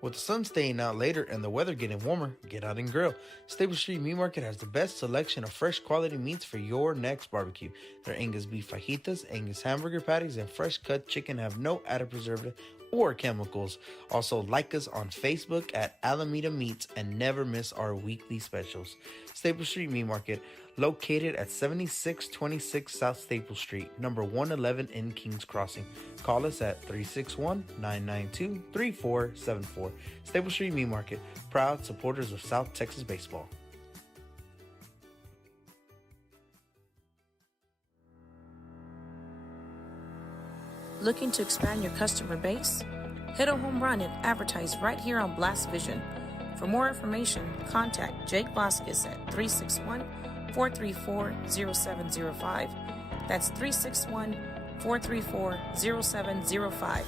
With the sun staying out later and the weather getting warmer, get out and grill. Staple Street Meat Market has the best selection of fresh quality meats for your next barbecue. Their Angus beef fajitas, Angus hamburger patties, and fresh cut chicken have no added preservative or chemicals. Also, like us on Facebook at Alameda Meats and never miss our weekly specials. Staple Street Meat Market, located at 7626 South Staple Street, number 111 in Kings Crossing. Call us at 361-992-3474. Staple Street Meat Market, proud supporters of South Texas baseball. Looking to expand your customer base? Hit a home run and advertise right here on Blast Vision. For more information, contact Jake Vasquez at 361-434-0705. That's 361-434-0705.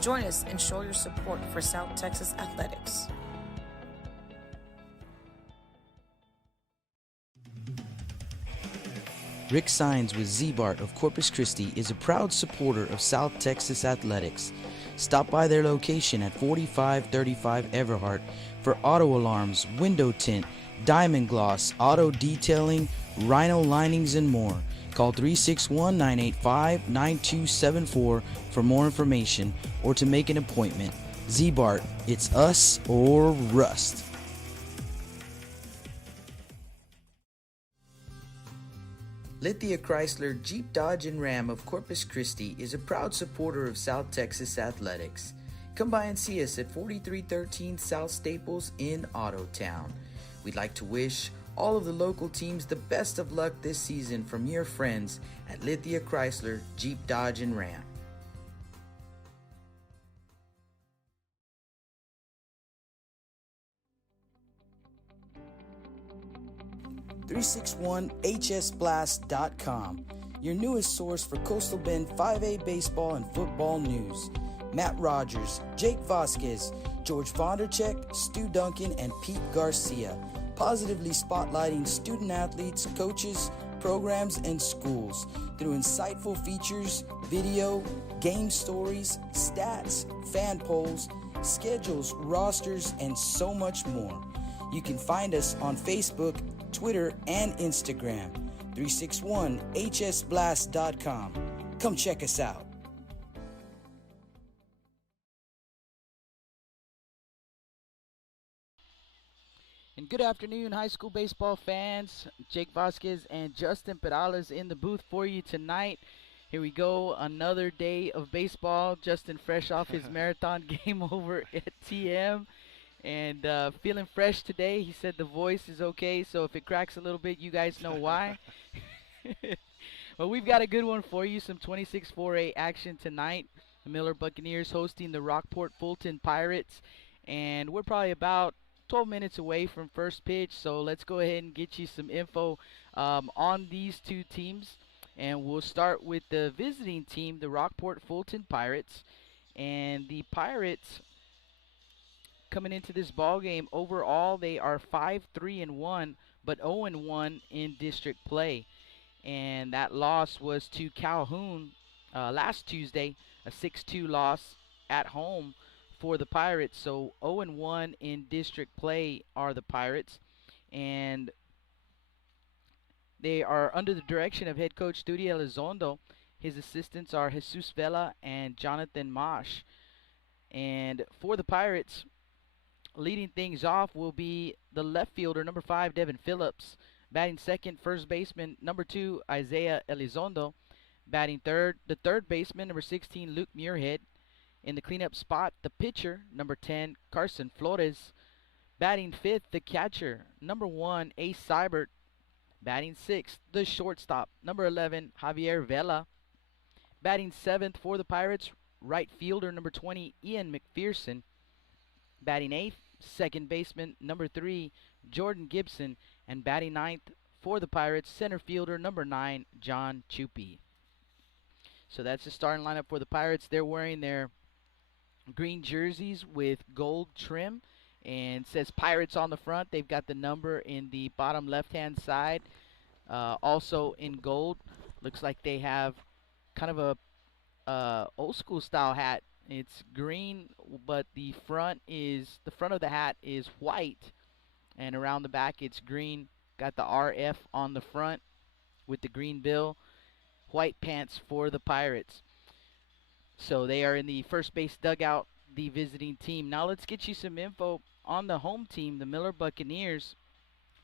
Join us and show your support for South Texas athletics. Rick Sines with Z-Bart of Corpus Christi is a proud supporter of South Texas athletics. Stop by their location at 4535 Everhart for auto alarms, window tint, diamond gloss, auto detailing, rhino linings, and more. Call 361-985-9274 for more information or to make an appointment. Z-Bart, it's us or rust. Lithia Chrysler Jeep Dodge and Ram of Corpus Christi is a proud supporter of South Texas athletics. Come by and see us at 4313 South Staples in Autotown. We'd like to wish all of the local teams the best of luck this season from your friends at Lithia Chrysler Jeep Dodge and Ram. 361hsblast.com, your newest source for Coastal Bend 5A baseball and football news. Matt Rogers, Jake Vasquez, George Vondercheck, Stu Duncan, and Pete Garcia, positively spotlighting student athletes, coaches, programs, and schools through insightful features, video, game stories, stats, fan polls, schedules, rosters, and so much more. You can find us on Facebook, Twitter, and Instagram. 361hsblast.com. Come check us out. And good afternoon, high school baseball fans. Jake Vasquez and Justin Perales in the booth for you tonight. Here we go, another day of baseball. Justin fresh off his marathon game over at TM. And feeling fresh today. He said the voice is okay, so if it cracks a little bit, you guys know why. Well, we've got a good one for you, some 26-4A action tonight. The Miller Buccaneers hosting the Rockport-Fulton Pirates. And we're probably about 12 minutes away from first pitch, so let's go ahead and get you some info on these two teams. And we'll start with the visiting team, the Rockport-Fulton Pirates. And the Pirates, coming into this ball game, overall they are 5-3-1, but 0-1 in district play. And that loss was to Calhoun last Tuesday, a 6-2 loss at home for the Pirates. So 0-1 in district play are the Pirates, and they are under the direction of head coach Studi Elizondo. His assistants are Jesus Vela and Jonathan Mosh. And for the Pirates, leading things off will be the left fielder, number 5, Devin Phillips. Batting second, first baseman, number 2, Isaiah Elizondo. Batting third, the third baseman, number 16, Luke Muirhead. In the cleanup spot, the pitcher, number 10, Carson Flores. Batting fifth, the catcher, number 1, Ace Seibert. Batting sixth, the shortstop, number 11, Javier Vela. Batting seventh for the Pirates, right fielder, number 20, Ian McPherson. Batting eighth, second baseman, number 3, Jordan Gibson. And batting ninth for the Pirates, center fielder, number 9, John Chupi. So that's the starting lineup for the Pirates. They're wearing their green jerseys with gold trim and says Pirates on the front. They've got the number in the bottom left-hand side, also in gold. Looks like they have kind of a old school style hat It's green, but the front of the hat is white, and around the back it's green. Got the RF on the front with the green bill. White pants for the Pirates. So they are in the first base dugout, the visiting team. Now let's get you some info on the home team, the Miller Buccaneers.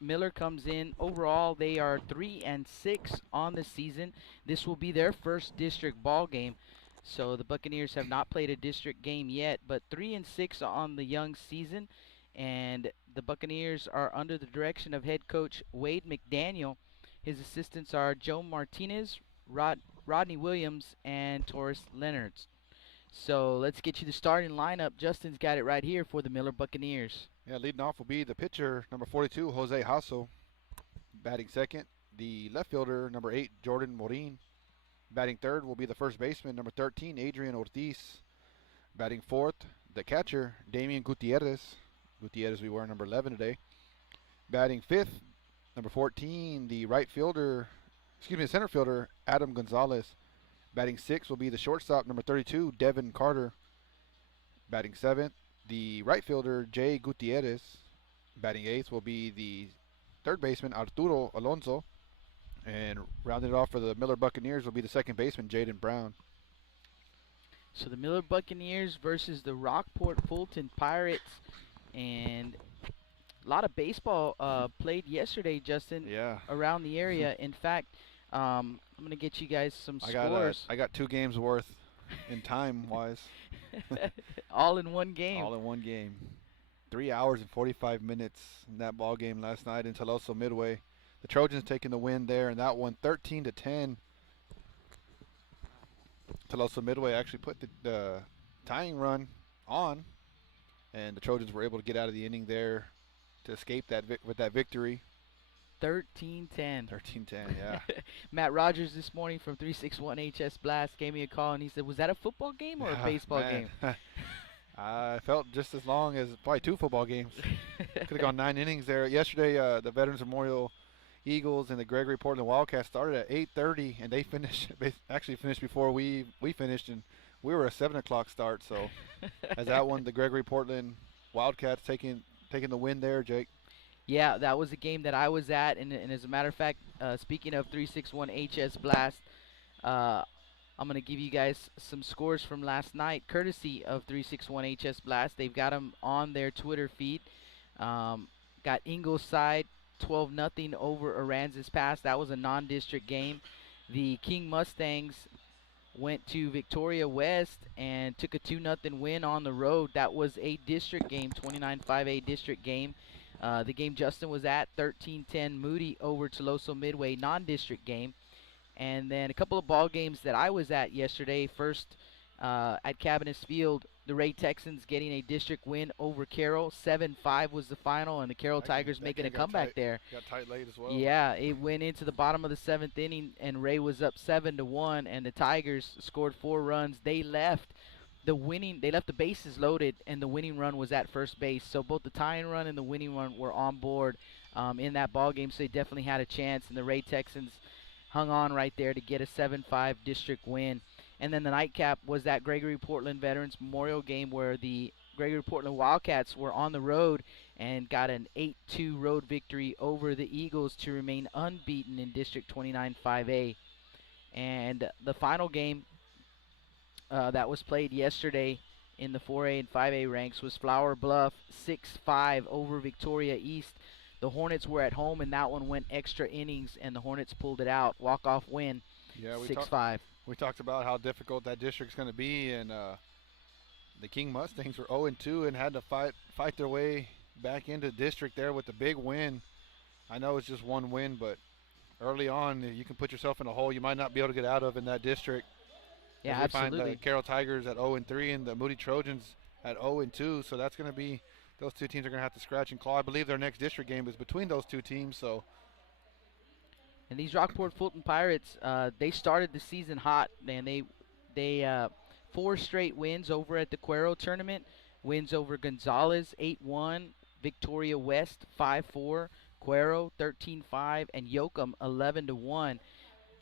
Miller comes in. Overall, they are 3-6 on the season. This will be their first district ball game. So the Buccaneers have not played a district game yet, but 3-6 on the young season. And the Buccaneers are under the direction of head coach Wade McDaniel. His assistants are Joe Martinez, Rodney Williams, and Taurus Leonards. So let's get you the starting lineup. Justin's got it right here for the Miller Buccaneers. Yeah, leading off will be the pitcher, number 42, Jose Hasso. Batting second, the left fielder, number 8, Jordan Morin. Batting third will be the first baseman, number 13, Adrian Ortiz. Batting fourth, the catcher, Damian Gutierrez. Gutierrez, we wear number 11 today. Batting fifth, number 14, the center fielder, Adam Gonzalez. Batting sixth will be the shortstop, number 32, Devin Carter. Batting seventh, the right fielder, Jay Gutierrez. Batting eighth will be the third baseman, Arturo Alonso. And rounding it off for the Miller Buccaneers will be the second baseman, Jaden Brown. So the Miller Buccaneers versus the Rockport-Fulton Pirates. And a lot of baseball played yesterday, Justin, around the area. In fact, I'm going to get you guys some scores. I got 2 games worth in time-wise. All in one game. All in one game. 3 hours and 45 minutes in that ball game last night in Teloso Midway. The Trojans taking the win there, and that one 13-10. Teloso Midway actually put the tying run on, and the Trojans were able to get out of the inning there to escape that with that victory. 13-10. 13-10, yeah. Matt Rogers this morning from 361 HS Blast gave me a call, and he said, was that a football game or a baseball game? I felt just as long as probably 2 football games. Could have gone 9 innings there. Yesterday, the Veterans Memorial Eagles and the Gregory Portland Wildcats started at 8:30, and they actually finished before we finished, and we were a 7 o'clock start. So as that one, the Gregory Portland Wildcats taking the win there, Jake. Yeah, that was a game that I was at, and as a matter of fact, speaking of 361 HS Blast, I'm going to give you guys some scores from last night, courtesy of 361 HS Blast. They've got them on their Twitter feed. Got Ingleside 12-0 over Aransas Pass. That was a non-district game. The King Mustangs went to Victoria West and took a 2-0 win on the road. That was a district game, 29-5A district game. The game Justin was at, 13-10 Moody over Teloso Midway, non-district game. And then a couple of ball games that I was at yesterday. First, at Cabinets Field, the Ray Texans getting a district win over Carroll. 7-5 was the final, and the Carroll Tigers making a comeback there. Got tight late as well. Yeah, it went into the bottom of the 7th inning, and Ray was up 7-1, and the Tigers scored 4 runs. They left the bases loaded, and the winning run was at first base. So both the tying run and the winning run were on board in that ball game, so they definitely had a chance, and the Ray Texans hung on right there to get a 7-5 district win. And then the nightcap was that Gregory Portland Veterans Memorial game where the Gregory Portland Wildcats were on the road and got an 8-2 road victory over the Eagles to remain unbeaten in District 29 5A. And the final game that was played yesterday in the 4A and 5A ranks was Flower Bluff 6-5 over Victoria East. The Hornets were at home, and that one went extra innings, and the Hornets pulled it out. Walk-off win, 6-5. We talked about how difficult that district's going to be, and the King Mustangs were 0-2 and had to fight their way back into district there with a big win. I know it's just one win, but early on you can put yourself in a hole you might not be able to get out of in that district. Yeah, absolutely. absolutely. Find the Carroll Tigers at 0-3 and the Moody Trojans at 0-2, so that's going to be – those two teams are going to have to scratch and claw. I believe their next district game is between those two teams. So, and these Rockport-Fulton Pirates, they started the season hot, and they 4 straight wins over at the Cuero tournament. Wins over Gonzales 8-1, Victoria West 5-4, Cuero 13-5, and Yoakum 11-1.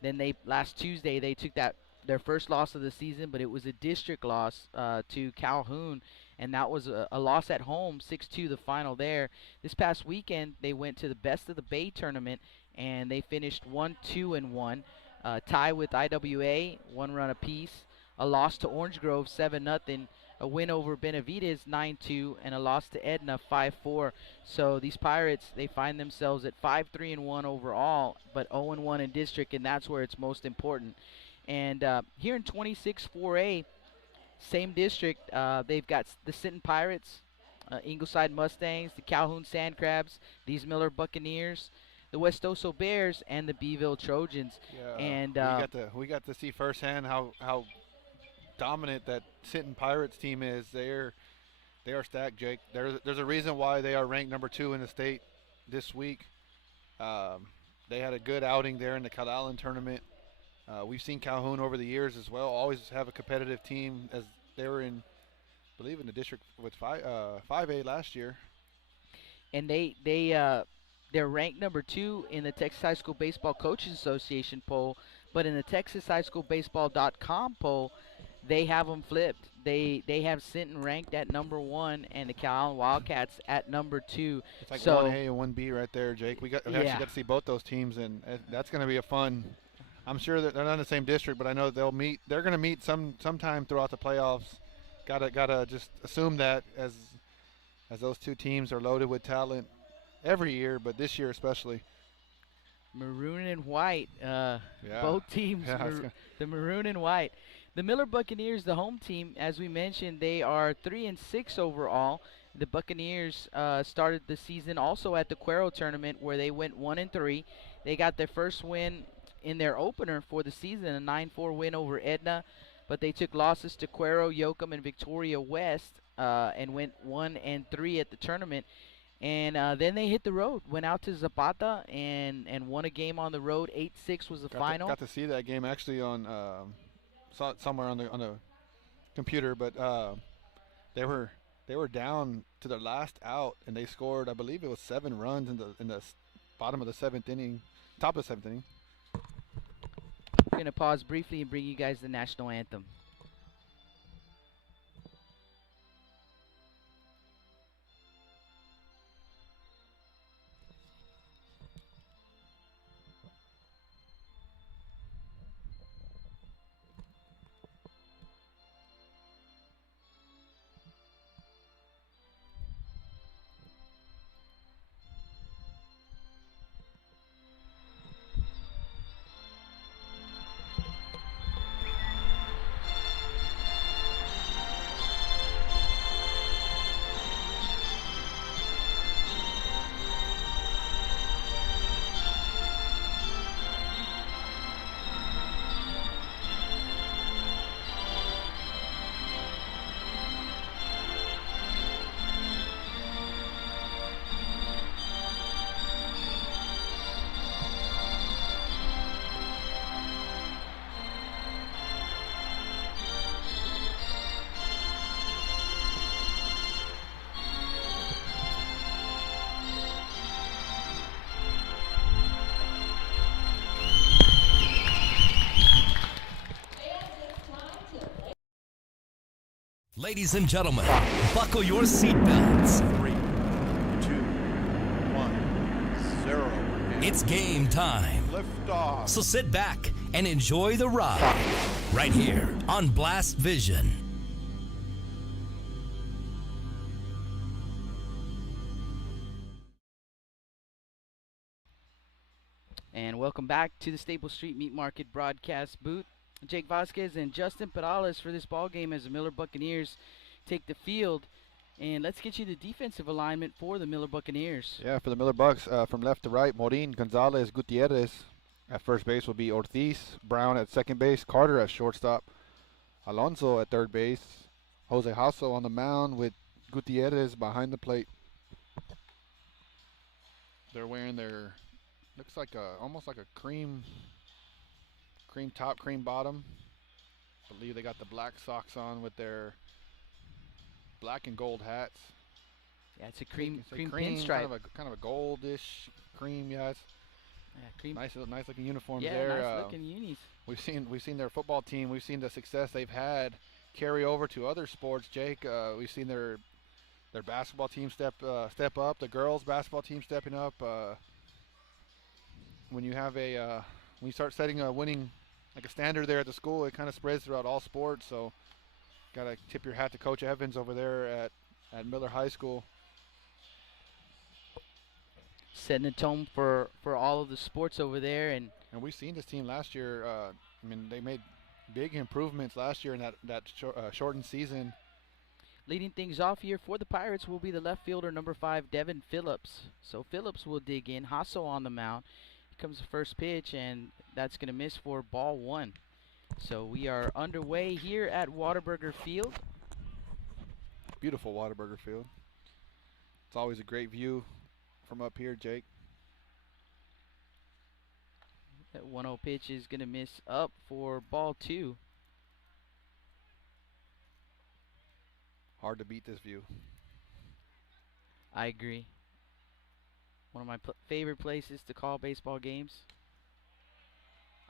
Then last Tuesday they took that their first loss of the season, but it was a district loss to Calhoun, and that was a loss at home, 6-2 the final there. This past weekend, they went to the Best of the Bay tournament, and they finished 1-2-1, tie with IWA, 1 run apiece, a loss to Orange Grove, 7-0, a win over Benavides, 9-2, and a loss to Edna, 5-4. So these Pirates, they find themselves at 5-3-1 overall, but 0-1 in district, and that's where it's most important. And here in 26-4A, same district, they've got the Sinton Pirates, Ingleside Mustangs, the Calhoun Sand Crabs, these Miller Buccaneers, the West Oso Bears, and the Beeville Trojans. Yeah, And we got to see firsthand how dominant that Sinton Pirates team is. They are stacked, Jake. There's a reason why they are ranked number 2 in the state this week. They had a good outing there in the Calallen tournament. We've seen Calhoun over the years as well, always have a competitive team, as they were in, I believe, in the district with 5A last year. And they're ranked number 2 in the Texas High School Baseball Coaches Association poll, but in the TexasHighSchoolBaseball.com poll, they have them flipped. They have Sinton ranked at number 1 and the Calhoun Wildcats at number 2. It's like so, 1A and 1B right there, Jake. We actually got to see both those teams, and that's going to be a fun. I'm sure that they're not in the same district, but I know they'll meet. They're going to meet sometime throughout the playoffs. Gotta just assume that as those two teams are loaded with talent every year, but this year especially. Maroon and white, both teams, the maroon and white. The Miller Buccaneers, the home team, as we mentioned, they are 3-6 overall. The Buccaneers started the season also at the Cuero tournament, where they went 1-3. They got their first win in their opener for the season, a 9-4 win over Edna, but they took losses to Cuero, Yoakum, and Victoria West, and went 1-3 at the tournament. And then they hit the road, went out to Zapata and won a game on the road. 8-6 was the final. Got to see that game actually on saw it somewhere on the computer, but they were down to their last out, and they scored, I believe it was 7 runs in the bottom of the 7th inning, top of the 7th inning. We're going to pause briefly and bring you guys the national anthem. Ladies and gentlemen, buckle your seatbelts. 3, 2, 1, 0. It's game time. Lift off. So sit back and enjoy the ride right here on Blast Vision. And welcome back to the Staples Street Meat Market broadcast booth. Jake Vasquez and Justin Perales for this ball game as the Miller Buccaneers take the field. And let's get you the defensive alignment for the Miller Buccaneers. Yeah, for the Miller Bucks, from left to right, Morin, Gonzalez, Gutierrez. At first base will be Ortiz, Brown at second base, Carter at shortstop, Alonso at third base, Jose Hasso on the mound with Gutierrez behind the plate. They're wearing their, looks like almost like a cream top, cream bottom. I believe they got the black socks on with their black and gold hats. Yeah, it's a cream pinstripe. Kind of a goldish cream, yeah. Cream. Nice looking uniforms yeah, there. Nice looking unis. We've seen their football team. We've seen the success they've had carry over to other sports. Jake, we've seen their basketball team step up. The girls basketball team stepping up. When you have when you start setting a winning like a standard there at the school, it kind of spreads throughout all sports. So, gotta tip your hat to Coach Evans over there at Miller High School. Setting the tone for all of the sports over there, and we've seen this team last year. I mean, they made big improvements last year in that shortened season. leading things off here for the Pirates will be the left fielder, number 5, Devin Phillips. So Phillips will dig in. Hasso on the mound. Here comes the first pitch, and that's going to miss for ball 1. So we are underway here at Whataburger Field. Beautiful Whataburger Field. It's always a great view from up here, Jake. That 1-0 pitch is going to miss up for ball 2. Hard to beat this view. I agree. One of my favorite places to call baseball games.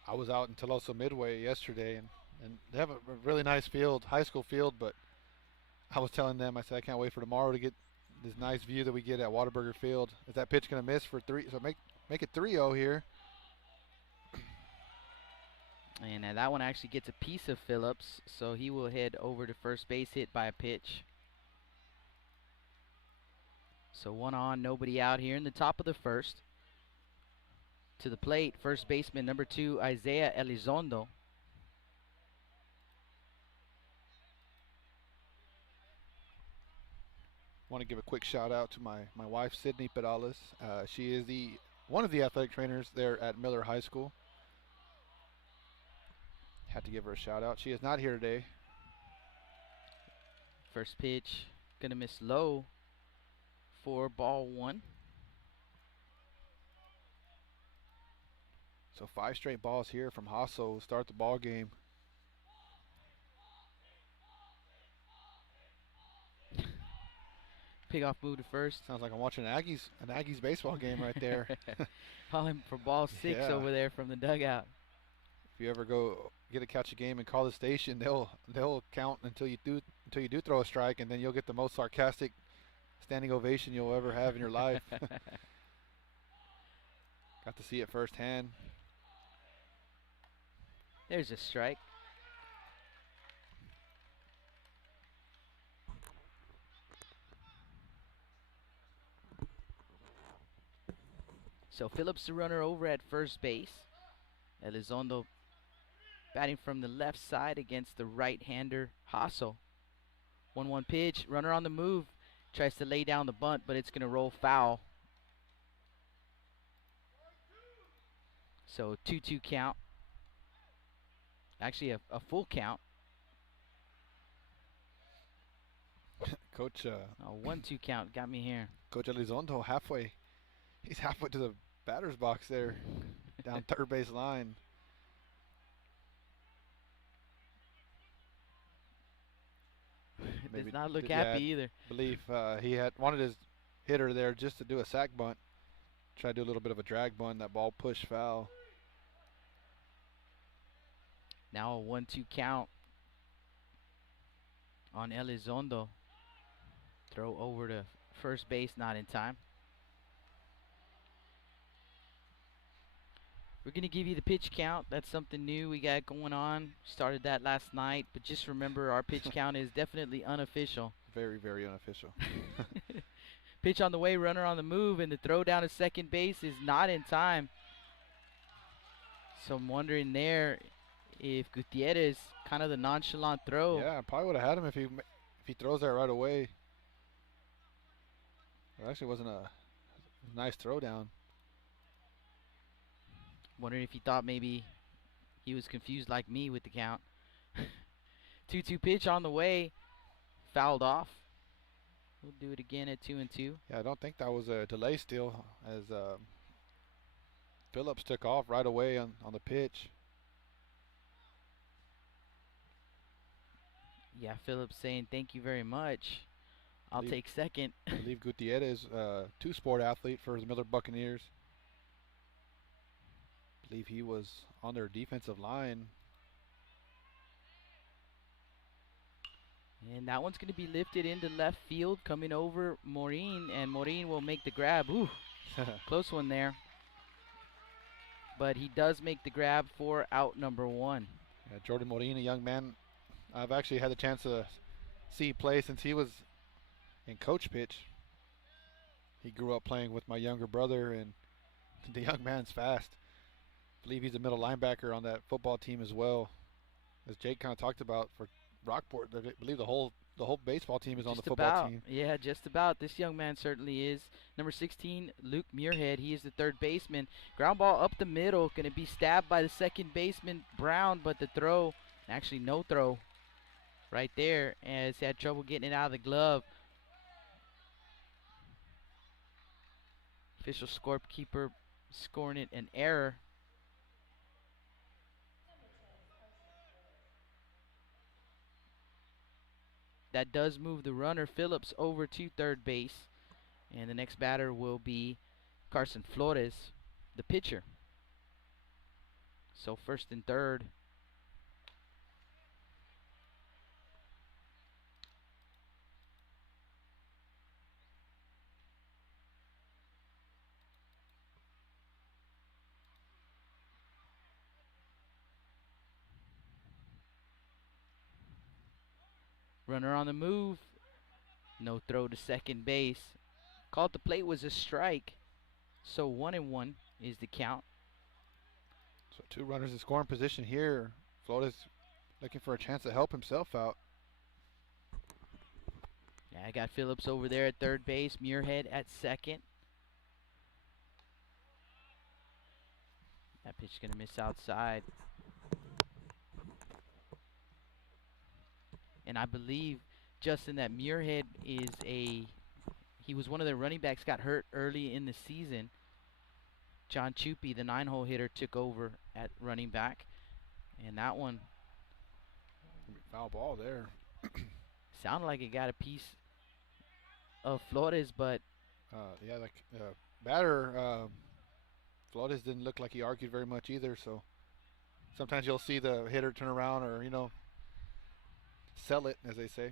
I was out in Teloso Midway yesterday, and they have a really nice field, high school field, but I was telling them, I said, I can't wait for tomorrow to get this nice view that we get at Whataburger Field. Is that pitch going to miss for 3? So make it 3-0 here. And that one actually gets a piece of Phillips, so he will head over to first base, hit by a pitch. So 1 on, nobody out here in the top of the first. To the plate, first baseman number 2, Isaiah Elizondo. Want to give a quick shout out to my wife, Sydney Perales. She is one of the athletic trainers there at Miller High School. Had to give her a shout out. She is not here today. First pitch, gonna miss low for ball 1. So 5 straight balls here from Hasso to start the ball game. Pick off move to first. Sounds like I'm watching an Aggies baseball game right there. Calling for ball 6 Yeah. over there from the dugout. If you ever go get a catch a game and call the station, they'll count until you do throw a strike, and then you'll get the most sarcastic standing ovation you'll ever have in your life. Got to see it firsthand. There's a strike. So Phillips the runner over at first base. Elizondo batting from the left side against the right-hander Hasso. 1-1 pitch, runner on the move. Tries to lay down the bunt, but it's going to roll foul. So 2-2 count. Actually a full count. Coach, 1-2 count got me here. Coach Elizondo he's halfway to the batter's box there, down third base line. Does not look happy either. Believe he had wanted his hitter there just to do a sac bunt. Try to do a little bit of a drag bunt. That ball pushed foul. Now a 1-2 count on Elizondo. Throw over to first base, not in time. We're going to give you the pitch count. That's something new we got going on. Started that last night, but just remember our pitch count is definitely unofficial. Very, very unofficial. Pitch on the way, runner on the move, and the throw down to second base is not in time. So I'm wondering there if Gutierrez, kind of the nonchalant throw. Yeah, probably would have had him if he throws that right away. It actually wasn't a nice throw down. Wondering if he thought maybe he was confused like me with the count. 2-2 pitch on the way. Fouled off. We'll do it again at 2-2. Yeah, I don't think that was a delay steal, as Phillips took off right away on the pitch. Yeah, Phillips saying thank you very much. I'll take second. I believe Gutierrez, two-sport athlete for the Miller Buccaneers. believe he was on their defensive line. And that one's going to be lifted into left field, coming over Maureen, and Maureen will make the grab. Ooh, close one there. But he does make the grab for out number 1. Yeah, Jordan Morin, a young man I've actually had the chance to see play since he was in coach pitch. He grew up playing with my younger brother, and the young man's fast. I believe he's a middle linebacker on that football team as well. As Jake kind of talked about for Rockport, I believe the whole baseball team is on the football team. Yeah, just about. This young man certainly is. Number 16, Luke Muirhead. He is the third baseman. Ground ball up the middle, going to be stabbed by the second baseman, Brown, but the throw, actually no throw right there, as he had trouble getting it out of the glove. Official scorekeeper scoring it an error. That does move the runner, Phillips, over to third base. And the next batter will be Carson Flores, the pitcher. So first and third. Runner on the move. No throw to second base. Call at the plate was a strike. So 1-1 is the count. So 2 runners in scoring position here. Flores looking for a chance to help himself out. Yeah, I got Phillips over there at third base. Muirhead at second. That pitch is going to miss outside. And I believe, Justin, that Muirhead is he was one of their running backs, got hurt early in the season. John Chupi, the 9-hole hitter, took over at running back. And that one Foul ball there. sounded like it got a piece of Flores, but Yeah, like batter, Flores didn't look like he argued very much either. So sometimes you'll see the hitter turn around or, sell it, as they say.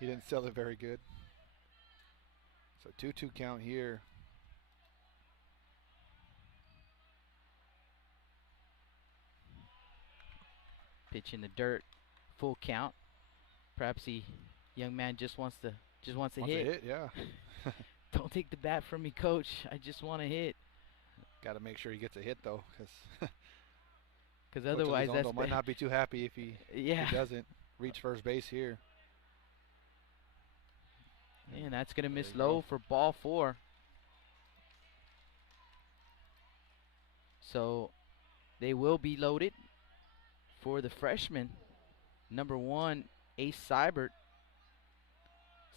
He didn't sell it very good. So 2-2 count here. pitch in the dirt, full count. Perhaps the young man just wants to hit. Yeah. Don't take the bat from me, coach. I just want to hit. Got to make sure he gets a hit though, because otherwise that's might not be too happy if he doesn't reach first base here. And that's going to miss low for ball 4. So they will be loaded for the freshman, number 1, Ace Seibert.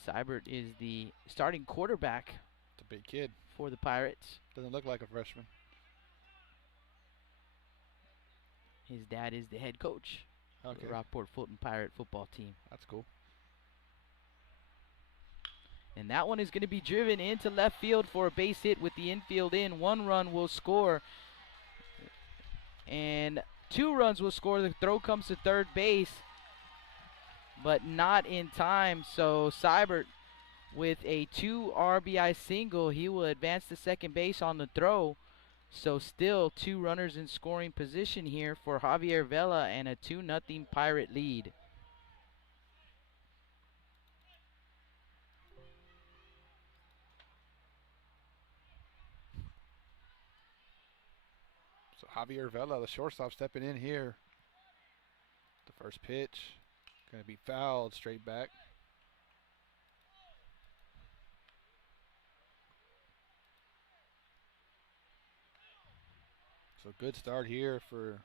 Seibert is the starting quarterback. It's a big kid for the Pirates. Doesn't look like a freshman. His dad is the head coach of the Rockport-Fulton Pirate football team. That's cool. And that one is going to be driven into left field for a base hit with the infield in. 1 run will score. And 2 runs will score. The throw comes to third base, but not in time. So Seibert with a 2 RBI single. He will advance to second base on the throw. So still 2 runners in scoring position here for Javier Vela and a 2-0 Pirate lead. So Javier Vela, the shortstop, stepping in here. The first pitch going to be fouled straight back. So good start here for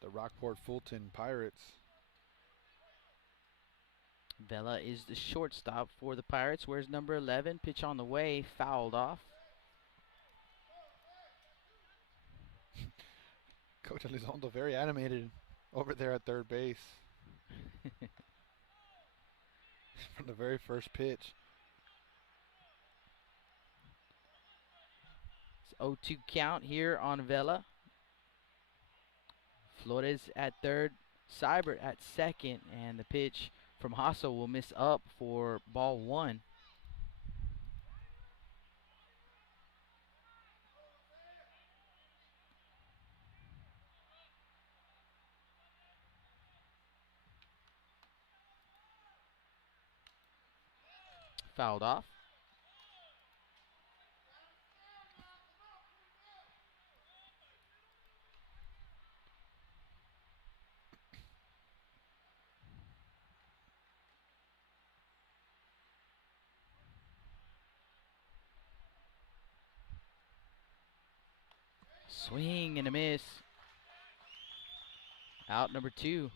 the Rockport-Fulton Pirates. Vela is the shortstop for the Pirates. Where's number 11? Pitch on the way, fouled off. Coach Elizondo very animated over there at third base. From the very first pitch. 0-2 count here on Vela. Flores at third, Seibert at second, and the pitch from Hasso will miss up for ball 1. Fouled off. Swing and a miss. Out number 2.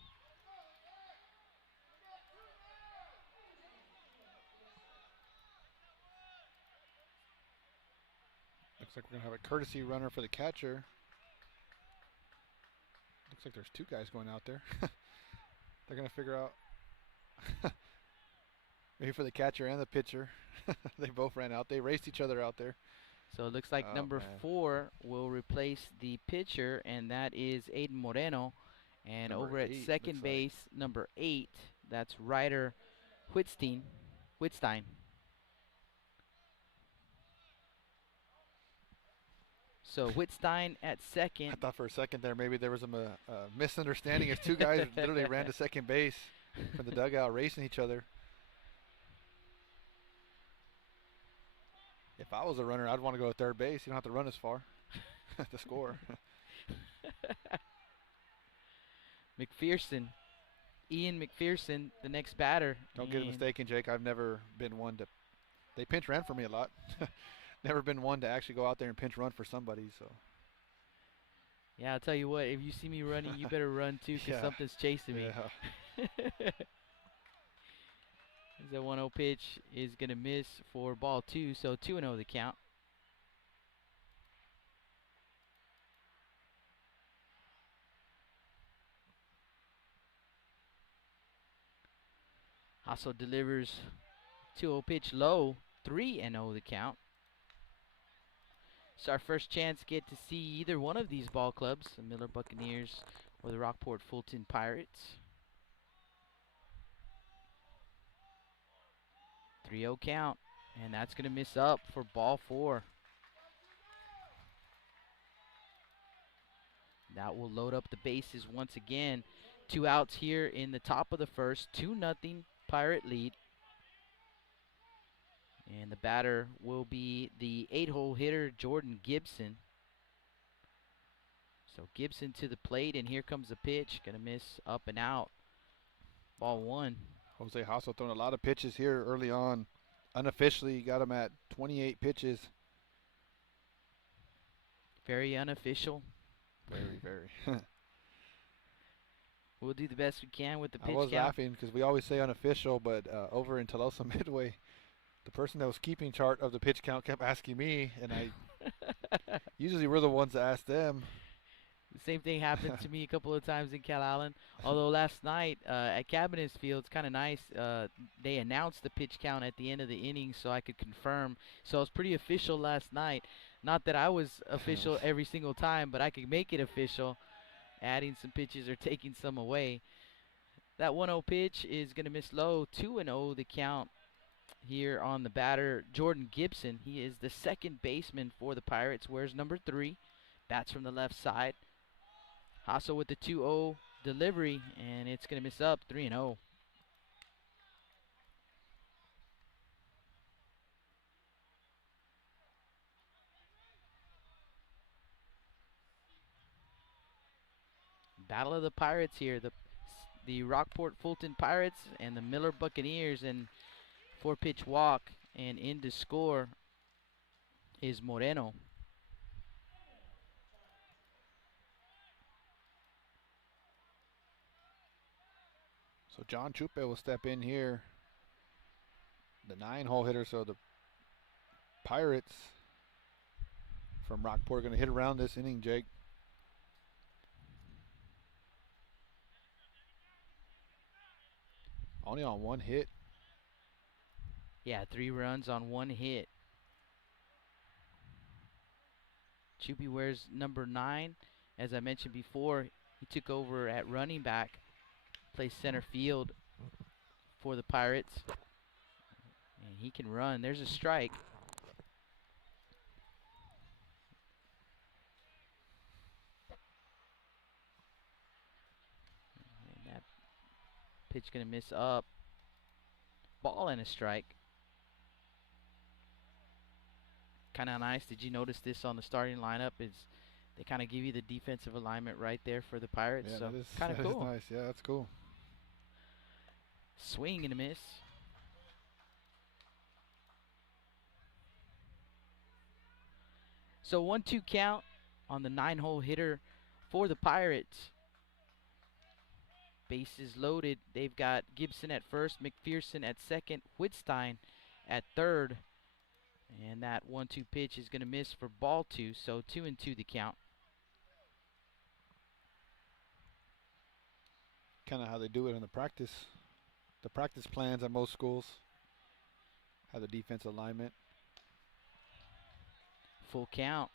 Looks like we're going to have a courtesy runner for the catcher. Looks like there's 2 guys going out there. They're going to figure out. Maybe for the catcher and the pitcher. They both ran out. They raced each other out there. So it looks like number 4 will replace the pitcher, and that is Aiden Moreno. And Number over at 8, second looks base, number 8, that's Ryder Whitstein. So Whitstein at I second. thought for a second there maybe there was a misunderstanding as 2 guys literally ran to second base from the dugout racing each other. If I was a runner, I'd want to go to third base. You don't have to run as far to score. McPherson, Ian McPherson, the next batter. Don't get mistaken, Jake. I've never been one to. They pinch ran for me a lot. Never been one to actually go out there and pinch run for somebody. So. Yeah, I'll tell you what. If you see me running, you better run too, because something's chasing me. Yeah. The 1-0 pitch is going to miss for ball 2, so 2-0 the count. Also delivers 2-0 pitch low, 3-0 the count. It's our first chance to get to see either one of these ball clubs, the Miller Buccaneers or the Rockport-Fulton Pirates. 3-0 count, and that's going to miss up for ball 4. That will load up the bases once again. 2 outs here in the top of the first, 2-0 Pirate lead. And the batter will be the 8-hole hitter, Jordan Gibson. So Gibson to the plate, and here comes the pitch. Going to miss up and out. Ball 1. Jose Hasso throwing a lot of pitches here early on. Unofficially, got him at 28 pitches. Very unofficial. Very, very. We'll do the best we can with the pitch I was count. laughing because we always say unofficial, but over in Tolosa Midway, the person that was keeping chart of the pitch count kept asking me, and I usually we're the ones that ask them. The same thing happened to me a couple of times in Cal Allen. Although last night at Cabinets Field, it's kind of nice. They announced the pitch count at the end of the inning so I could confirm. So it was pretty official last night. Not that I was official every single time, but I could make it official, adding some pitches or taking some away. That 1-0 pitch is going to miss low. 2-0 the count here on the batter, Jordan Gibson. He is the second baseman for the Pirates, wears number 3. Bats from the left side. Hasso with the 2-0 delivery, and it's going to miss up, 3-0. Battle of the Pirates here. The Rockport-Fulton Pirates and the Miller Buccaneers, and 4-pitch walk, and in to score is Moreno. So John Chupe will step in here. The 9-hole hitter, so the Pirates from Rockport are going to hit around this inning, Jake. Only on 1 hit. Yeah, 3 runs on 1 hit. Chupi wears number 9. As I mentioned before, he took over at running back, plays center field for the Pirates. And he can run. There's a strike. And that pitch going to miss up. Ball and a strike. Kind of nice. Did you notice this on the starting lineup? They kind of give you the defensive alignment right there for the Pirates. Yeah, so that is kind of cool. That is nice. Yeah, that's cool. Swing and a miss. So 1-2 count on the 9-hole hitter for the Pirates. Bases loaded. They've got Gibson at first, McPherson at second, Whitstein at third. And that 1-2 pitch is going to miss for ball 2, so 2-2 the count. Kind of how they do it in the practice plans at most schools. Have the defense alignment. Full count.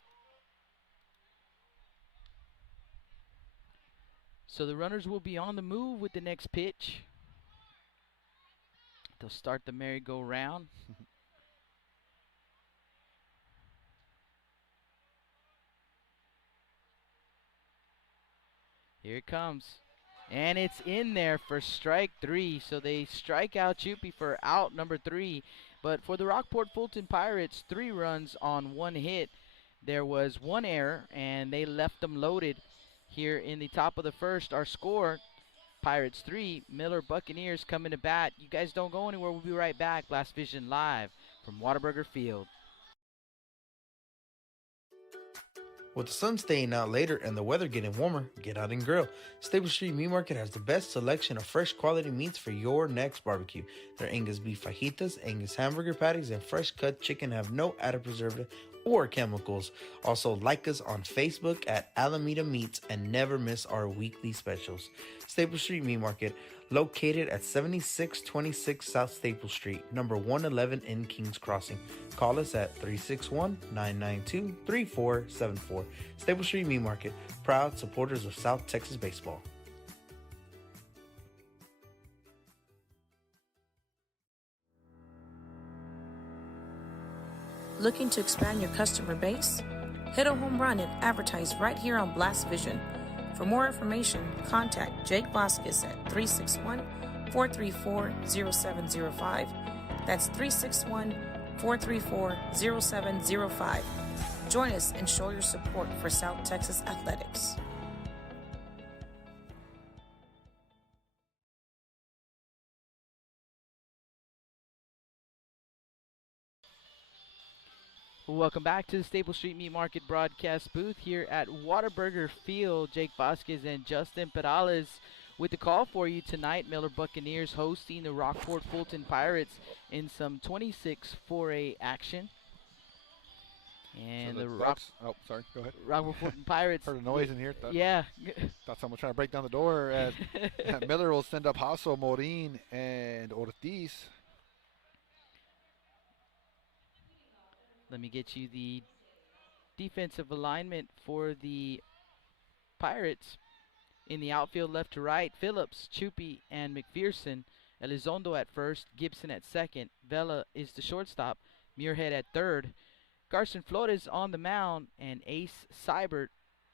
So the runners will be on the move with the next pitch. They'll start the merry-go-round. Here it comes. And it's in there for strike 3. So they strike out Chupi for out number 3. But for the Rockport-Fulton Pirates, 3 runs on 1 hit. There was 1 error, and they left them loaded. Here in the top of the first, our score, Pirates 3, Miller Buccaneers coming to bat. You guys don't go anywhere. We'll be right back. Blast Vision live from Whataburger Field. With the sun staying out later and the weather getting warmer, get out and grill. Stable Street Meat Market has the best selection of fresh quality meats for your next barbecue. Their Angus beef fajitas, Angus hamburger patties, and fresh cut chicken have no added preservative or chemicals. Also, like us on Facebook at Alameda Meats and never miss our weekly specials. Stable Street Meat Market, located at 7626 South Staple Street, number 111 in Kings Crossing. Call us at 361-992-3474. Staple Street Meat Market, proud supporters of South Texas baseball. Looking to expand your customer base? Hit a home run and advertise right here on Blast Vision. For more information, contact Jake Vasquez at 361-434-0705. That's 361-434-0705. Join us and show your support for South Texas athletics. Welcome back to the Staple Street Meat Market broadcast booth here at Whataburger Field. Jake Vasquez and Justin Perales with the call for you tonight. Miller Buccaneers hosting the Rockport-Fulton Pirates in some 26 4A action. And so the oh, sorry, go ahead. Rockport-Fulton Pirates. Heard a noise in here. Yeah. Thought someone was trying to break down the door. As Miller will send up Hasso, Morin, and Ortiz. Let me get you the defensive alignment for the Pirates. In the outfield, left to right, Phillips, Chupi, and McPherson. Elizondo at first, Gibson at second. Vela is the shortstop. Muirhead at third. Garson Flores on the mound, and Ace Seibert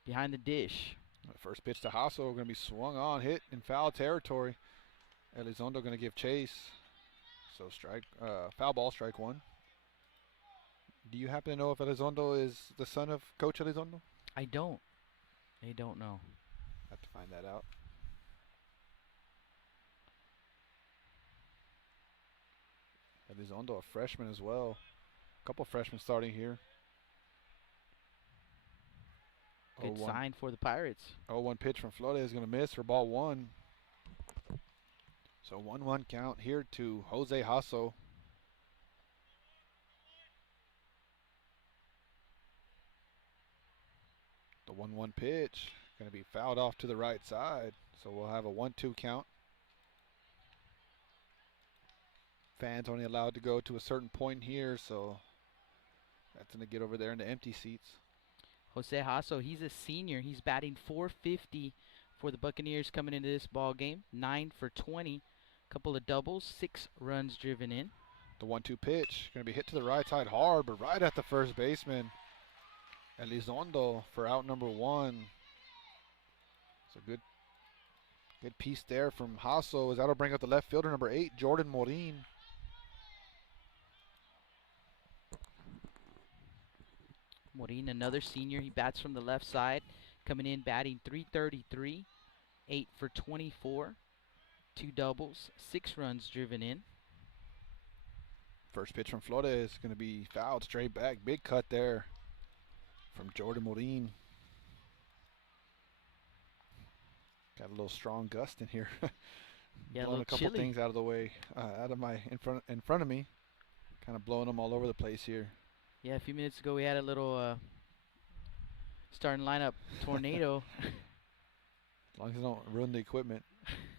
behind the dish. First pitch to Hasso, going to be swung on, hit in foul territory. Elizondo going to give chase. So foul ball, strike 1. Do you happen to know if Elizondo is the son of Coach Elizondo? I don't know. Have to find that out. Elizondo, a freshman as well. A couple freshmen starting here. Good sign for the Pirates. 0-1 pitch from Flores is going to miss for ball 1. So 1-1 count here to Jose Hasso. The 1-1 pitch going to be fouled off to the right side. So we'll have a 1-2 count. Fans only allowed to go to a certain point here, so that's going to get over there into empty seats. Jose Hasso, he's a senior. He's batting .450 for the Buccaneers coming into this ball game. 9 for 20. Couple of doubles, 6 runs driven in. The 1-2 pitch, going to be hit to the right side hard, but right at the first baseman. Elizondo for out number 1. It's a good piece there from Hasso, as that'll bring up the left fielder, number 8, Jordan Morin. Morin, another senior. He bats from the left side, coming in batting .333, 8 for 24, 2 doubles, 6 runs driven in. First pitch from Flores is going to be fouled straight back. Big cut there from Jordan Morin. Got a little strong gust in here. Yeah, blowing a couple chilly. things out of the way, out of my in front of me. Kind of blowing them all over the place here. Yeah, a few minutes ago we had a little starting lineup tornado. As long as I don't ruin the equipment.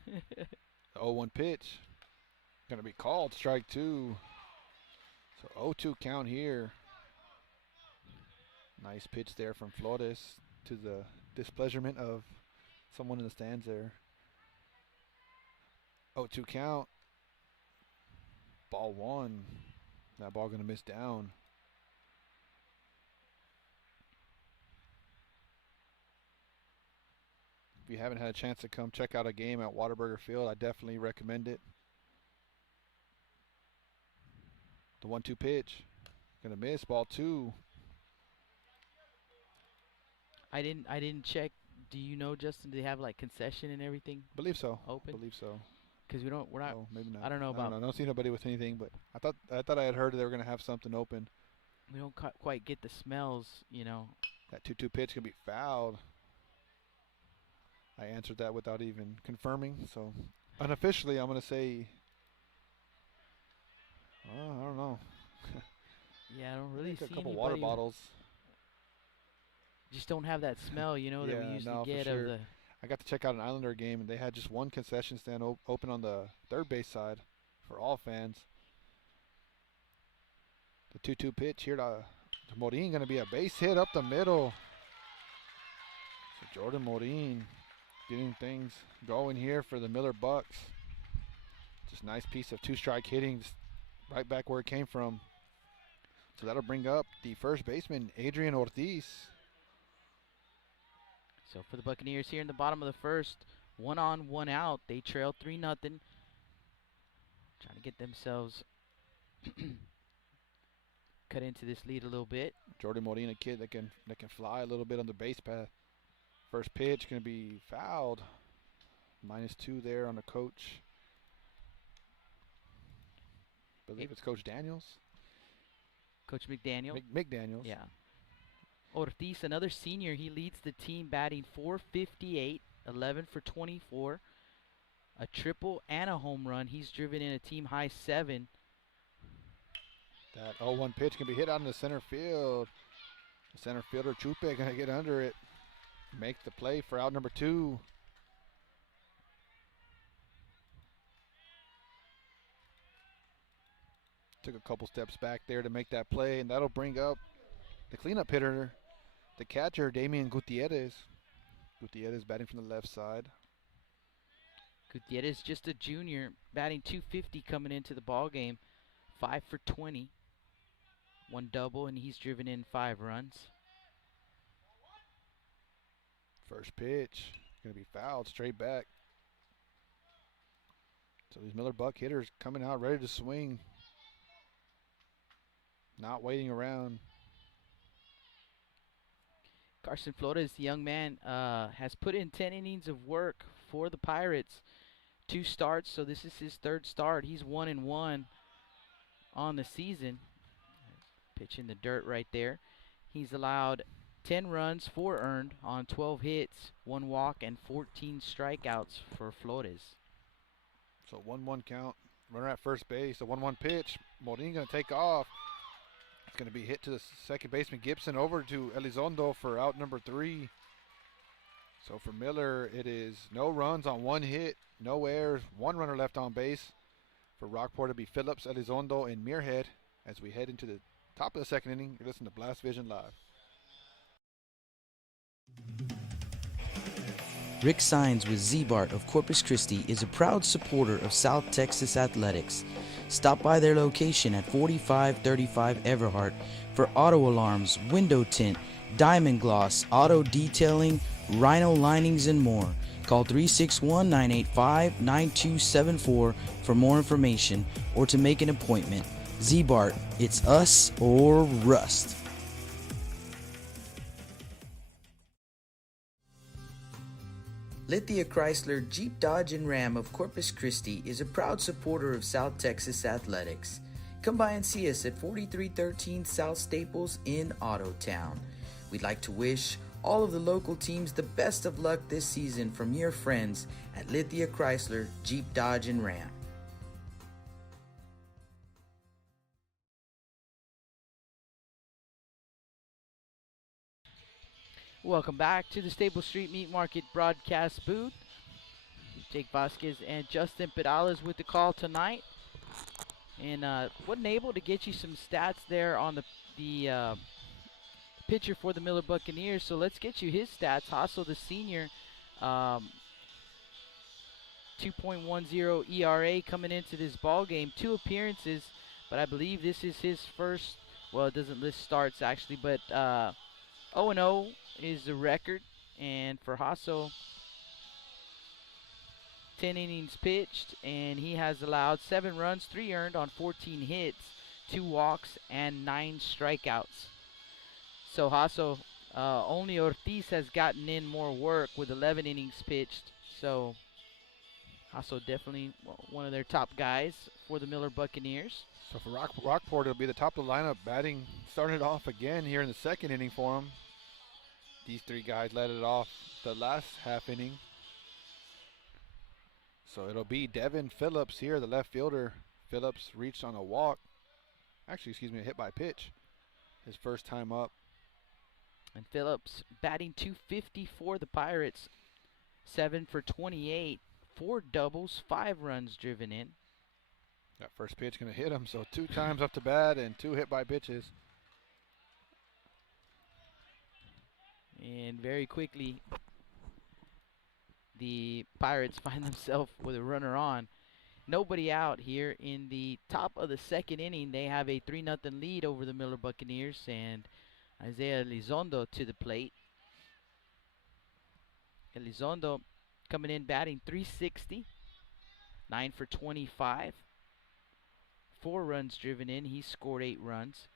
The 0-1 pitch. Going to be called strike 2. So 0-2 count here. Nice pitch there from Flores to the displeasurement of someone in the stands there. 0-2 count. Ball 1. That ball going to miss down. If you haven't had a chance to come check out a game at Whataburger Field, I definitely recommend it. The 1-2 pitch. Gonna miss. Ball 2. I didn't check. Do you know, Justin? Do they have like concession and everything Believe so. open? Believe so. Because we're not. Oh, maybe not. I don't know about. I don't see nobody with anything, but I thought I had heard they were gonna have something open. We don't quite get the smells, That 2-2 pitch can be fouled. I answered that without even confirming. So unofficially, I'm gonna say. I don't know. Yeah, I don't really a see couple anybody. water bottles. Just don't have that smell, that we usually no, for get sure. of the. I got to check out an Islander game, and they had just one concession stand open on the third base side for all fans. The 2-2 pitch here to Morin, going to be a base hit up the middle. So Jordan Morin getting things going here for the Miller Bucks. Just nice piece of 2-strike hitting, just right back where it came from. So that'll bring up the first baseman, Adrian Ortiz. So for the Buccaneers here in the bottom of the first, 1 on, 1 out. They trail 3-0. Trying to get themselves cut into this lead a little bit. Jordan Morin, a kid that can fly a little bit on the base path. First pitch going to be fouled. -2 there on the coach. I believe it's Coach Daniels. Coach McDaniel. McDaniels. Yeah. Ortiz, another senior, he leads the team batting .458, 11 for 24, a triple and a home run. He's driven in a team high 7. That 0-1 pitch can be hit out in the center field. The center fielder Chupe going to get under it, make the play for out number 2. Took a couple steps back there to make that play, and that'll bring up the cleanup hitter, the catcher, Damian Gutierrez. Gutierrez batting from the left side. Gutierrez, just a junior, batting .250 coming into the ball game, 5 for 20, 1 double, and he's driven in 5 runs. First pitch, going to be fouled straight back. So these Miller Buck hitters coming out ready to swing. Not waiting around. Carson Flores, the young man, has put in 10 innings of work for the Pirates. 2 starts, so this is his 3rd start. He's 1-1 on the season. Pitch in the dirt right there. He's allowed 10 runs, 4 earned on 12 hits, 1 walk, and 14 strikeouts for Flores. So 1-1 count. Runner at first base. A 1-1 pitch. Morin going to take off. It's going to be hit to the second baseman Gibson, over to Elizondo for out number 3. So for Miller, it is no runs on 1 hit, no errors, 1 runner left on base. For Rockport, it'll be Phillips, Elizondo, and Muirhead as we head into the top of the second inning. You're listening to Blast Vision Live. Rick Sines with Z-Bart of Corpus Christi is a proud supporter of South Texas athletics. Stop by their location at 4535 Everhart for auto alarms, window tint, diamond gloss, auto detailing, rhino linings, and more. Call 361-985-9274 for more information or to make an appointment. Z-Bart, it's us or rust. Lithia Chrysler Jeep Dodge and Ram of Corpus Christi is a proud supporter of South Texas athletics. Come by and see us at 4313 South Staples in Autotown. We'd like to wish all of the local teams the best of luck this season from your friends at Lithia Chrysler Jeep Dodge and Ram. Welcome back to the Stable Street Meat Market broadcast booth. Jake Vasquez and Justin Pedales with the call tonight. And wasn't able to get you some stats there on the pitcher for the Miller Buccaneers. So let's get you his stats. Hasso, the senior, 2.10 ERA coming into this ball game. 2 appearances, but I believe this is his first. Well, it doesn't list starts actually, but 0-0 is the record. And for Hasso, 10 innings pitched, and he has allowed 7 runs, 3 earned on 14 hits, 2 walks, and 9 strikeouts. So Hasso, only Ortiz has gotten in more work with 11 innings pitched. So Hasso definitely one of their top guys for the Miller Buccaneers. So for Rockport, it'll be the top of the lineup batting, starting it off again here in the second inning for them. These 3 guys led it off the last half inning. So it'll be Devin Phillips here, the left fielder. Phillips reached on a walk. Actually, excuse me, a hit by pitch. His first time up. And Phillips batting .250 for the Pirates. 7 for 28. 4 doubles, 5 runs driven in. That first pitch going to hit him, so 2 times up to bat and 2 hit by pitches. And very quickly, the Pirates find themselves with a runner on. Nobody out here in the top of the second inning. They have a 3-0 lead over the Miller Buccaneers, and Isaiah Elizondo to the plate. Elizondo coming in batting .360, 9 for 25. 4 runs driven in. He scored 8 runs.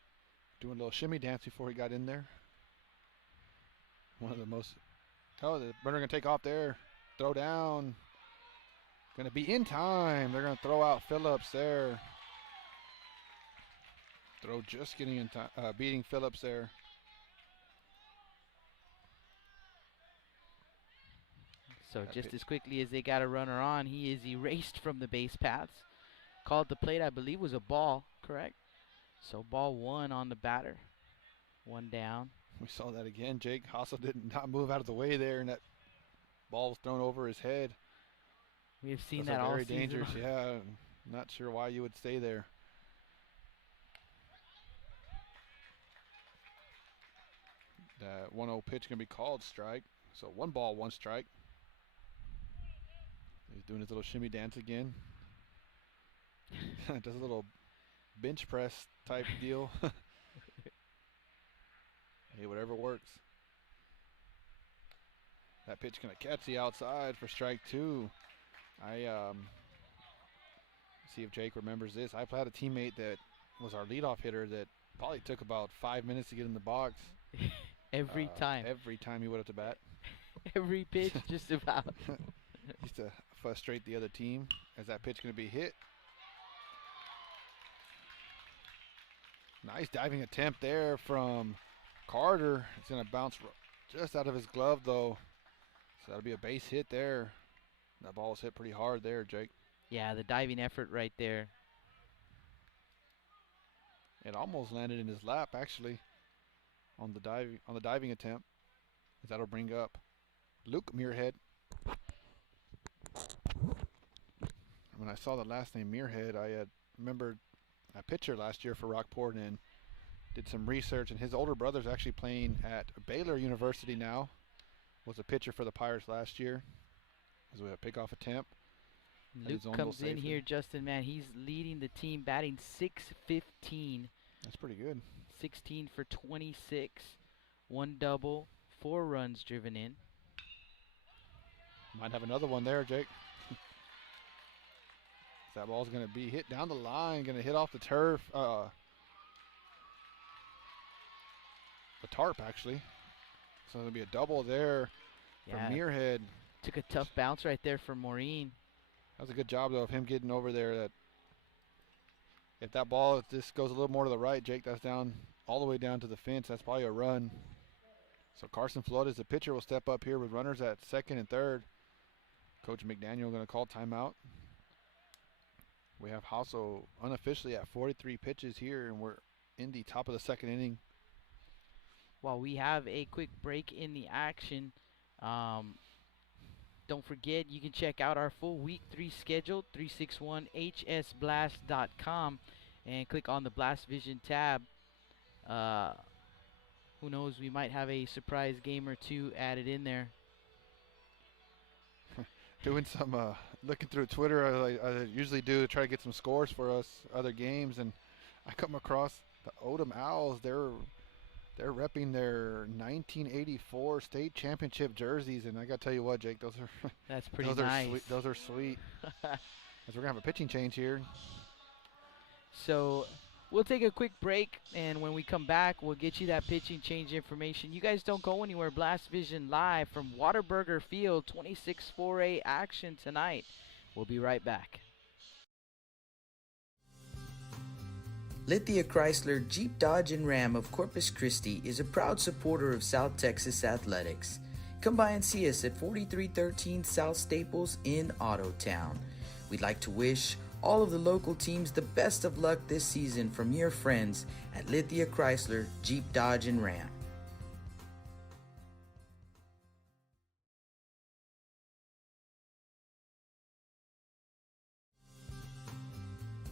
Doing a little shimmy dance before he got in there. One of the most. Oh, the runner going to take off there. Throw down. Going to be in time. They're going to throw out Phillips there. Throw just getting in time, beating Phillips there. So just as quickly as they got a runner on, he is erased from the base paths. Called the plate, I believe, was a ball, correct? So ball 1 on the batter. 1 down. We saw that again. Jake Hasso did not move out of the way there, and that ball was thrown over his head. We have seen that all season. Very dangerous, yeah. Not sure why you would stay there. That 1-0 pitch going to be called strike. So 1 ball, 1 strike. He's doing his little shimmy dance again. Does a little bench press type deal. Hey, whatever works. That pitch going to catch the outside for strike 2. See if Jake remembers this. I've had a teammate that was our leadoff hitter that probably took about 5 minutes to get in the box. Every time. Every time he went up to bat. Every pitch, just about. Used to frustrate the other team. As that pitch going to be hit. Nice diving attempt there from Carter. It's going to bounce just out of his glove, though. So that'll be a base hit there. That ball was hit pretty hard there, Jake. Yeah, the diving effort right there. It almost landed in his lap, actually, on the diving attempt. That'll bring up Luke Muirhead. When I saw the last name Muirhead, I had remembered a pitcher last year for Rockport and did some research. And his older brother's actually playing at Baylor University now. was a pitcher for the Pirates last year. As we have a pickoff attempt. Luke comes in here, Justin, man. He's leading the team, batting .615. That's pretty good. 16 for 26. 1 double, 4 runs driven in. Might have another one there, Jake. That ball's going to be hit down the line, going to hit off the turf. The tarp, actually. So it'll be a double there for Muirhead. Took a tough bounce right there for Maureen. That was a good job, though, of him getting over there. That if that ball just goes a little more to the right, Jake, that's down all the way down to the fence. That's probably a run. So Carson Flores, the pitcher, will step up here with runners at second and third. Coach McDaniel going to call timeout. We have Hasso unofficially at 43 pitches here, and we're in the top of the second inning. While we have a quick break in the action, don't forget you can check out our full Week 3 schedule, 361hsblast.com, and click on the Blast Vision tab. Who knows, we might have a surprise game or two added in there. Doing some looking through Twitter, I usually do to try to get some scores for us, other games, and I come across the Odom Owls. They're repping their 1984 state championship jerseys, and I got to tell you what, Jake, those are that's pretty nice. Those are sweet. As we're gonna have a pitching change here. So we'll take a quick break, and when we come back, we'll get you that pitching change information. You guys don't go anywhere. Blast Vision live from Whataburger Field, 26 4A action tonight. We'll be right back. Lithia Chrysler Jeep Dodge and Ram of Corpus Christi is a proud supporter of South Texas athletics. Come by and see us at 4313 South Staples in Ottotown. We'd like to wish all of the local teams the best of luck this season from your friends at Lithia Chrysler Jeep Dodge and Ram.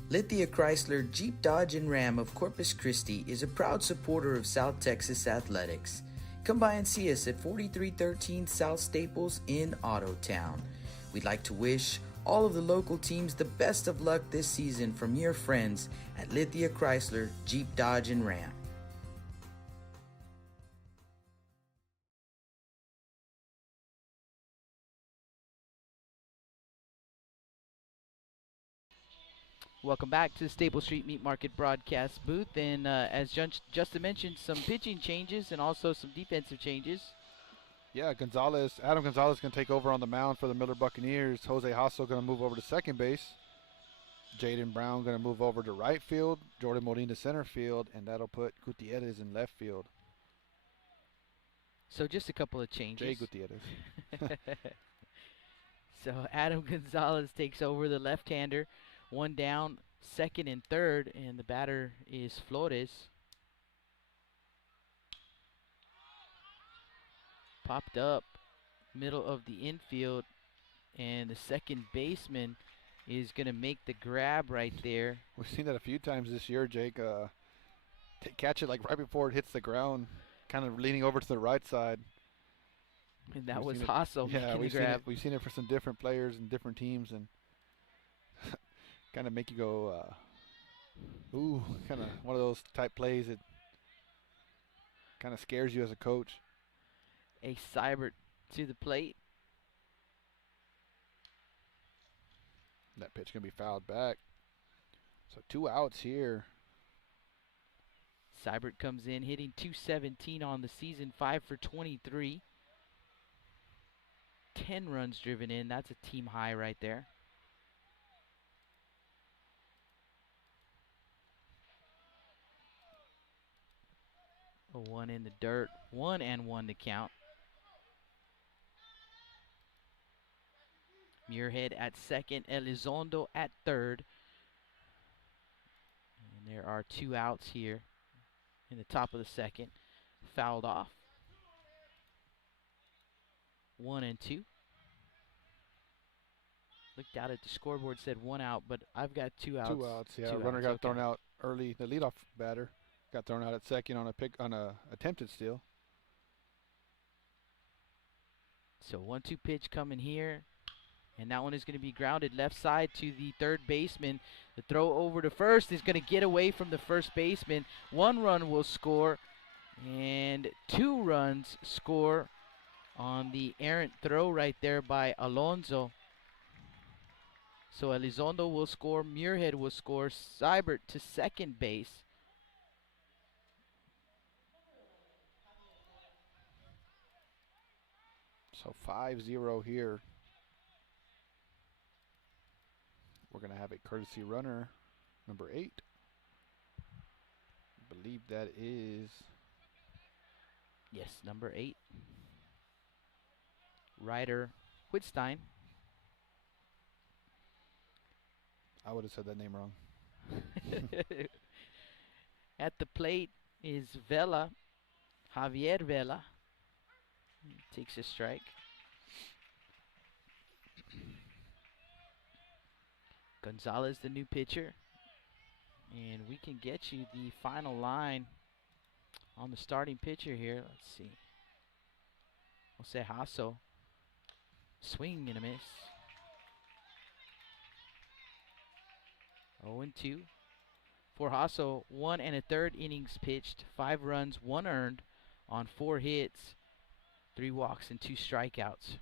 Lithia Chrysler Jeep Dodge and Ram of Corpus Christi is a proud supporter of South Texas athletics. Come by and see us at 4313 South Staples in Ottotown. We'd like to wish all of the local teams the best of luck this season from your friends at Lithia Chrysler Jeep Dodge and Ram. Welcome back to the Staple Street Meat Market broadcast booth, and as Justin mentioned, some pitching changes and also some defensive changes. Yeah, Adam Gonzalez going to take over on the mound for the Miller Buccaneers. Jose Hasso going to move over to second base. Jaden Brown going to move over to right field. Jordan Morin to center field, and that'll put Gutierrez in left field. So just a couple of changes. Jay Gutierrez. So Adam Gonzalez takes over, the left-hander. One down, second and third, and the batter is Flores. Popped up, middle of the infield, and the second baseman is going to make the grab right there. We've seen that a few times this year, Jake. Catch it like right before it hits the ground, kind of leaning over to the right side. And that was Hasso making the grab. We've seen it for some different players and different teams, and kind of make you go, ooh, kind of one of those type plays that kind of scares you as a coach. A Seibert to the plate. That pitch going to be fouled back. So 2 outs here. Seibert comes in hitting .217 on the season, 5 for 23. 10 runs driven in. That's a team high right there. A 1 in the dirt. 1-1 to count. Muirhead at second. Elizondo at third. And there are 2 outs here in the top of the second. Fouled off. 1-2. Looked out at the scoreboard, said 1 out, but I've got 2 outs. 2 outs, yeah. Runner got thrown out early. The leadoff batter got thrown out at second on a attempted steal. So 1-2 pitch coming here. And that one is going to be grounded left side to the third baseman. The throw over to first is going to get away from the first baseman. 1 run will score, and 2 runs score on the errant throw right there by Alonso. So Elizondo will score, Muirhead will score, Seibert to second base. So 5-0 here. We're going to have a courtesy runner, number 8. I believe that is... Yes, number 8. Ryder Whitstein. I would have said that name wrong. At the plate is Vela, Javier Vela. Takes a strike. Gonzalez, the new pitcher. And we can get you the final line on the starting pitcher here. Let's see. Jose Hasso. Swing and a miss. 0-2. For Hasso, 1 1/3 innings pitched, 5 runs, 1 earned on 4 hits, 3 walks, and 2 strikeouts.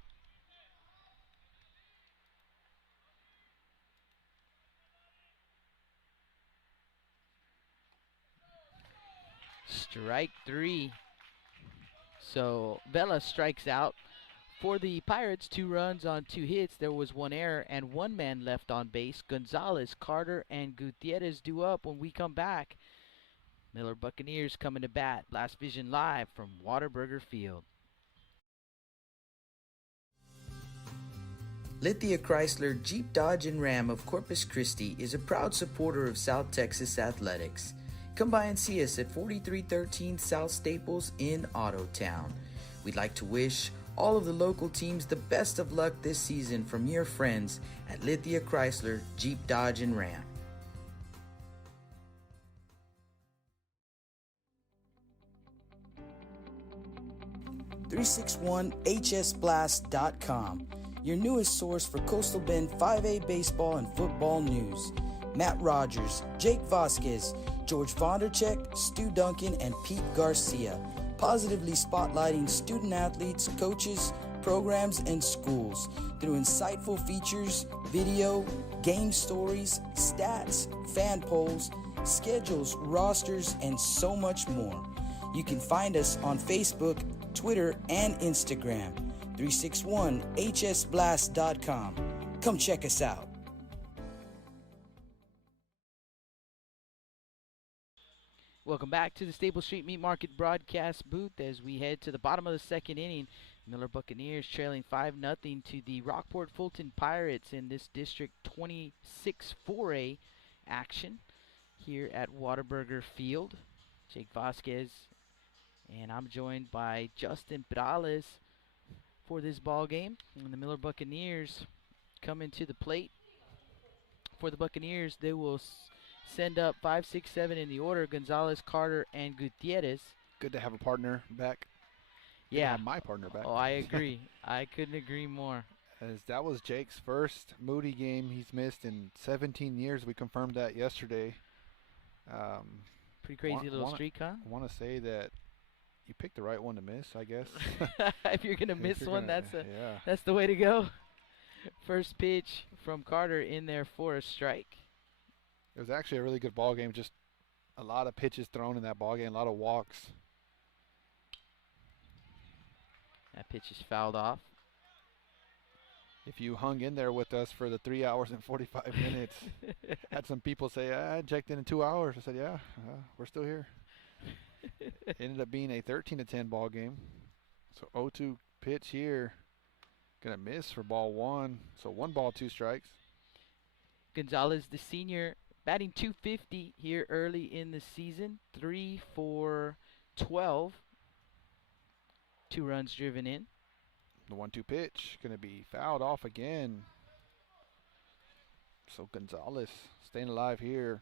Strike 3. So Vela strikes out. For the Pirates, 2 runs on 2 hits. There was 1 error and 1 man left on base. Gonzalez, Carter, and Gutierrez due up when we come back. Miller Buccaneers coming to bat. Blast Vision live from Whataburger Field. Lithia Chrysler Jeep Dodge and Ram of Corpus Christi is a proud supporter of South Texas athletics. Come by and see us at 4313 South Staples in Ottotown. We'd like to wish all of the local teams the best of luck this season from your friends at Lithia Chrysler Jeep Dodge and Ram. .361hsblast.com, your newest source for Coastal Bend 5A baseball and football news. Matt Rogers, Jake Vasquez, George Vondercheck, Stu Duncan, and Pete Garcia, positively spotlighting student athletes, coaches, programs, and schools through insightful features, video, game stories, stats, fan polls, schedules, rosters, and so much more. You can find us on Facebook, Twitter, and Instagram. 361hsblast.com. Come check us out. Welcome back to the Staple Street Meat Market broadcast booth as we head to the bottom of the second inning. Miller Buccaneers trailing 5-0 to the Rockport-Fulton Pirates in this District 26 4A action here at Whataburger Field. Jake Vasquez, and I'm joined by Justin Perales for this ball game. And the Miller Buccaneers coming to the plate. For the Buccaneers, they will send up 5, 6, 7 in the order. Gonzalez, Carter, and Gutierrez. Good to have a partner back. Good to Yeah. have my partner back. Oh, I agree. I couldn't agree more. As that was Jake's first Moody game he's missed in 17 years. We confirmed that yesterday. Pretty crazy little streak, huh? I want to say that you picked the right one to miss, I guess. If you're gonna miss you're one, gonna- that's that's the way to go. First pitch from Carter in there for a strike. It was actually a really good ball game. Just a lot of pitches thrown in that ball game, a lot of walks. That pitch is fouled off. If you hung in there with us for the 3 hours and 45 minutes, had some people say, I checked in 2 hours. I said, yeah, we're still here. It ended up being a 13-10 ball game. So 0-2 pitch here. Gonna miss for ball 1. So 1 ball, 2 strikes. Gonzalez, the senior, batting .250 here early in the season. 3 for 12. 2 runs driven in. The 1-2 pitch gonna be fouled off again. So Gonzalez staying alive here.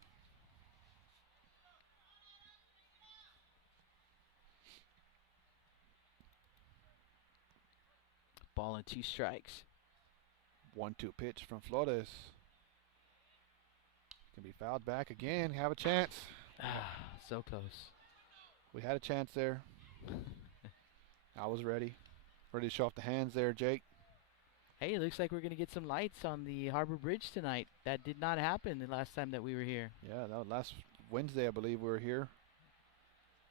Ball and 2 strikes. 1-2 pitch from Flores. Can be fouled back again. Have a chance. So close. We had a chance there. I was ready. Ready to show off the hands there, Jake. Hey, it looks like we're going to get some lights on the Harbor Bridge tonight. That did not happen the last time that we were here. Yeah, that was last Wednesday, I believe we were here.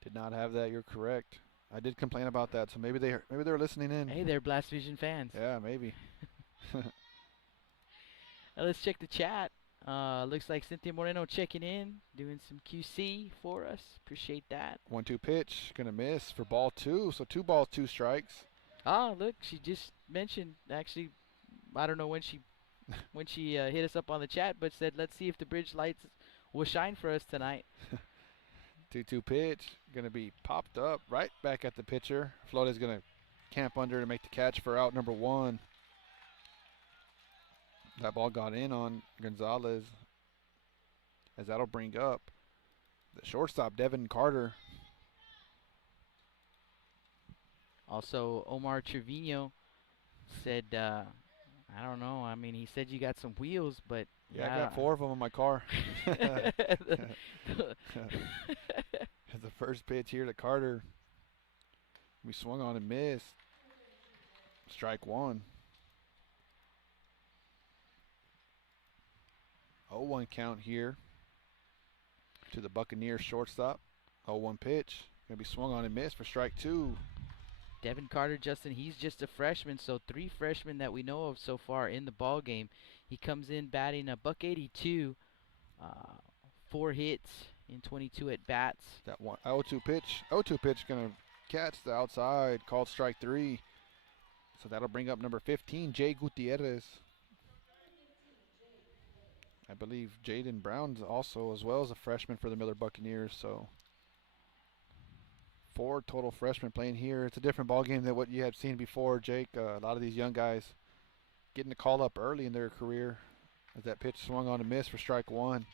Did not have that. You're correct. I did complain about that, so maybe they're listening in. Hey, they're Blast Vision fans. Yeah, maybe. Let's check the chat. Looks like Cynthia Moreno checking in, doing some QC for us. Appreciate that. 1-2 pitch, gonna miss for ball 2. So 2 balls, 2 strikes. Oh, look, she just mentioned, actually, I don't know when she hit us up on the chat, but said, let's see if the bridge lights will shine for us tonight. 2-2 pitch, gonna be popped up right back at the pitcher. Flores gonna camp under to make the catch for out number 1. That ball got in on Gonzalez, as that'll bring up the shortstop, Devin Carter. Also, Omar Trevino said, I don't know, I mean, he said you got some wheels, but Yeah, I got 4 of them in my car. The first pitch here to Carter. We swung on and missed. Strike 1. 0-1 count here to the Buccaneers shortstop. 0-1 pitch. Going to be swung on and missed for strike 2. Devin Carter, Justin, he's just a freshman, so 3 freshmen that we know of so far in the ball game. He comes in batting a .182, 4 hits in 22 at bats. That 0-2 pitch. 0-2 pitch going to catch the outside, called strike 3. So that'll bring up number 15, Jay Gutierrez. I believe Jaden Brown's also as well as a freshman for the Miller Buccaneers. So 4 total freshmen playing here. It's a different ball game than what you had seen before, Jake. A lot of these young guys getting the call up early in their career, as that pitch swung on a miss for strike 1.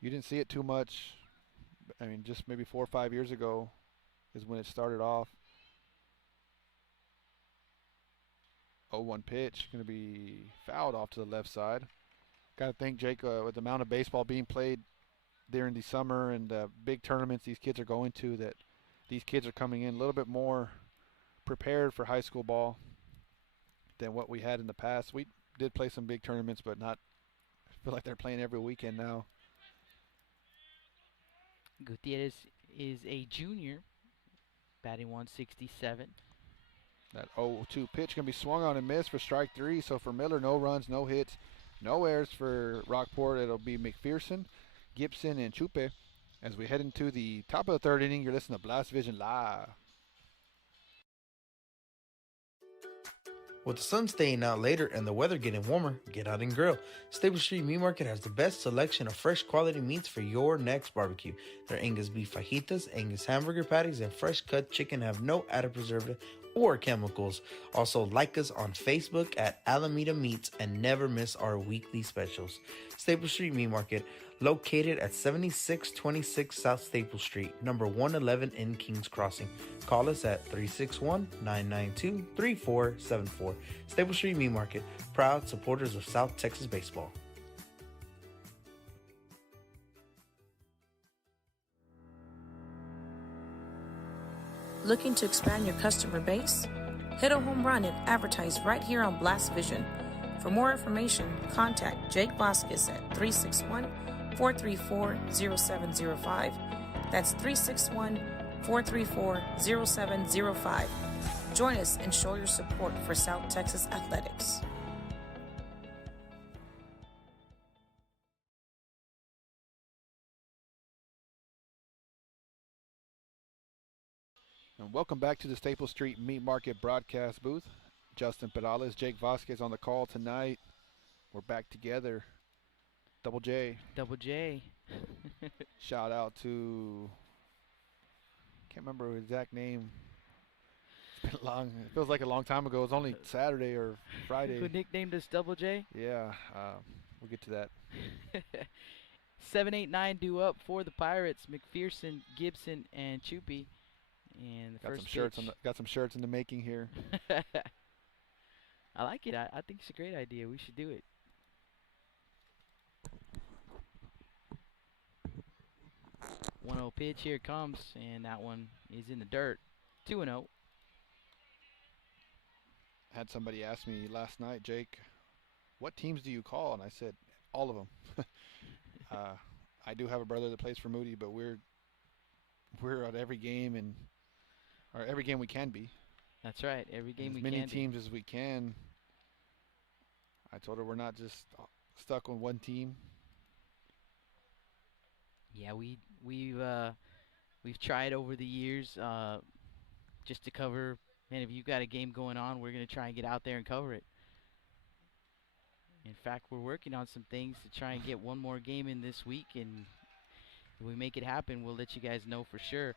You didn't see it too much. I mean, just maybe 4 or 5 years ago is when it started off. 0-1 pitch, going to be fouled off to the left side. Got to think, Jake, with the amount of baseball being played during the summer and big tournaments these kids are going to, that these kids are coming in a little bit more prepared for high school ball than what we had in the past. We did play some big tournaments, but not, I feel like they're playing every weekend now. Gutierrez is a junior, batting 167. That 0-2 pitch going to be swung on and missed for strike 3. So for Miller, no runs, no hits, no errors for Rockport. It'll be McPherson, Gibson, and Chupe. As we head into the top of the 3rd inning, you're listening to Blast Vision Live. With the sun staying out later and the weather getting warmer, get out and grill. Stable Street Meat Market has the best selection of fresh quality meats for your next barbecue. Their Angus beef fajitas, Angus hamburger patties, and fresh cut chicken have no added preservative or chemicals. Also, like us on Facebook at Alameda Meats and never miss our weekly specials. Stable Street Meat Market, located at 7626 South Staple Street, number 111 in Kings Crossing. Call us at 361-992-3474. Staple Street Meat Market, proud supporters of South Texas baseball. Looking to expand your customer base? Hit a home run and advertise right here on Blast Vision. For more information, contact Jake Vasquez at 361-434-0705. That's 361-434-0705. Join us and show your support for South Texas athletics. And welcome back to the Staple Street Meat Market broadcast booth. Justin Perales, Jake Vasquez on the call tonight. We're back together. Double J. Double J. Shout out to, can't remember his exact name. It's been long. It feels like a long time ago. It was only Saturday or Friday. Who nicknamed us Double J? Yeah, we'll get to that. 7-8-9 due up for the Pirates. McPherson, Gibson, and Chupi. And the Got first some shirts pitch. got some shirts in the making here. I like it. I think it's a great idea. We should do it. 1-0 pitch. Here it comes, and that one is in the dirt. 2-0. Had somebody ask me last night, Jake, what teams do you call? And I said, all of them. I do have a brother that plays for Moody, but we're at every game or every game we can be. That's right. Every game we as can many be. teams as we can. I told her we're not just stuck on one team. Yeah, we've tried over the years just to cover. Man, if you've got a game going on, we're gonna try and get out there and cover it. In fact, we're working on some things to try and get one more game in this week, and if we make it happen, we'll let you guys know for sure.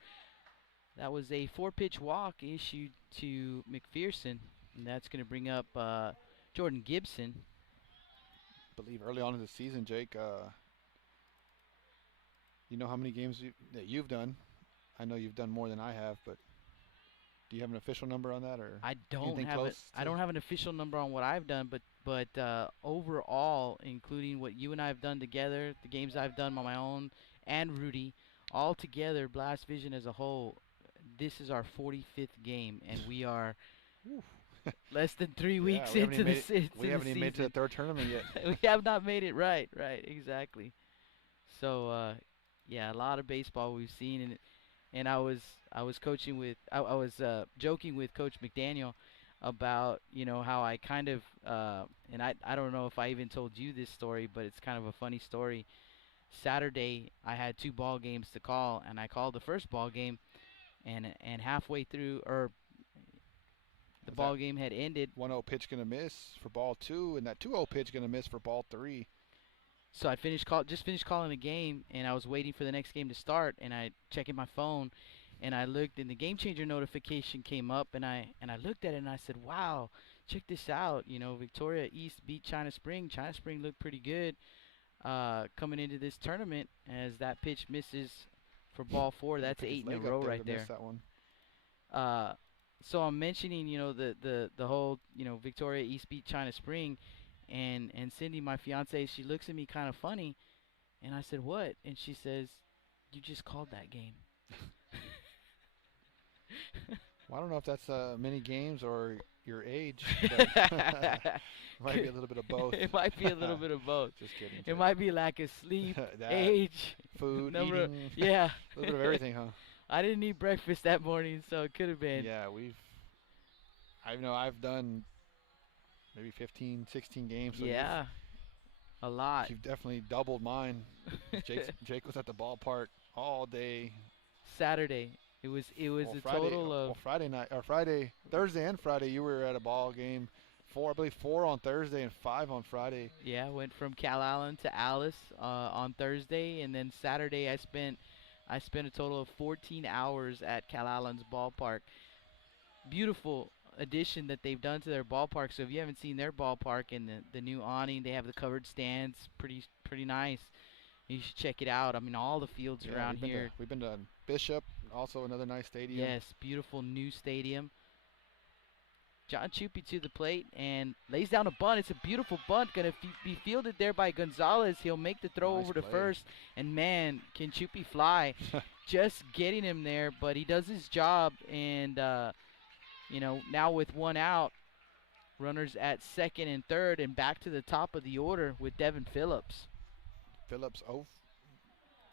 That was a 4-pitch walk issued to McPherson, and that's going to bring up Jordan Gibson. I believe early on in the season, Jake, you know how many games that you've done. I know you've done more than I have, but do you have an official number on that, or I don't anything have close I don't have an official number on what I've done, but overall, including what you and I have done together, the games I've done on my own, and Rudy, all together, Blast Vision as a whole, this is our 45th game, and we are less than 3 weeks into the season. We haven't even made it to the third tournament yet. We have not made it. Right, exactly. So, yeah, a lot of baseball we've seen, and I was coaching with I was joking with Coach McDaniel about how I kind of and I don't know if I even told you this story, but it's kind of a funny story. Saturday I had 2 ball games to call, and I called the first ball game, and halfway through, or the ball game had ended. 1-0 pitch gonna miss for ball 2, and that 2-0 pitch gonna miss for ball 3. So I just finished calling the game, and I was waiting for the next game to start, and I checking my phone, and I looked, and the game changer notification came up, and I looked at it, and I said, "Wow, check this out! Victoria East beat China Spring. China Spring looked pretty good coming into this tournament." As that pitch misses for ball 4, that's 8 in a row right there. That one. So I'm mentioning, the whole, Victoria East beat China Spring. And Cindy, my fiance, she looks at me kind of funny, and I said, "What?" And she says, "You just called that game." Well, I don't know if that's many games or your age. But might be a little bit of both. It might be a little bit of both. Just kidding. It might be lack of sleep, that, age, food, number eating. Yeah. A little bit of everything, huh? I didn't eat breakfast that morning, so it could have been. Yeah, I've done maybe 15, 16 games. So yeah, a lot. You've definitely doubled mine. Jake was at the ballpark all day. Saturday. It was total of Thursday and Friday. You were at a ball game. 4 on Thursday and 5 on Friday. Yeah, went from Calallen to Alice on Thursday, and then Saturday I spent a total of 14 hours at Calallen's ballpark. Beautiful addition that they've done to their ballpark. So if you haven't seen their ballpark and the new awning, they have the covered stands, pretty nice. You should check it out. I mean, all the fields around here. We've been to Bishop, also another nice stadium. Yes, beautiful new stadium. John Chupi to the plate and lays down a bunt. It's a beautiful bunt, going to be fielded there by Gonzalez. He'll make the throw over to first, and man, can Chupi fly. Just getting him there, but he does his job, and now with 1 out, runners at second and third, and back to the top of the order with Devin Phillips.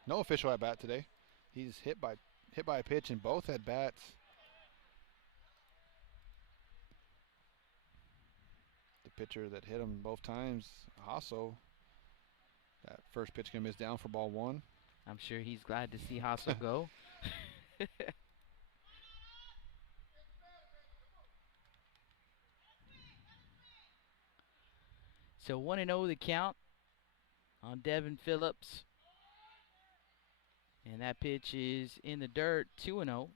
No official at bat today. He's hit by a pitch in both at bats. The pitcher that hit him both times, Hasso. That first pitch gonna miss down for ball 1. I'm sure he's glad to see Hasso go. So 1-0 the count on Devin Phillips. And that pitch is in the dirt, 2-0.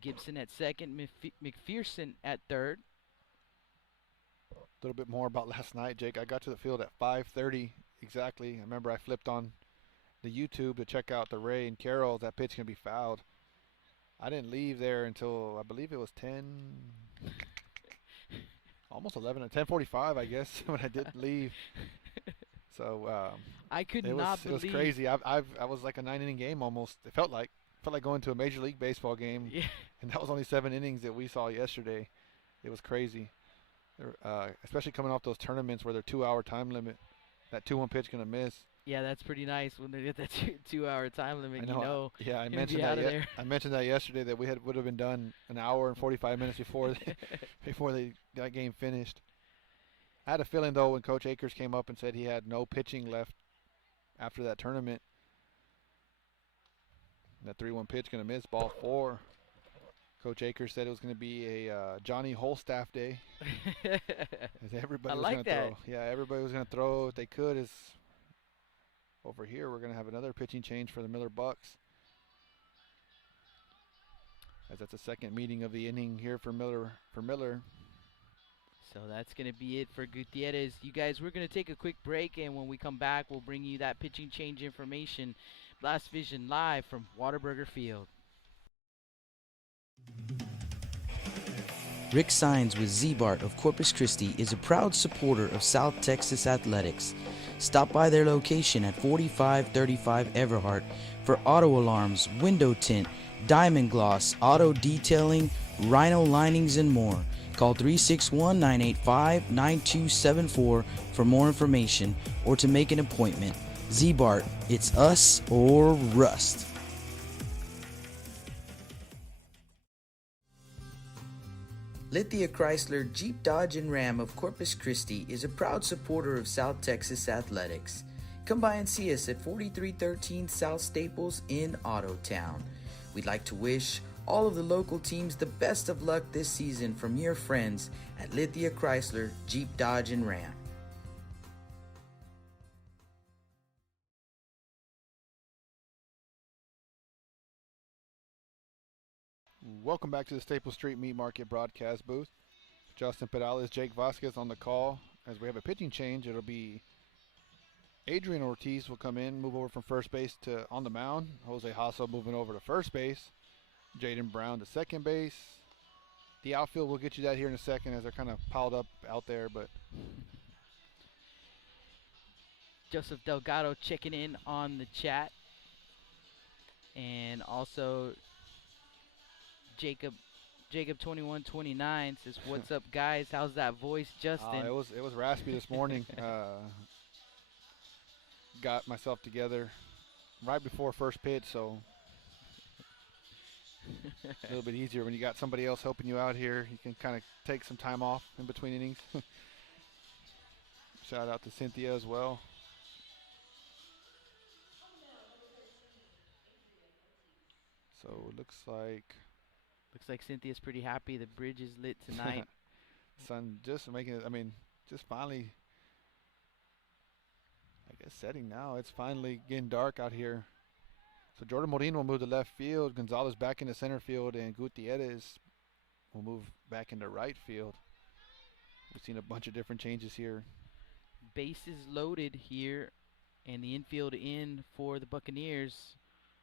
Gibson at second, McPherson at third. A little bit more about last night, Jake. I got to the field at 5:30 exactly. I remember I flipped on the YouTube to check out the Ray and Carroll. That pitch can be fouled. I didn't leave there until I believe it was 10, almost 11, at 10:45, I guess, when I did leave. So I could it not was believe. crazy. I was like a 9 inning game almost. It felt like going to a Major League Baseball game, Yeah. and that was only 7 innings that we saw yesterday. It was crazy, especially coming off those tournaments where they're 2 hour time limit. That 2-1 pitch gonna miss. Yeah, that's pretty nice when they get that 2 hour time limit. I know. Yeah, I you'll mentioned be that. out of there. I mentioned that yesterday that would have been done an hour and 45 minutes before that game finished. I had a feeling though when Coach Akers came up and said he had no pitching left after that tournament. That 3-1 pitch gonna miss, ball 4. Coach Akers said it was gonna be a Johnny Holstaff day. As everybody I was like gonna that. throw. Yeah, everybody was gonna throw what they could. Is over here we're gonna have another pitching change for the Miller Bucks. As that's the second meeting of the inning here for Miller. So that's going to be it for Gutierrez. You guys, we're going to take a quick break, and when we come back, we'll bring you that pitching change information. Blast Vision live from Whataburger Field. Rick Sines with Z-Bart of Corpus Christi is a proud supporter of South Texas Athletics. Stop by their location at 4535 Everhart for auto alarms, window tint, diamond gloss, auto detailing, rhino linings, and more. Call 361-985-9274 for more information or to make an appointment. Z-Bart, it's us or rust. Lithia Chrysler Jeep Dodge and Ram of Corpus Christi is a proud supporter of South Texas Athletics. Come by and see us at 4313 South Staples in Autotown. We'd like to wish all of the local teams the best of luck this season from your friends at Lithia Chrysler Jeep Dodge and Ram. Welcome back to the Staples Street Meat Market broadcast booth. Justin Perales, Jake Vasquez on the call. As we have a pitching change, it'll be Adrian Ortiz will come in, move over from first base to on the mound. Jose Hasso moving over to first base. Jaden Brown to second base. The outfield, we'll get you that here in a second as they're kind of piled up out there, but Joseph Delgado checking in on the chat. And also Jacob 2129 says, "What's up, guys? How's that voice, Justin?" it was raspy this morning. Got myself together right before first pitch, so a little bit easier when you got somebody else helping you out here. You can kind of take some time off in between innings. Shout out to Cynthia as well. So it looks like Cynthia's pretty happy. The bridge is lit tonight. sun just making it. I mean, just finally, I guess, setting now. It's finally getting dark out here. So Jordan Morin will move to left field. Gonzalez back into center field, and Gutierrez will move back into right field. We've seen a bunch of different changes here. Bases loaded here, and the infield in for the Buccaneers.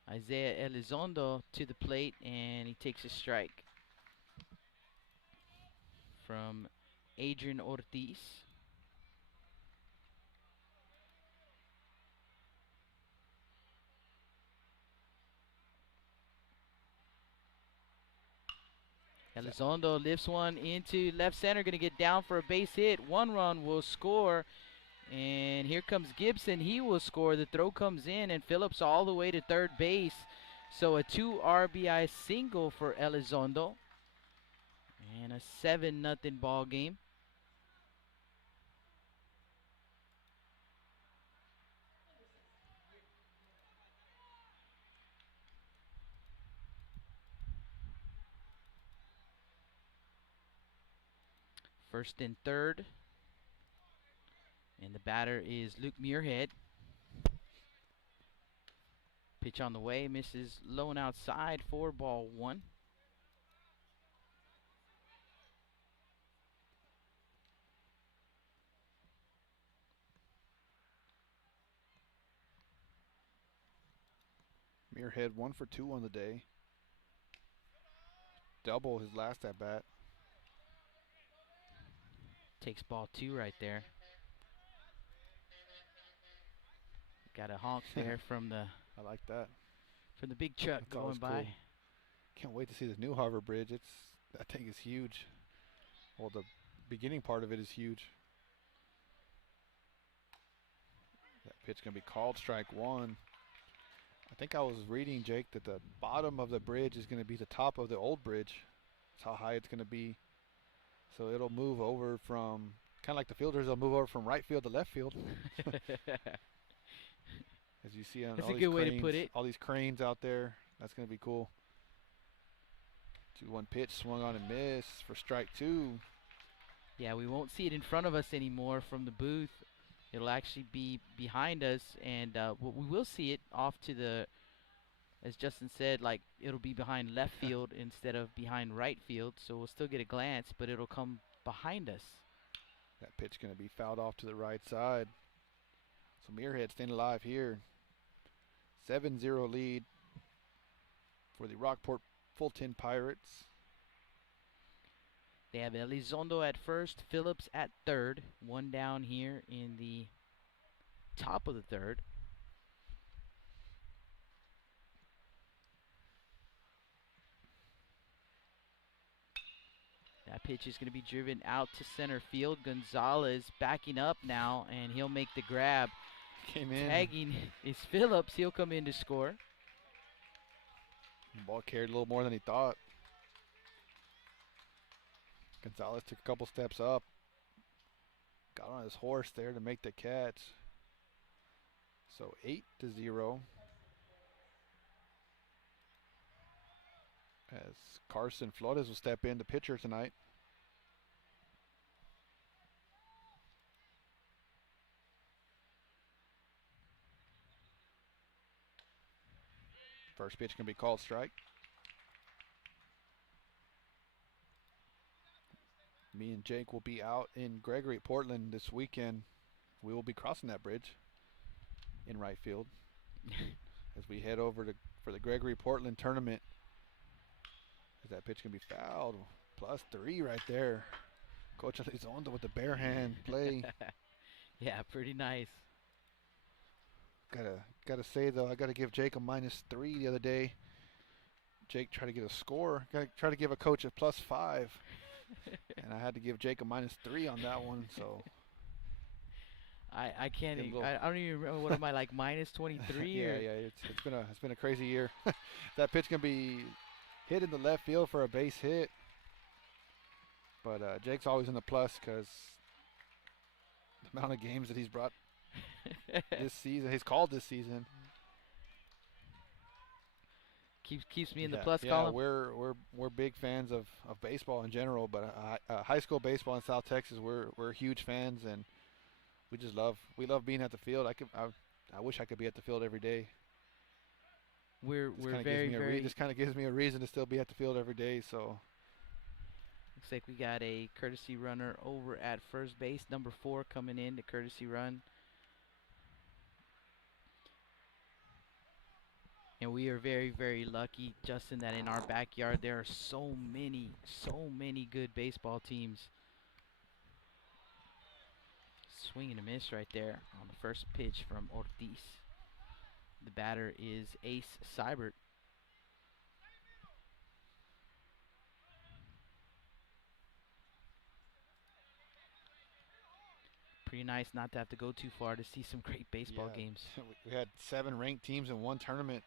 Isaiah Elizondo to the plate, and he takes a strike from Adrian Ortiz. Elizondo lifts one into left center, going to get down for a base hit. 1 run will score, and here comes Gibson. He will score. The throw comes in, and Phillips all the way to third base. So a 2 RBI single for Elizondo, and a 7-0 ball game. First and third. And the batter is Luke Muirhead. Pitch on the way, misses low and outside for ball 1. Muirhead 1 for 2 on the day. Double his last at bat. Takes ball 2 right there. Got a honk there from the I like that. big truck That's going always by. cool. Can't wait to see this new Harbor Bridge. That thing is huge. Well, the beginning part of it is huge. That pitch gonna be called strike 1. I think I was reading, Jake, that the bottom of the bridge is gonna be the top of the old bridge. That's how high it's gonna be. So it'll move over from, kind of like the fielders, they'll move over from right field to left field. As you see on That's all a these good way to cranes, put it. all these cranes out there. That's gonna be cool. 2-1 pitch, swung on and missed for strike 2. Yeah, we won't see it in front of us anymore from the booth. It'll actually be behind us, and we will see it off to the, as Justin said, like it'll be behind left field instead of behind right field. So we'll still get a glance, but it'll come behind us. That pitch going to be fouled off to the right side. So Muirhead staying alive here. 7-0 lead for the Rockport-Fulton Pirates. They have Elizondo at first, Phillips at third. One down here in the top of the third. That pitch is going to be driven out to center field. Gonzalez backing up now, and he'll make the grab. Came in. Tagging is Phillips. He'll come in to score. The ball carried a little more than he thought. Gonzalez took a couple steps up. Got on his horse there to make the catch. So 8-0. As Carson Flores will step in, the pitcher tonight. First pitch can be called strike. Me and Jake will be out in Gregory, Portland this weekend. We will be crossing that bridge in right field as we head over for the Gregory Portland tournament. As that pitch can be fouled. +3 right there. Coach Elizondo with the bare hand play. Yeah, pretty nice. Gotta say though, I gotta give Jake a -3 the other day. Jake tried to get a score. Gotta try to give a coach a +5. And I had to give Jake a -3 on that one, so I can't even, I don't even remember, what am I, like -23? yeah, it's been a crazy year. That pitch can be hit in the left field for a base hit. But Jake's always in the plus because the amount of games that he's brought this season, he's called this season. Keeps me in the plus column. We're big fans of baseball in general, but high school baseball in South Texas, we're huge fans, and we love being at the field. I wish I could be at the field every day. We're very This kind of gives me a reason to still be at the field every day. So looks like we got a courtesy runner over at first base, number 4 coming in to courtesy run. And we are very, very lucky, Justin, that in our backyard there are so many good baseball teams. Swing and a miss right there on the first pitch from Ortiz. The batter is Ace Seibert. Pretty nice not to have to go too far to see some great baseball games. We had 7 ranked teams in one tournament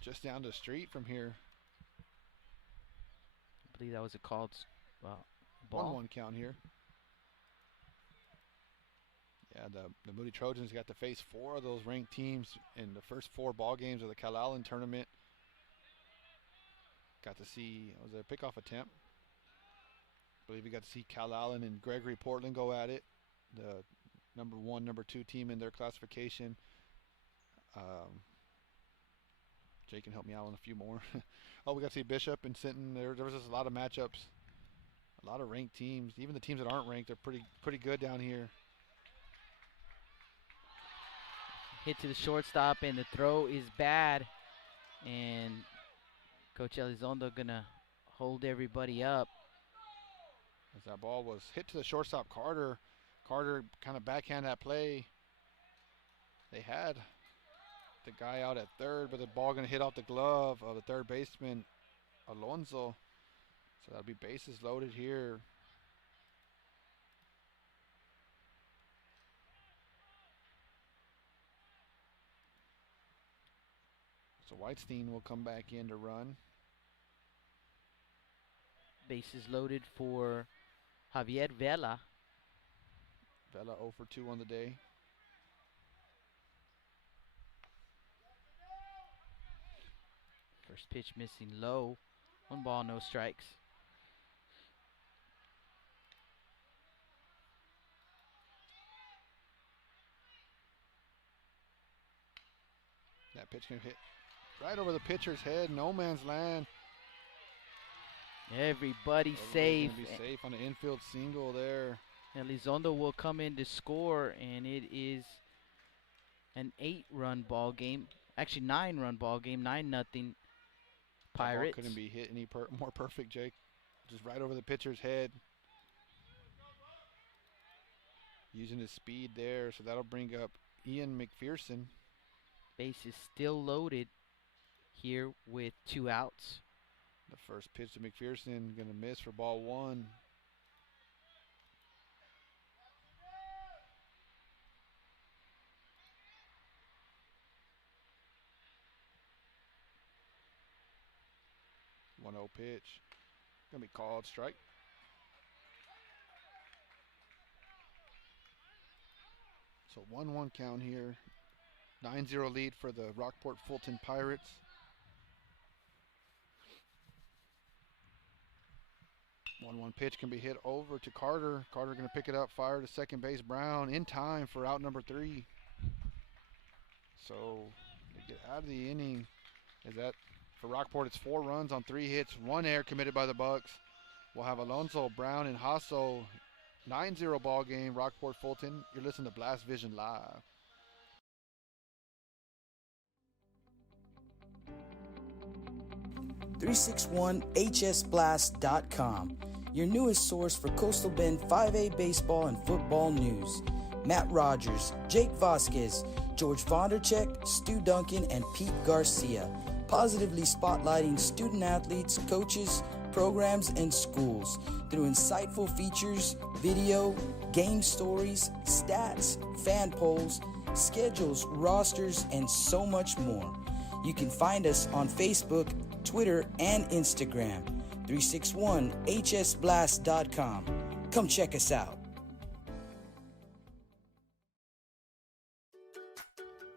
just down the street from here. I believe that was a called ball. 1-1 count here. Yeah, the Moody Trojans got to face 4 of those ranked teams in the first 4 ball games of the Cal Allen tournament. Got to see, was it a pickoff attempt? I believe we got to see Cal Allen and Gregory Portland go at it. The number 1, number 2 team in their classification. Jake can help me out on a few more. Oh, we got to see Bishop and Sinton. There was just a lot of matchups. A lot of ranked teams. Even the teams that aren't ranked, they're pretty good down here. Hit to the shortstop, and the throw is bad. And Coach Elizondo gonna hold everybody up. As that ball was hit to the shortstop, Carter. Carter kind of backhand that play. They had the guy out at third, but the ball going to hit off the glove of the third baseman, Alonso. So that'll be bases loaded here. So Whitestein will come back in to run. Bases loaded for Javier Vela. Vela 0 for 2 on the day. First pitch missing low. 1 ball, no strikes. That pitch can hit right over the pitcher's head. No man's land. Everybody safe. Gonna be safe on the infield single there. Elizondo will come in to score, and it is an 8-run ball game. Actually, 9-run ball game. 9-0 Pirates. Couldn't be hit any more perfect, Jake. Just right over the pitcher's head. Using his speed there, so that'll bring up Ian McPherson. Base is still loaded here with 2 outs. The first pitch to McPherson, gonna miss for ball 1. One 0 pitch. Gonna be called strike. So 1-1 count here. 9-0 lead for the Rockport-Fulton Pirates. One pitch can be hit over to Carter. Carter going to pick it up, fire to second base. Brown in time for out number 3. So they get out of the inning. Is that for Rockport? It's 4 runs on 3 hits, 1 error committed by the Bucks. We'll have Alonso, Brown, and Hasso. 9-0 ball game. Rockport-Fulton. You're listening to Blast Vision Live. .361hsblast.com, your newest source for Coastal Bend 5A baseball and football news. Matt Rogers, Jake Vasquez, George Vondercheck, Stu Duncan, and Pete Garcia, positively spotlighting student athletes, coaches, programs, and schools through insightful features, video, game stories, stats, fan polls, schedules, rosters, and so much more. You can find us on Facebook, Twitter, and Instagram. 361hsblast.com. Come check us out.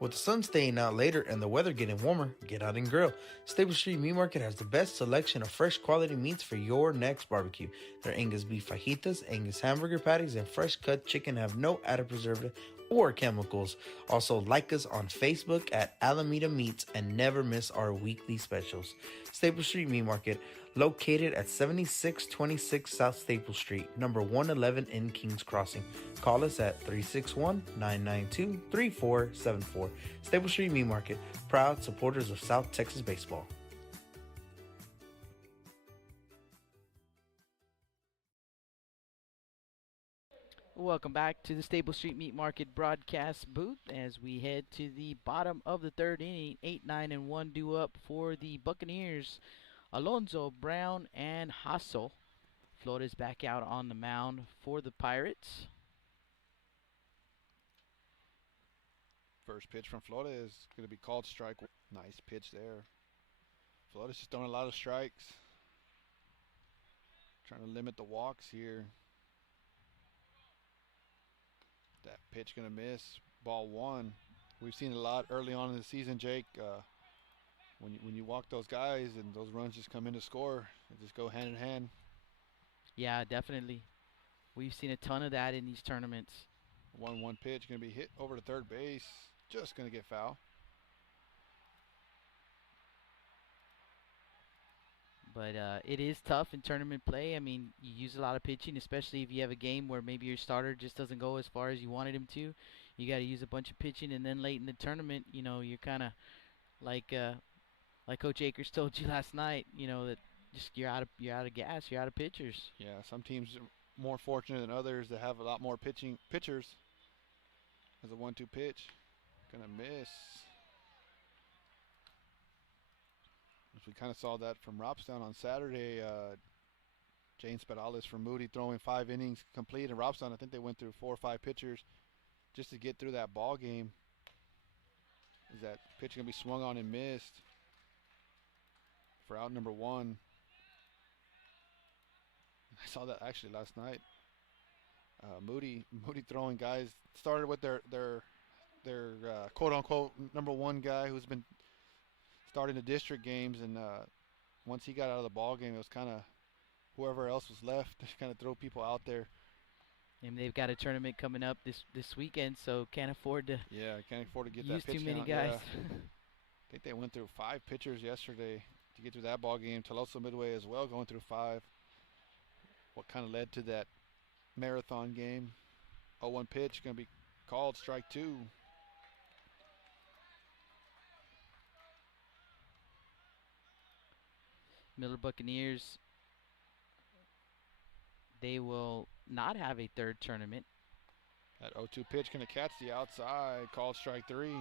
With the sun staying out later and the weather getting warmer, get out and grill. Stable Street Meat Market has the best selection of fresh quality meats for your next barbecue. Their Angus beef fajitas, Angus hamburger patties, and fresh cut chicken have no added preservative or chemicals. Also, like us on Facebook at Alameda Meats and never miss our weekly specials. Stable Street Meat Market, located at 7626 South Staple Street, number 111 in Kings Crossing. Call us at 361-992-3474. Staple Street Meat Market, proud supporters of South Texas baseball. Welcome back to the Stable Street Meat Market broadcast booth as we head to the bottom of the 3rd inning. 8-9-1 due up for the Buccaneers. Alonso, Brown, and Hassel. Flores back out on the mound for the Pirates. First pitch from Flores going to be called strike. Nice pitch there. Flores just throwing a lot of strikes. Trying to limit the walks here. That pitch going to miss. Ball 1. We've seen a lot early on in the season, Jake. When you walk those guys and those runs just come in to score, they just go hand in hand. Yeah, definitely. We've seen a ton of that in these tournaments. 1-1 pitch going to be hit over to third base. Just going to get foul. But it is tough in tournament play. I mean, you use a lot of pitching, especially if you have a game where maybe your starter just doesn't go as far as you wanted him to. You got to use a bunch of pitching, and then late in the tournament, you know, you're kind of like like Coach Akers told you last night, that just you're out of gas, you're out of pitchers. Yeah, some teams are more fortunate than others that have a lot more pitchers. As a 1-2 pitch, gonna miss. As we kind of saw that from Robstown on Saturday. James Perales from Moody throwing 5 innings complete, and Robstown, I think they went through 4 or 5 pitchers just to get through that ball game. Is that pitch gonna be swung on and missed for out number 1? I saw that actually last night. Moody throwing guys started with their quote unquote number 1 guy who's been starting the district games, and once he got out of the ball game, it was kind of whoever else was left to kind of throw people out there. And they've got a tournament coming up this weekend, so can't afford to. Yeah, can't afford to get use that pitch too many count. guys. Yeah. I think they went through 5 pitchers yesterday to get through that ball game. Tolosa Midway as well going through 5. What kind of led to that marathon game? 0-1 pitch going to be called, strike 2. Miller Buccaneers, they will not have a third tournament. That 0-2 pitch going to catch the outside, called strike 3.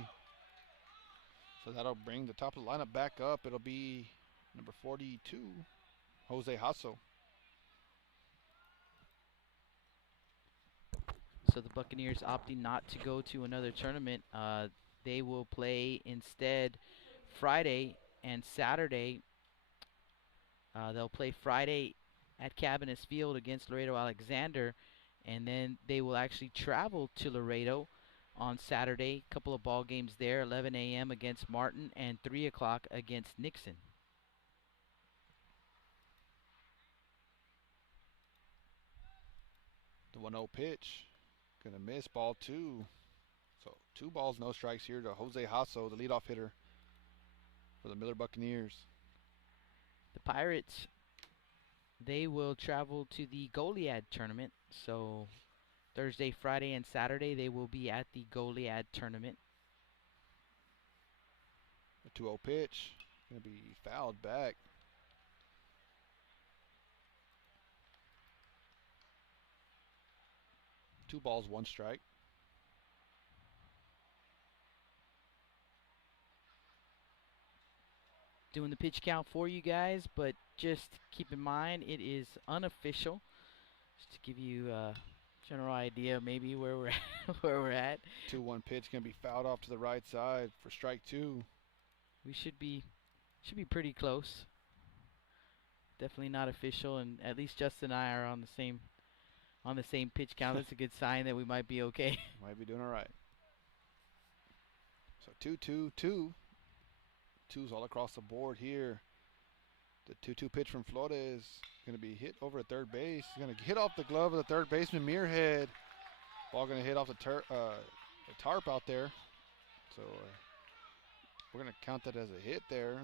So that'll bring the top of the lineup back up. It'll be number 42, Jose Hasso. So the Buccaneers opting not to go to another tournament. They will play instead Friday and Saturday. They'll play Friday at Cabinets Field against Laredo Alexander, and then they will actually travel to Laredo on Saturday. A couple of ball games there, 11 a.m. against Martin and 3 o'clock against Nixon. The 1-0 pitch, gonna miss, ball 2. So 2 balls, no strikes here to Jose Hasso, the leadoff hitter for the Miller Buccaneers. The Pirates, they will travel to the Goliad tournament. So Thursday, Friday, and Saturday, they will be at the Goliad tournament. The 2-0 pitch, gonna be fouled back. Two balls, 1 strike. Doing the pitch count for you guys, but just keep in mind it is unofficial. Just to give you a general idea, maybe where we're at, where we're at. 2-1 pitch gonna be fouled off to the right side for strike 2. We should be pretty close. Definitely not official, and at least Justin and I are on the same pitch count. That's a good sign that we might be okay. Might be doing all right. So 2-2-2. 2's all across the board here. The 2-2 pitch from Flores going to be hit over at third base. He's going to hit off the glove of the third baseman, Muirhead. Ball going to hit off the tarp out there. So we're going to count that as a hit there.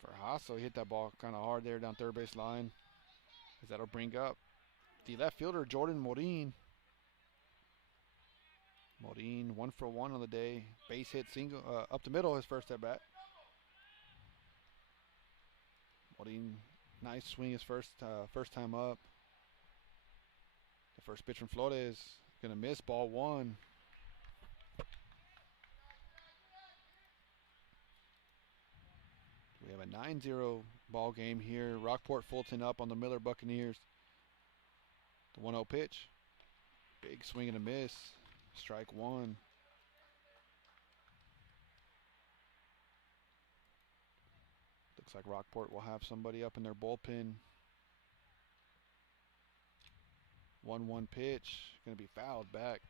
For Hasso, he hit that ball kind of hard there down third base line. As that'll bring up the left fielder, Jordan Morin. Morin 1 for 1 on the day. Base hit single up the middle, his first at bat. Morin, nice swing his first time up. The first pitch from Flores, gonna miss, ball 1. We have a 9-0 ball game here. Rockport-Fulton up on the Miller Buccaneers. The 1-0 pitch. Big swing and a miss. Strike 1. Looks like Rockport will have somebody up in their bullpen. 1-1 pitch. Going to be fouled back.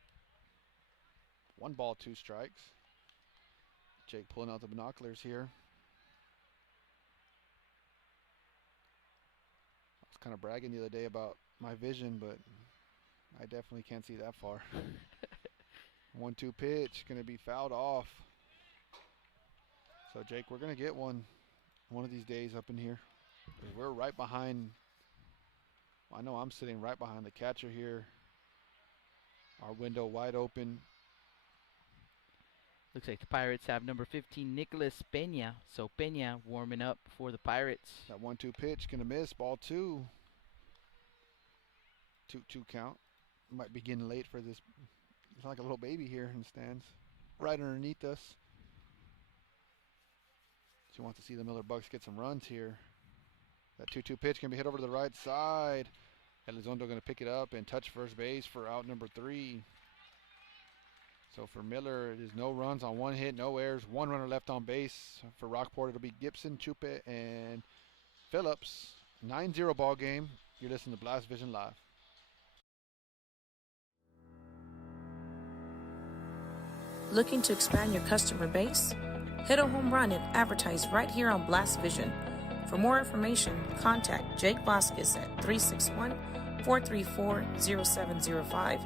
1 ball, 2 strikes. Jake pulling out the binoculars here. I was kind of bragging the other day about my vision, but I definitely can't see that far. 1-2 pitch, going to be fouled off. So Jake, we're going to get one of these days up in here. We're right behind, I know I'm sitting right behind the catcher here. Our window wide open. Looks like the Pirates have number 15, Nicholas Peña. So Peña warming up for the Pirates. That 1-2 pitch gonna miss. Ball 2. 2-2 count. Might be getting late for this. It's like a little baby here in the stands, right underneath us. She wants to see the Miller Bucks get some runs here. That 2-2 pitch can be hit over to the right side. Elizondo going to pick it up and touch first base for out number 3. So for Miller, it is no runs on 1 hit, no errors, 1 runner left on base. For Rockport, it'll be Gibson, Chupe, and Phillips. 9-0 ball game. You're listening to Blast Vision Live. Looking to expand your customer base? Hit a home run and advertise right here on Blast Vision. For more information, contact Jake Vasquez at 361-434-0705.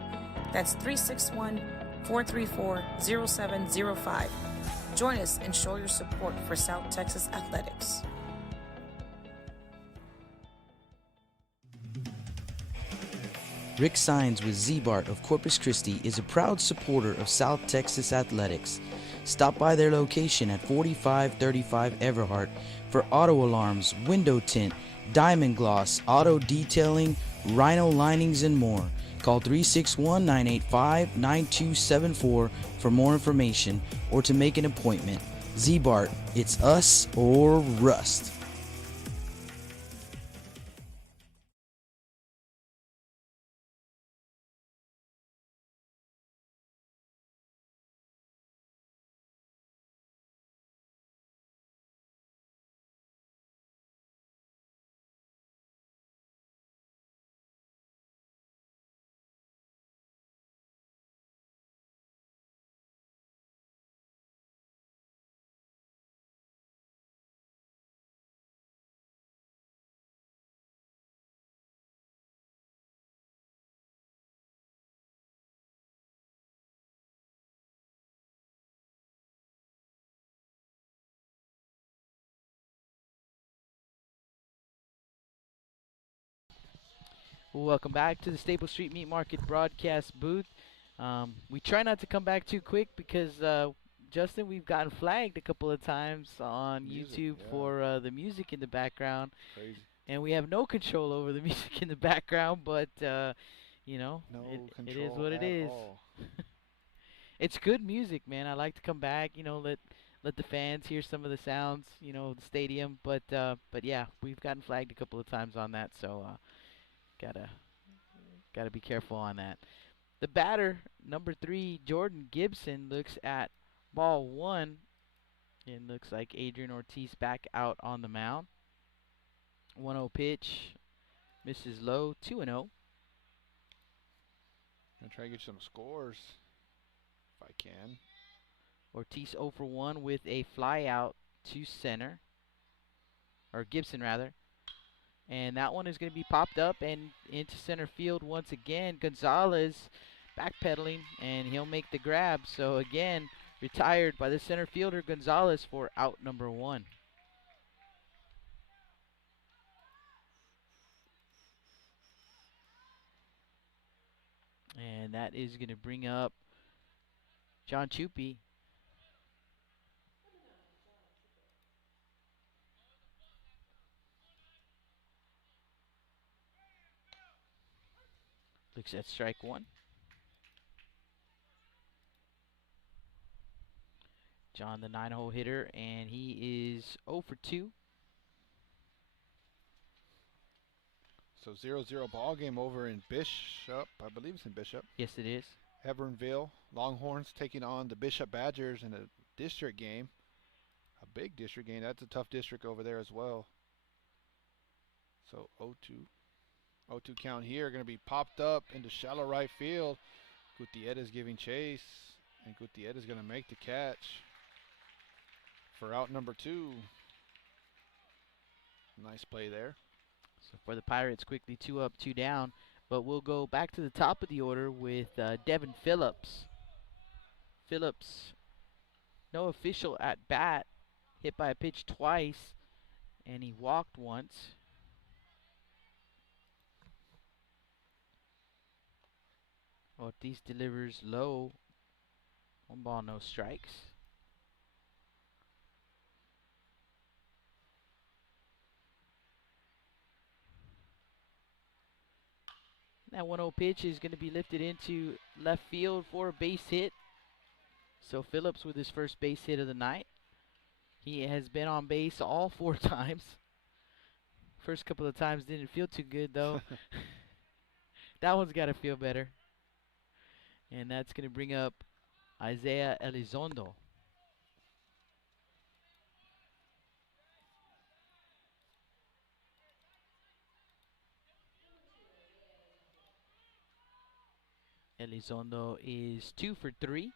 That's 361-434-0705. Join us and show your support for South Texas athletics. Rick Sines with Z-Bart of Corpus Christi is a proud supporter of South Texas athletics. Stop by their location at 4535 Everhart for auto alarms, window tint, diamond gloss, auto detailing, rhino linings, and more. Call 361-985-9274 for more information or to make an appointment. Z-Bart, it's us or rust. Welcome back to the Staple Street Meat Market broadcast booth. We try not to come back too quick because, Justin, we've gotten flagged a couple of times on YouTube for the music in the background. Crazy. And we have no control over the music in the background, but, you know, it is what it is. It's good music, man. I like to come back, you know, let the fans hear some of the sounds, you know, the stadium. But yeah, we've gotten flagged a couple of times on that, so gotta be careful on that. The batter, number 3, Jordan Gibson, looks at ball 1. And looks like Adrian Ortiz back out on the mound. 1-0 pitch, misses low, 2-0. I'm gonna try to get you some scores if I can. Ortiz 0 for 1 with a fly out to center, or Gibson rather. And that one is going to be popped up and into center field once again. Gonzalez backpedaling, and he'll make the grab. So again, retired by the center fielder Gonzalez for out number 1. And that is going to bring up John Chupi. Looks at strike 1. John, the 9-hole hitter, and he is 0 for 2. So 0-0 ball game over in Bishop. I believe it's in Bishop. Yes, it is. Evernville Longhorns taking on the Bishop Badgers in a district game. A big district game. That's a tough district over there as well. So 0-2 count here. Going to be popped up into shallow right field. Gutierrez giving chase. And Gutierrez going to make the catch for out number 2. Nice play there. So for the Pirates, quickly 2 up, 2 down. But we'll go back to the top of the order with Devin Phillips. Phillips, no official at bat. Hit by a pitch twice, and he walked once. Ortiz delivers low. 1 ball, no strikes. That 1-0 pitch is going to be lifted into left field for a base hit. So Phillips with his first base hit of the night. He has been on base all 4 times. First couple of times didn't feel too good, though. That one's got to feel better. And that's going to bring up Isaiah Elizondo. Elizondo is 2 for 3.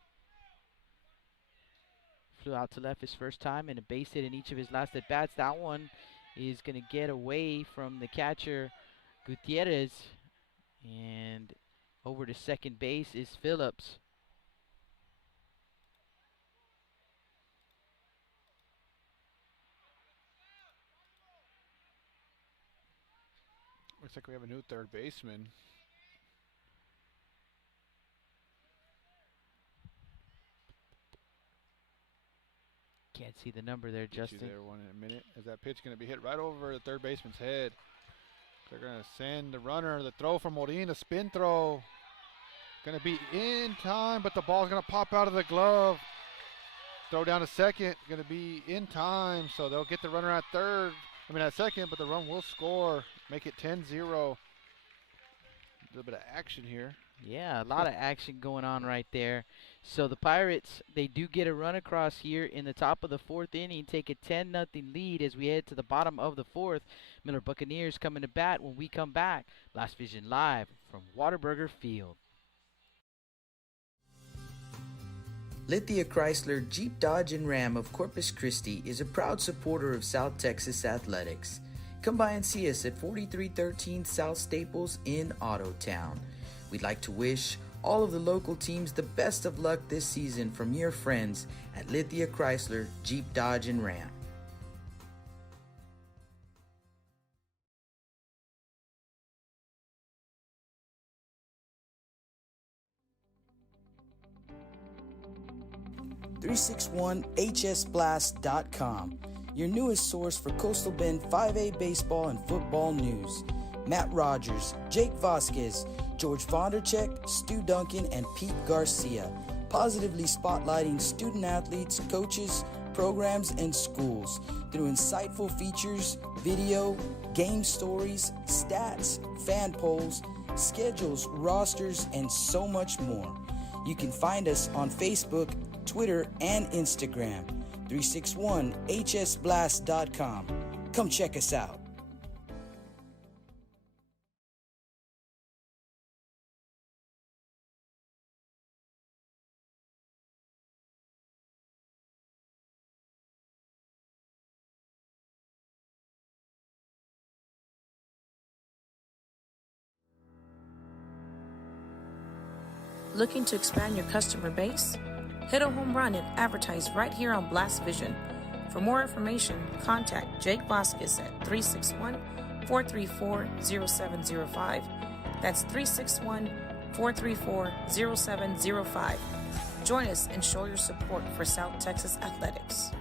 Flew out to left his first time and a base hit in each of his last at-bats. That one is going to get away from the catcher, Gutierrez. And over to second base is Phillips. Looks like we have a new third baseman. Can't see the number there, Get Justin. you there one in a minute. Is that pitch going to be hit right over the third baseman's head? They're going to send the runner, the throw from Morin, a spin throw. Going to be in time, but the ball's going to pop out of the glove. Throw down to second, going to be in time, so they'll get the runner at second, but the run will score, make it 10-0. A little bit of action here. Yeah, a lot of action going on right there. So the Pirates, they do get a run across here in the top of the 4th inning, take a 10-0 lead as we head to the bottom of the 4th. Miller Buccaneers coming to bat when we come back. Blast Vision live from Whataburger Field. Lithia Chrysler Jeep Dodge and Ram of Corpus Christi is a proud supporter of South Texas athletics. Come by and see us at 4313 South Staples in Ottotown. We'd like to wish all of the local teams the best of luck this season from your friends at Lithia Chrysler Jeep Dodge and Ram. .361hsblast.com, your newest source for Coastal Bend 5A baseball and football news. Matt Rogers, Jake Vasquez, George Vondercheck, Stu Duncan, and Pete Garcia, positively spotlighting student athletes, coaches, programs, and schools through insightful features, video, game stories, stats, fan polls, schedules, rosters, and so much more. You can find us on Facebook, Twitter, and Instagram. 361hsblast.com. Come check us out. Looking to expand your customer base? Hit a home run and advertise right here on Blast Vision. For more information, contact Jake Vasquez at 361-434-0705. That's 361-434-0705. Join us and show your support for South Texas athletics.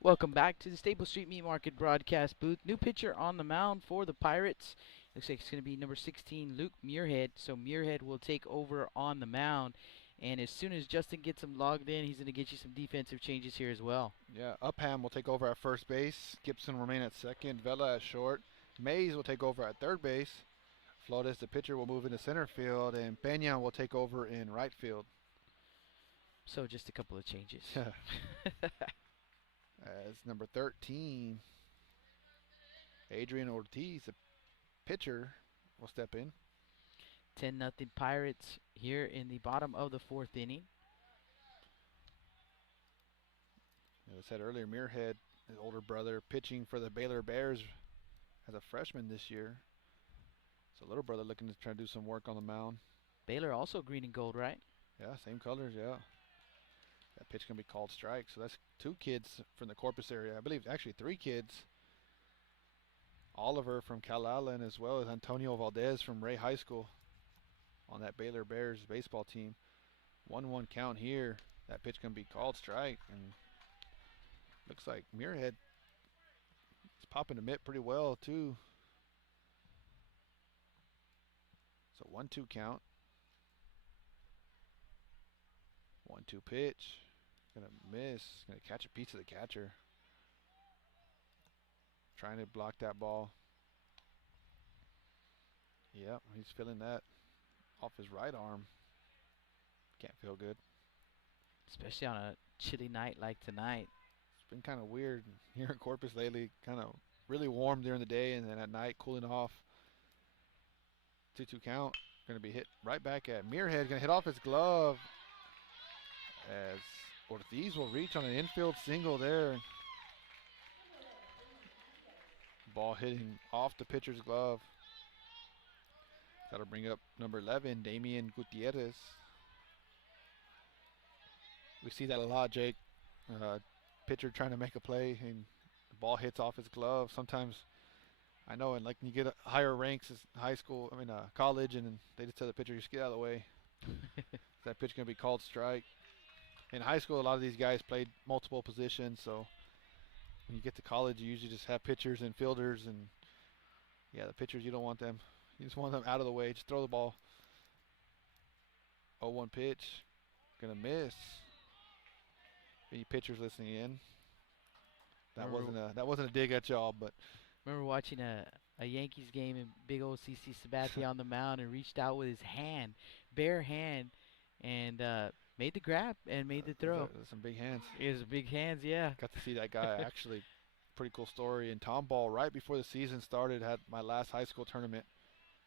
Welcome back to the Staple Street Meat Market broadcast booth. New pitcher on the mound for the Pirates. Looks like it's going to be number 16, Luke Muirhead. So Muirhead will take over on the mound. And as soon as Justin gets him logged in, he's going to get you some defensive changes here as well. Yeah, Upham will take over at first base. Gibson will remain at second. Vela at short. Mays will take over at third base. Flores, the pitcher, will move into center field. And Peña will take over in right field. So just a couple of changes. As number 13, Adrian Ortiz, the pitcher, will step in. 10-0 Pirates here in the bottom of the 4th inning. As I said earlier, Muirhead, his older brother, pitching for the Baylor Bears as a freshman this year. So little brother looking to try to do some work on the mound. Baylor also green and gold, right? Yeah, same colors, yeah. That pitch can be called strike. So that's 2 kids from the Corpus area. I believe actually 3 kids. Oliver from Calallen, as well as Antonio Valdez from Ray High School on that Baylor Bears baseball team. 1-1 count here. That pitch going to be called strike, and looks like Muirhead is popping the mitt pretty well too. So 1-2 count. 1-2 pitch. Gonna miss. Gonna catch a piece of the catcher. Trying to block that ball. Yep, he's feeling that off his right arm. Can't feel good. Especially on a chilly night like tonight. It's been kind of weird here in Corpus lately. Kind of really warm during the day, and then at night cooling off. 2-2 count. Going to be hit right back at Muirhead. Going to hit off his glove as Ortiz will reach on an infield single there. Ball hitting off the pitcher's glove. That'll bring up number 11, Damian Gutierrez. We see that a lot, Jake. Pitcher trying to make a play and the ball hits off his glove. Sometimes, I know, and like when you get higher ranks as college, and they just tell the pitcher, just get out of the way. That pitch going to be called strike. In high school, a lot of these guys played multiple positions, so when you get to college, you usually just have pitchers and fielders, and yeah, the pitchers, you don't want them. You just want them out of the way. Just throw the ball. 0-1 pitch. Going to miss. Any pitchers listening in? That wasn't a dig at y'all, but Remember watching a Yankees game and big old CC Sabathia on the mound and reached out with his hand, bare hand, and made the grab and made the throw. Some big hands. It was big hands, yeah. Got to see that guy actually. Pretty cool story. In Tomball, right before the season started, had my last high school tournament.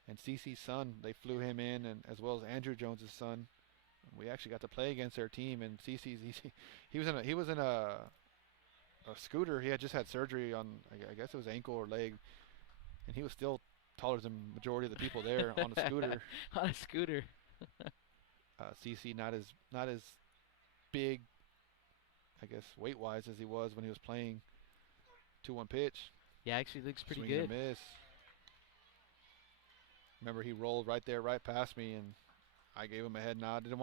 And CC's son, they flew him in, and as well as Andrew Jones's son. We actually got to play against their team. And CC's he was in a scooter. He had just had surgery on, I guess it was ankle or leg, and he was still taller than the majority of the people there on a scooter. On a scooter. CC not as big, I guess, weight-wise as he was when he was playing. 2-1 pitch. Yeah, actually looks pretty Swing good. And a miss. Remember, he rolled right there, right past me, and I gave him a head nod. Didn't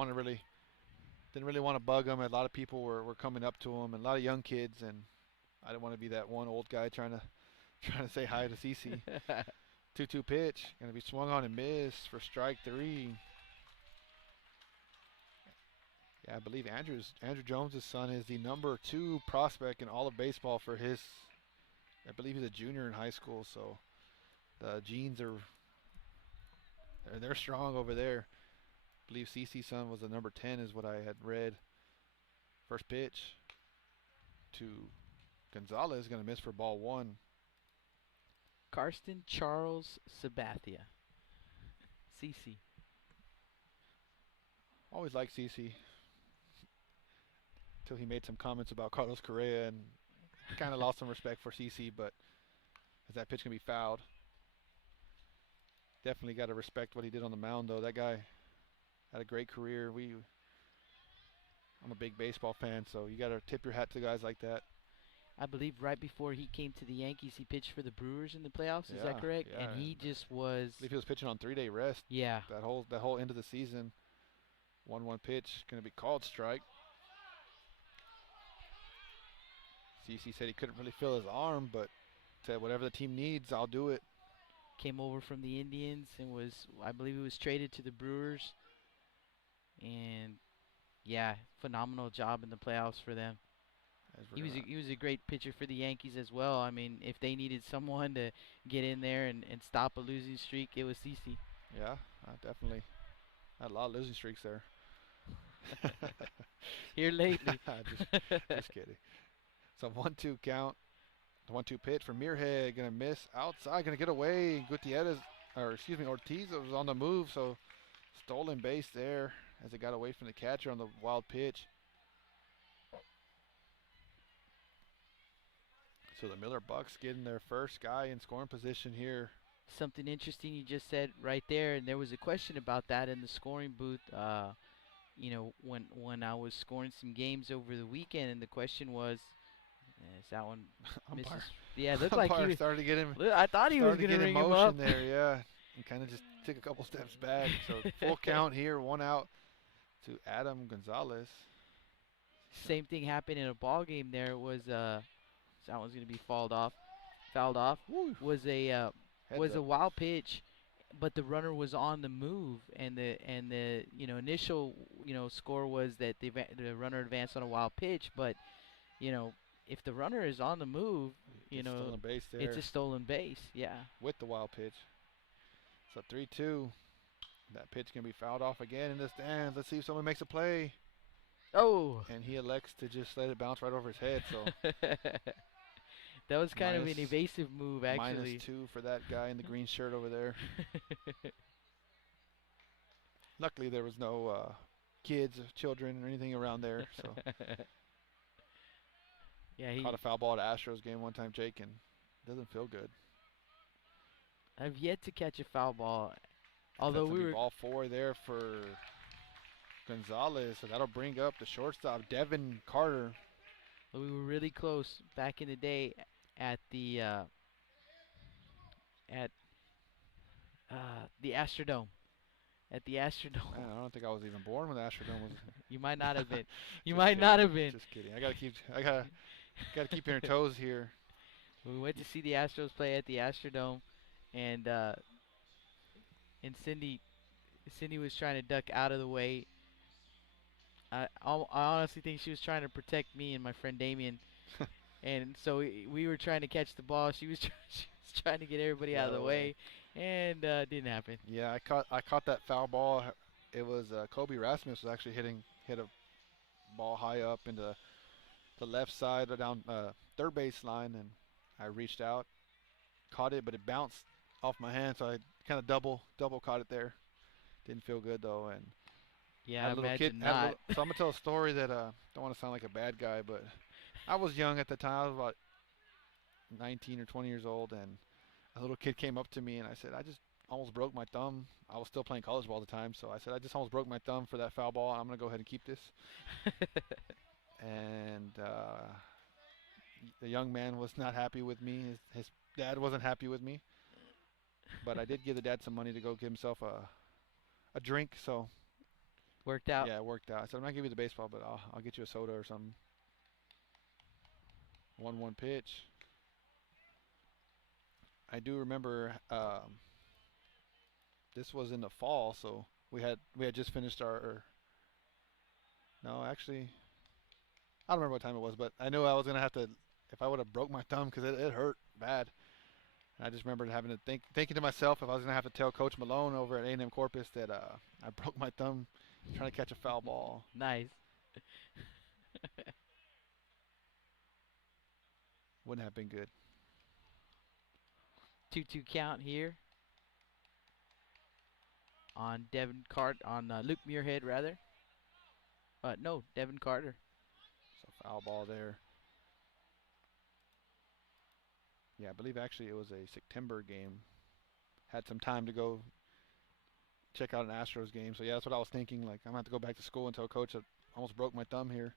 really want to bug him. A lot of people were coming up to him, and a lot of young kids, and I didn't want to be that one old guy trying to say hi to CC. 2-2 pitch, going to be swung on and missed for strike 3. Yeah, I believe Andrew Jones' son is the number 2 prospect in all of baseball for his. I believe he's a junior in high school, so the genes they're strong over there. I believe CC's son was the number 10 is what I had read. First pitch to Gonzalez, going to miss for ball 1. Karsten Charles Sabathia. CC. Always liked CC. Until he made some comments about Carlos Correa, and kind of lost some respect for CC, but as that pitch can be fouled. Definitely got to respect what he did on the mound, though. That guy had a great career. I'm a big baseball fan, so you got to tip your hat to guys like that. I believe right before he came to the Yankees, he pitched for the Brewers in the playoffs. Is that correct? Yeah. And he just was. I believe he was pitching on 3-day rest. Yeah. That whole end of the season. 1-1 pitch, going to be called strike. CC said he couldn't really feel his arm, but said whatever the team needs, I'll do it. Came over from the Indians and I believe he was traded to the Brewers. And yeah, phenomenal job in the playoffs for them. He was a great pitcher for the Yankees as well. I mean, if they needed someone to get in there and stop a losing streak, it was CC. Yeah, definitely. Had a lot of losing streaks there. Here lately. just kidding. So 1-2 count. The 1-2 pitch for Muirhead, going to miss outside, going to get away. Ortiz was on the move, so stolen base there as it got away from the catcher on the wild pitch. So the Miller Bucks getting their first guy in scoring position here. Something interesting you just said right there, and there was a question about that in the scoring booth. When I was scoring some games over the weekend, and the question was, is that one misses? Yeah, it looked like he started to get him. I thought he was going to ring him up there. Yeah, and kind of just took a couple steps back. So full count here, 1 out. to Adam Gonzalez. Same thing happened in a ball game. There was that one's gonna be fouled off. Woo. Was Heads a up. wild pitch, but the runner was on the move, and the initial score was that the runner advanced on a wild pitch. But if the runner is on the move, Stolen base there. it's a stolen base. Yeah. With the wild pitch. So 3-2. That pitch can be fouled off again in the stands. Let's see if someone makes a play. Oh. And he elects to just let it bounce right over his head. So that was kind of an evasive move, actually. -2 for that guy in the green shirt over there. Luckily, there was no kids, children, or anything around there. So yeah, he caught a foul ball at Astros game one time, Jake, and it doesn't feel good. I've yet to catch a foul ball, although we were ball 4 there for Gonzalez, so that'll bring up the shortstop, Devin Carter. We were really close back in the day at the Astrodome. At the Astrodome. Man, I don't think I was even born when the Astrodome was. You might not have been. You Just might kidding. not have been. Just kidding. I gotta keep your toes here. We went to see the Astros play at the Astrodome, and Cindy was trying to duck out of the way. I honestly think she was trying to protect me and my friend Damien, and so we were trying to catch the ball. She was trying to get everybody out of the way, and didn't happen. Yeah, I caught that foul ball. It was Kobe Rasmus was actually hit a ball high up into the left side or down third base line, and I reached out, caught it, but it bounced off my hand, so I kind of double caught it there. Didn't feel good though, and yeah, I imagine not. So I'm gonna tell a story that don't want to sound like a bad guy, but I was young at the time. I was about 19 or 20 years old, and a little kid came up to me, and I said, I just almost broke my thumb. I was still playing college ball at the time, so I said, I just almost broke my thumb for that foul ball. I'm gonna go ahead and keep this. And the young man was not happy with me. His dad wasn't happy with me, but I did give the dad some money to go get himself a drink, so worked out. Yeah, it worked out. I said, I'm not gonna give you the baseball, but I'll get you a soda or something. 1-1 pitch. I do remember this was in the fall, so we had just finished no, actually, I don't remember what time it was, but I knew I was gonna have to, if I would have broke my thumb, because it hurt bad. And I just remember having to thinking to myself if I was gonna have to tell Coach Malone over at A&M Corpus that I broke my thumb trying to catch a foul ball. Nice. Wouldn't have been good. 2-2 count here on Luke Muirhead, rather. No, Devin Carter. So foul ball there. Yeah, I believe actually it was a September game. Had some time to go check out an Astros game. So yeah, that's what I was thinking. Like, I'm gonna have to go back to school and tell Coach that I almost broke my thumb here.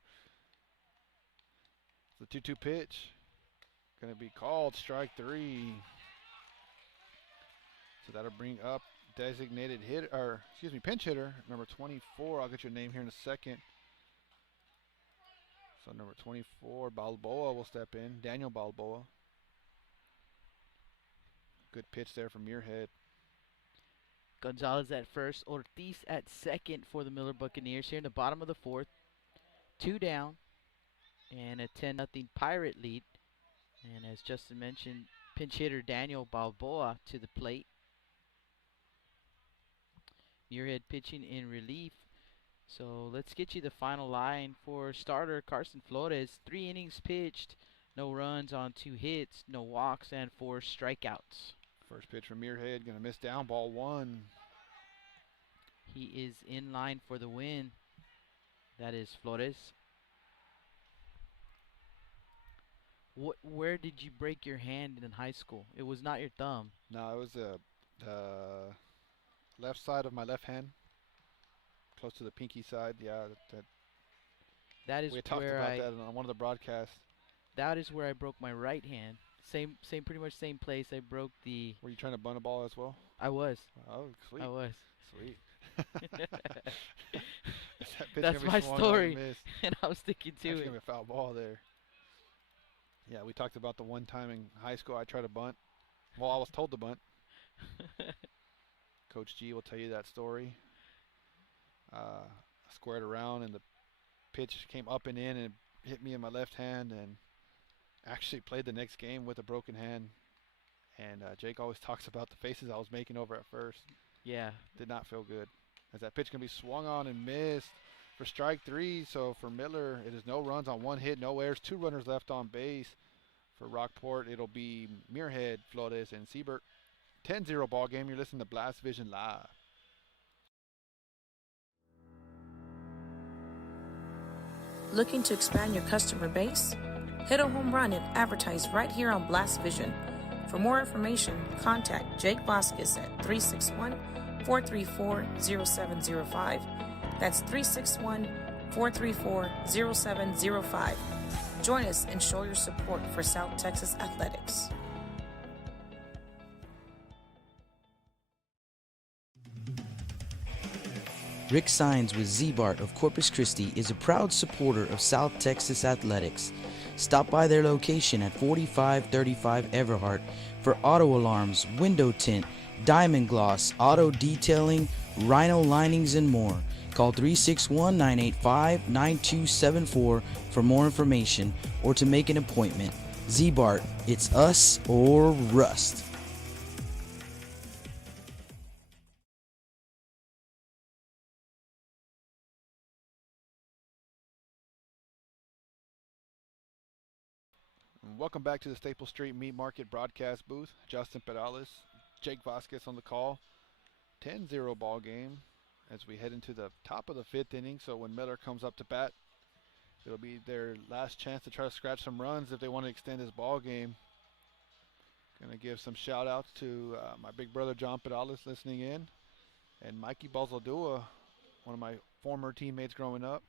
It's a 2-2 pitch. Gonna be called strike 3. So that'll bring up designated pinch hitter, number 24. I'll get your name here in a second. So number 24, Balboa will step in. Daniel Balboa. Good pitch there from Muirhead. Gonzalez at first, Ortiz at second for the Miller Buccaneers here in the bottom of the 4th. 2 down and a 10-0 Pirate lead. And as Justin mentioned, pinch hitter Daniel Balboa to the plate. Muirhead pitching in relief. So let's get you the final line for starter Carson Flores. 3 innings pitched, no runs on 2 hits, no walks, and 4 strikeouts. First pitch from Muirhead, gonna miss down, ball 1. He is in line for the win. That is Flores. Where did you break your hand in high school? It was not your thumb. No, it was the left side of my left hand, close to the pinky side. Yeah, that is we talked about that on one of the broadcasts. That is where I broke my right hand. Pretty much same place. I broke the. Were you trying to bunt a ball as well? I was. Oh, sweet. I was. Sweet. That pitch That's gonna be my swung on and story, missed. and I'm sticking to That's it. gonna be a foul ball there. Yeah, we talked about the one time in high school I tried to bunt. Well, I was told to bunt. Coach G will tell you that story. I squared around and the pitch came up and in and hit me in my left hand, and actually played the next game with a broken hand. And Jake always talks about the faces I was making over at first. Yeah. Did not feel good. As that pitch going to be swung on and missed for strike 3. So for Miller, it is no runs on 1 hit, no errors, 2 runners left on base. For Rockport, it'll be Muirhead, Flores, and Siebert. 10-0 ball game. You're listening to Blast Vision Live. Looking to expand your customer base? Hit a home run and advertise right here on Blast Vision. For more information, contact Jake Vasquez at 361-434-0705. That's 361-434-0705. Join us and show your support for South Texas Athletics. Rick Sines with Z-Bart of Corpus Christi is a proud supporter of South Texas Athletics. Stop by their location at 4535 Everhart for auto alarms, window tint, diamond gloss, auto detailing, rhino linings, and more. Call 361-985-9274 for more information or to make an appointment. Z-Bart, it's us or rust. Welcome back to the Staples Street Meat Market broadcast booth. Justin Perales, Jake Vasquez on the call. 10-0 ball game as we head into the top of the 5th inning. So when Miller comes up to bat, it'll be their last chance to try to scratch some runs if they want to extend this ball game. Going to give some shout outs to my big brother John Perales listening in, and Mikey Balzaldua, one of my former teammates growing up.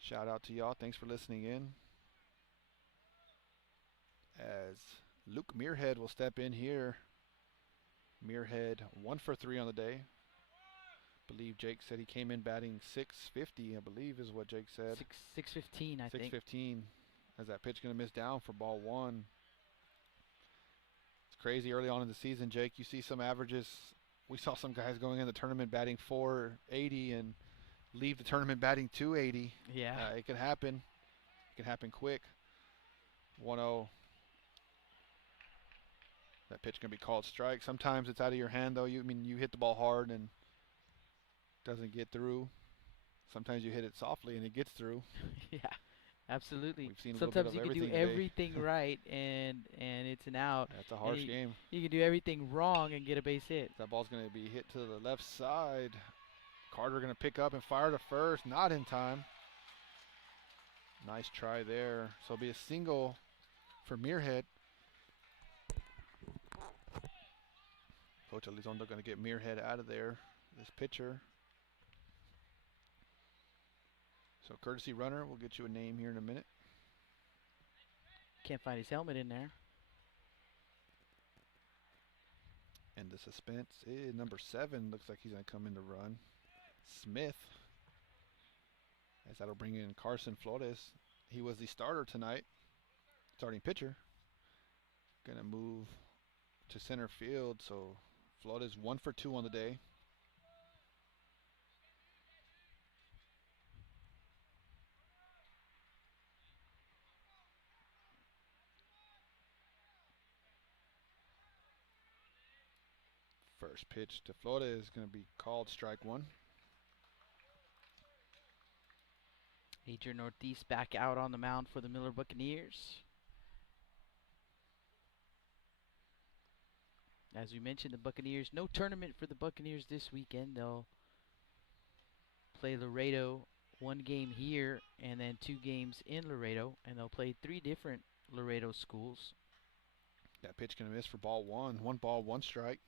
Shout out to y'all. Thanks for listening in. As Luke Muirhead will step in here. Muirhead 1 for 3 on the day. I believe Jake said he came in batting 650, I believe is what Jake said. 615, I think. 615. As that pitch going to miss down for ball 1. It's crazy early on in the season, Jake. You see some averages. We saw some guys going in the tournament batting 480 and leave the tournament batting 280. Yeah. It can happen. It can happen quick. 1-0. That pitch going to be called strike. Sometimes it's out of your hand, though. You hit the ball hard and doesn't get through. Sometimes you hit it softly and it gets through. Yeah, absolutely. We've seen Sometimes a you little can bit do of everything right and it's an out. That's a harsh game. You can do everything wrong and get a base hit. That ball's going to be hit to the left side. Carter going to pick up and fire to first. Not in time. Nice try there. So it'll be a single for Muirhead. Coach Elizondo going to get Muirhead out of there. This pitcher. So courtesy runner, we'll get you a name here in a minute. Can't find his helmet in there. And the suspense is number 7. Looks like he's going to come in to run. Smith. As that'll bring in Carson Flores. He was the starter tonight. Starting pitcher. Going to move to center field. So Flores 1 for 2 on the day. First pitch to Flores is going to be called strike 1. Adrian Ortiz back out on the mound for the Miller Buccaneers. As we mentioned, the Buccaneers, no tournament for the Buccaneers this weekend. They'll play Laredo 1 game here and then 2 games in Laredo, and they'll play 3 different Laredo schools. That pitch going to miss for ball 1. 1 ball, 1 strike.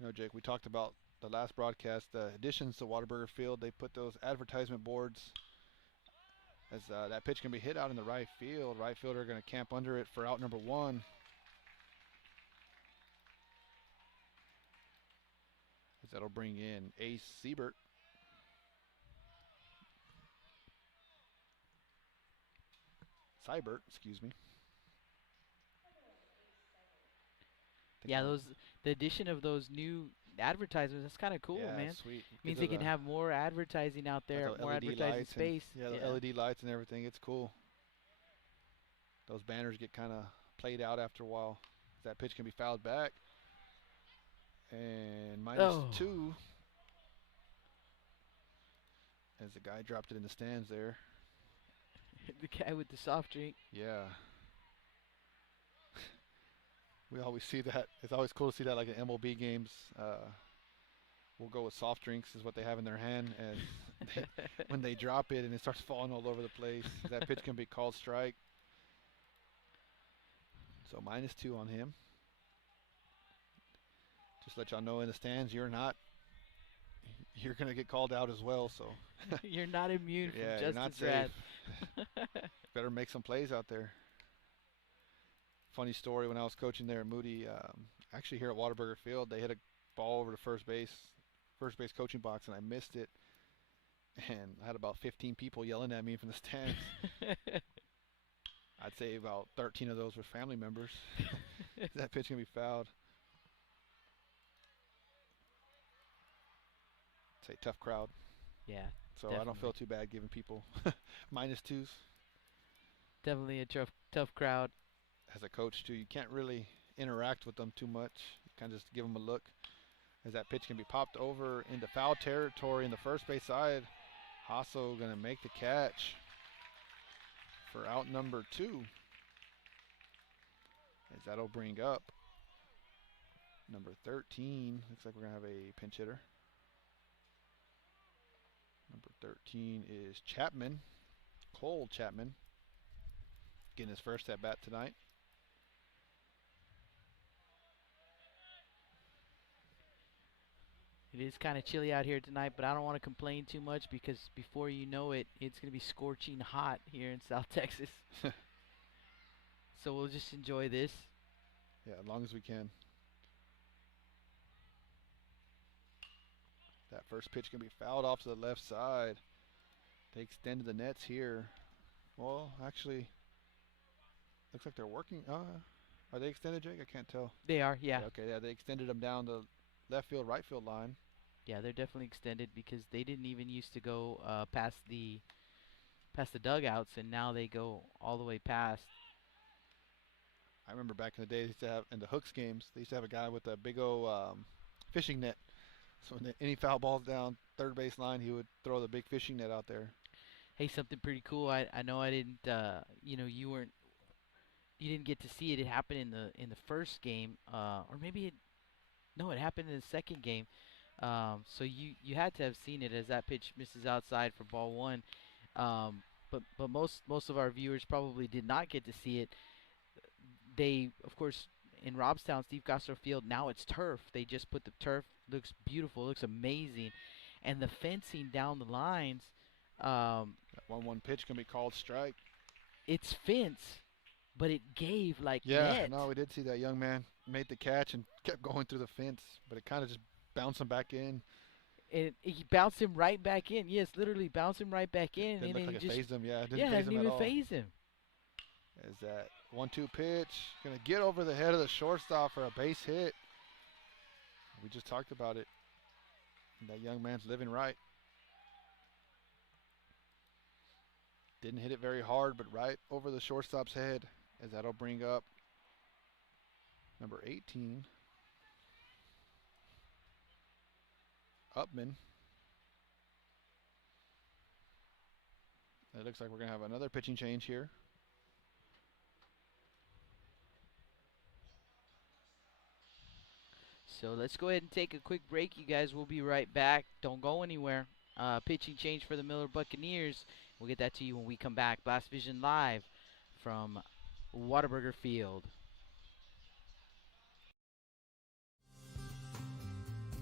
You know, Jake, we talked about the last broadcast, the additions to Whataburger Field. They put those advertisement boards as that pitch can be hit out in the right field. Right fielder going to camp under it for out number 1. As that'll bring in Ace Siebert. Seibert, excuse me. Yeah, the addition of those new advertisements, that's kind of cool, yeah, man. Sweet. Means they can have more advertising out there, more LED advertising space. And, the LED lights and everything. It's cool. Those banners get kind of played out after a while. That pitch can be fouled back. And -2. As the guy dropped it in the stands there. The guy with the soft drink. Yeah. We always see that. It's always cool to see that, like in MLB games. We'll go with soft drinks is what they have in their hand, and when they drop it and it starts falling all over the place, that pitch can be called strike. So -2 on him. Just let y'all know in the stands, you're going to get called out as well. So you're not immune from you're not Justice Wrath. Better make some plays out there. Funny story, when I was coaching there at Moody, actually here at Whataburger Field, they hit a ball over to first base coaching box, and I missed it. And I had about 15 people yelling at me from the stands. I'd say about 13 of those were family members. That pitch can be fouled. It's a tough crowd. Yeah. So definitely. I don't feel too bad giving people -2s. Definitely a tough crowd. As a coach, too, you can't really interact with them too much. You kind of just give them a look. As that pitch can be popped over into foul territory in the first base side. Hasso going to make the catch for out number 2. As that'll bring up number 13. Looks like we're going to have a pinch hitter. Number 13 is Chapman, Cole Chapman, getting his first at bat tonight. It is kind of chilly out here tonight, but I don't want to complain too much because before you know it, it's going to be scorching hot here in South Texas. So we'll just enjoy this. Yeah, as long as we can. That first pitch can be fouled off to the left side. They extended the nets here. Well, actually, looks like they're working. Are they extended, Jake? I can't tell. They are, yeah. Okay, yeah, they extended them down the left field, right field line. Yeah, they're definitely extended because they didn't even used to go past the dugouts, and now they go all the way past. I remember back in the day, they used to have, in the Hooks games, they used to have a guy with a big old fishing net. So when any foul balls down third base line, he would throw the big fishing net out there. Hey, something pretty cool. I know I didn't. You didn't get to see it. It happened in the first game, or maybe it happened in the second game. So you had to have seen it as that pitch misses outside for ball 1. But most of our viewers probably did not get to see it. They, of course, in Robstown, Steve Castro Field, now it's turf. They just put the turf. Looks beautiful. Looks amazing. And the fencing down the lines. That 1-1 pitch can be called strike. It's fence, but it gave like yeah, net. No, we did see that young man made the catch and kept going through the fence, but it kind of just bounced him back in. And he bounced him right back in. Yes, literally bounced him right back in. Didn't and look like he it phased him. Yeah, it didn't yeah, phase didn't him even at all. phase him. As that 1-2 pitch going to get over the head of the shortstop for a base hit. We just talked about it. And that young man's living right. Didn't hit it very hard, but right over the shortstop's head, as that'll bring up number 18, Upman. It looks like we're going to have another pitching change here. So let's go ahead and take a quick break, you guys. We'll be right back. Don't go anywhere. Pitching change for the Miller Buccaneers. We'll get that to you when we come back. Blast Vision Live from Whataburger Field.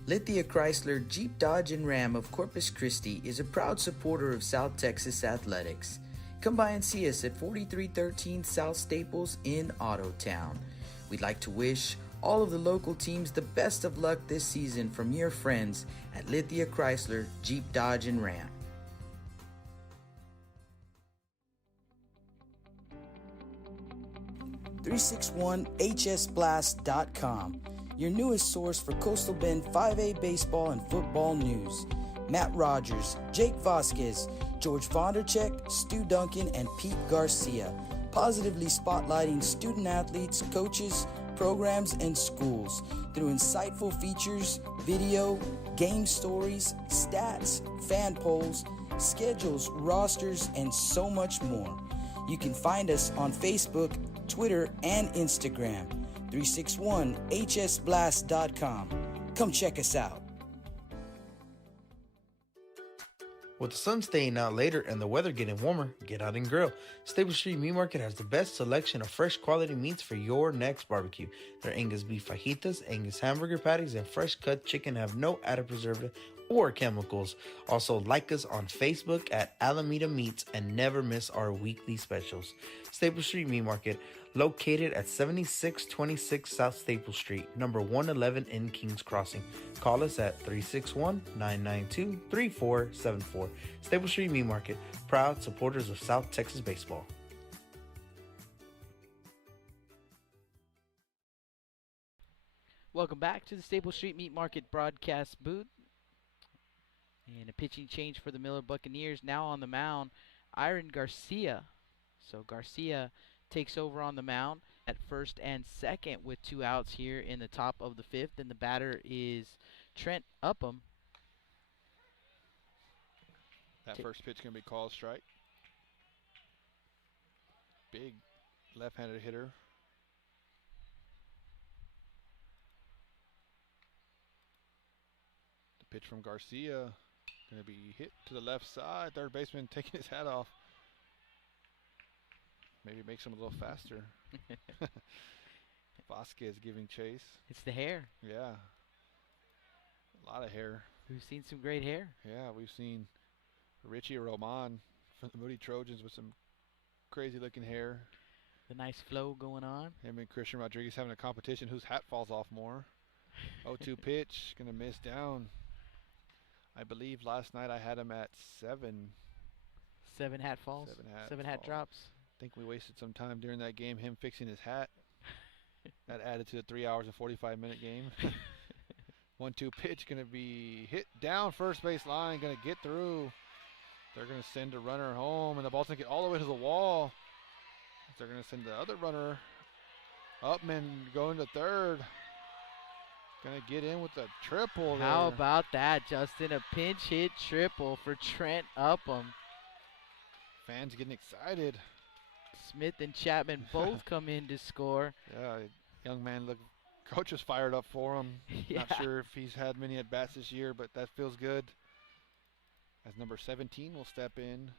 Lithia Chrysler Jeep Dodge and Ram of Corpus Christi is a proud supporter of South Texas athletics. Come by and see us at 4313 South Staples in Autotown. We'd like to wish all of the local teams the best of luck this season from your friends at Lithia Chrysler, Jeep, Dodge, and Ram. .361hsblast.com, your newest source for Coastal Bend 5A baseball and football news. Matt Rogers, Jake Vasquez, George Vondercheck, Stu Duncan, and Pete Garcia, positively spotlighting student athletes, coaches, programs, and schools through insightful features, video, game stories, stats, fan polls, schedules, rosters, and so much more. You can find us on Facebook, Twitter, and Instagram. 361hsblast.com. Come check us out. With the sun staying out later and the weather getting warmer, get out and grill. Stable Street Meat Market has the best selection of fresh quality meats for your next barbecue. Their Angus beef fajitas, Angus hamburger patties, and fresh cut chicken have no added preservative or chemicals. Also, like us on Facebook at Alameda Meats and never miss our weekly specials. Stable Street Meat Market, located at 7626 South Staple Street, number 111 in Kings Crossing. Call us at 361-992-3474. Staple Street Meat Market, proud supporters of South Texas baseball. Welcome back to the Staple Street Meat Market broadcast booth. And a pitching change for the Miller Buccaneers. Now on the mound, Iron Garcia. So Garcia takes over on the mound at first and second with 2 outs here in the top of the 5th. And the batter is Trent Upham. That first pitch going to be called strike. Big left-handed hitter. The pitch from Garcia going to be hit to the left side. Third baseman taking his hat off. Maybe makes him a little faster. Vasquez giving chase. It's the hair. Yeah. A lot of hair. We've seen some great hair. Yeah, we've seen Richie Roman from the Moody Trojans with some crazy looking hair. The nice flow going on. Him and Christian Rodriguez having a competition whose hat falls off more. 0-2 pitch, gonna miss down. I believe last night I had him at 7. 7 hat falls. 7 hat drops. I think we wasted some time during that game, him fixing his hat. That added to the 3 hours and 45-minute game. 1-2 pitch, gonna be hit down first base line, gonna get through. They're gonna send a runner home, and the ball's gonna get all the way to the wall. They're gonna send the other runner up and going to third. Gonna get in with a triple there. How about that, Justin? A pinch hit triple for Trent Upham. Fans getting excited. Smith and Chapman both come in to score. Yeah, young man, look, coach is fired up for him. Yeah. Not sure if he's had many at bats this year, but that feels good. As number 17 will step in.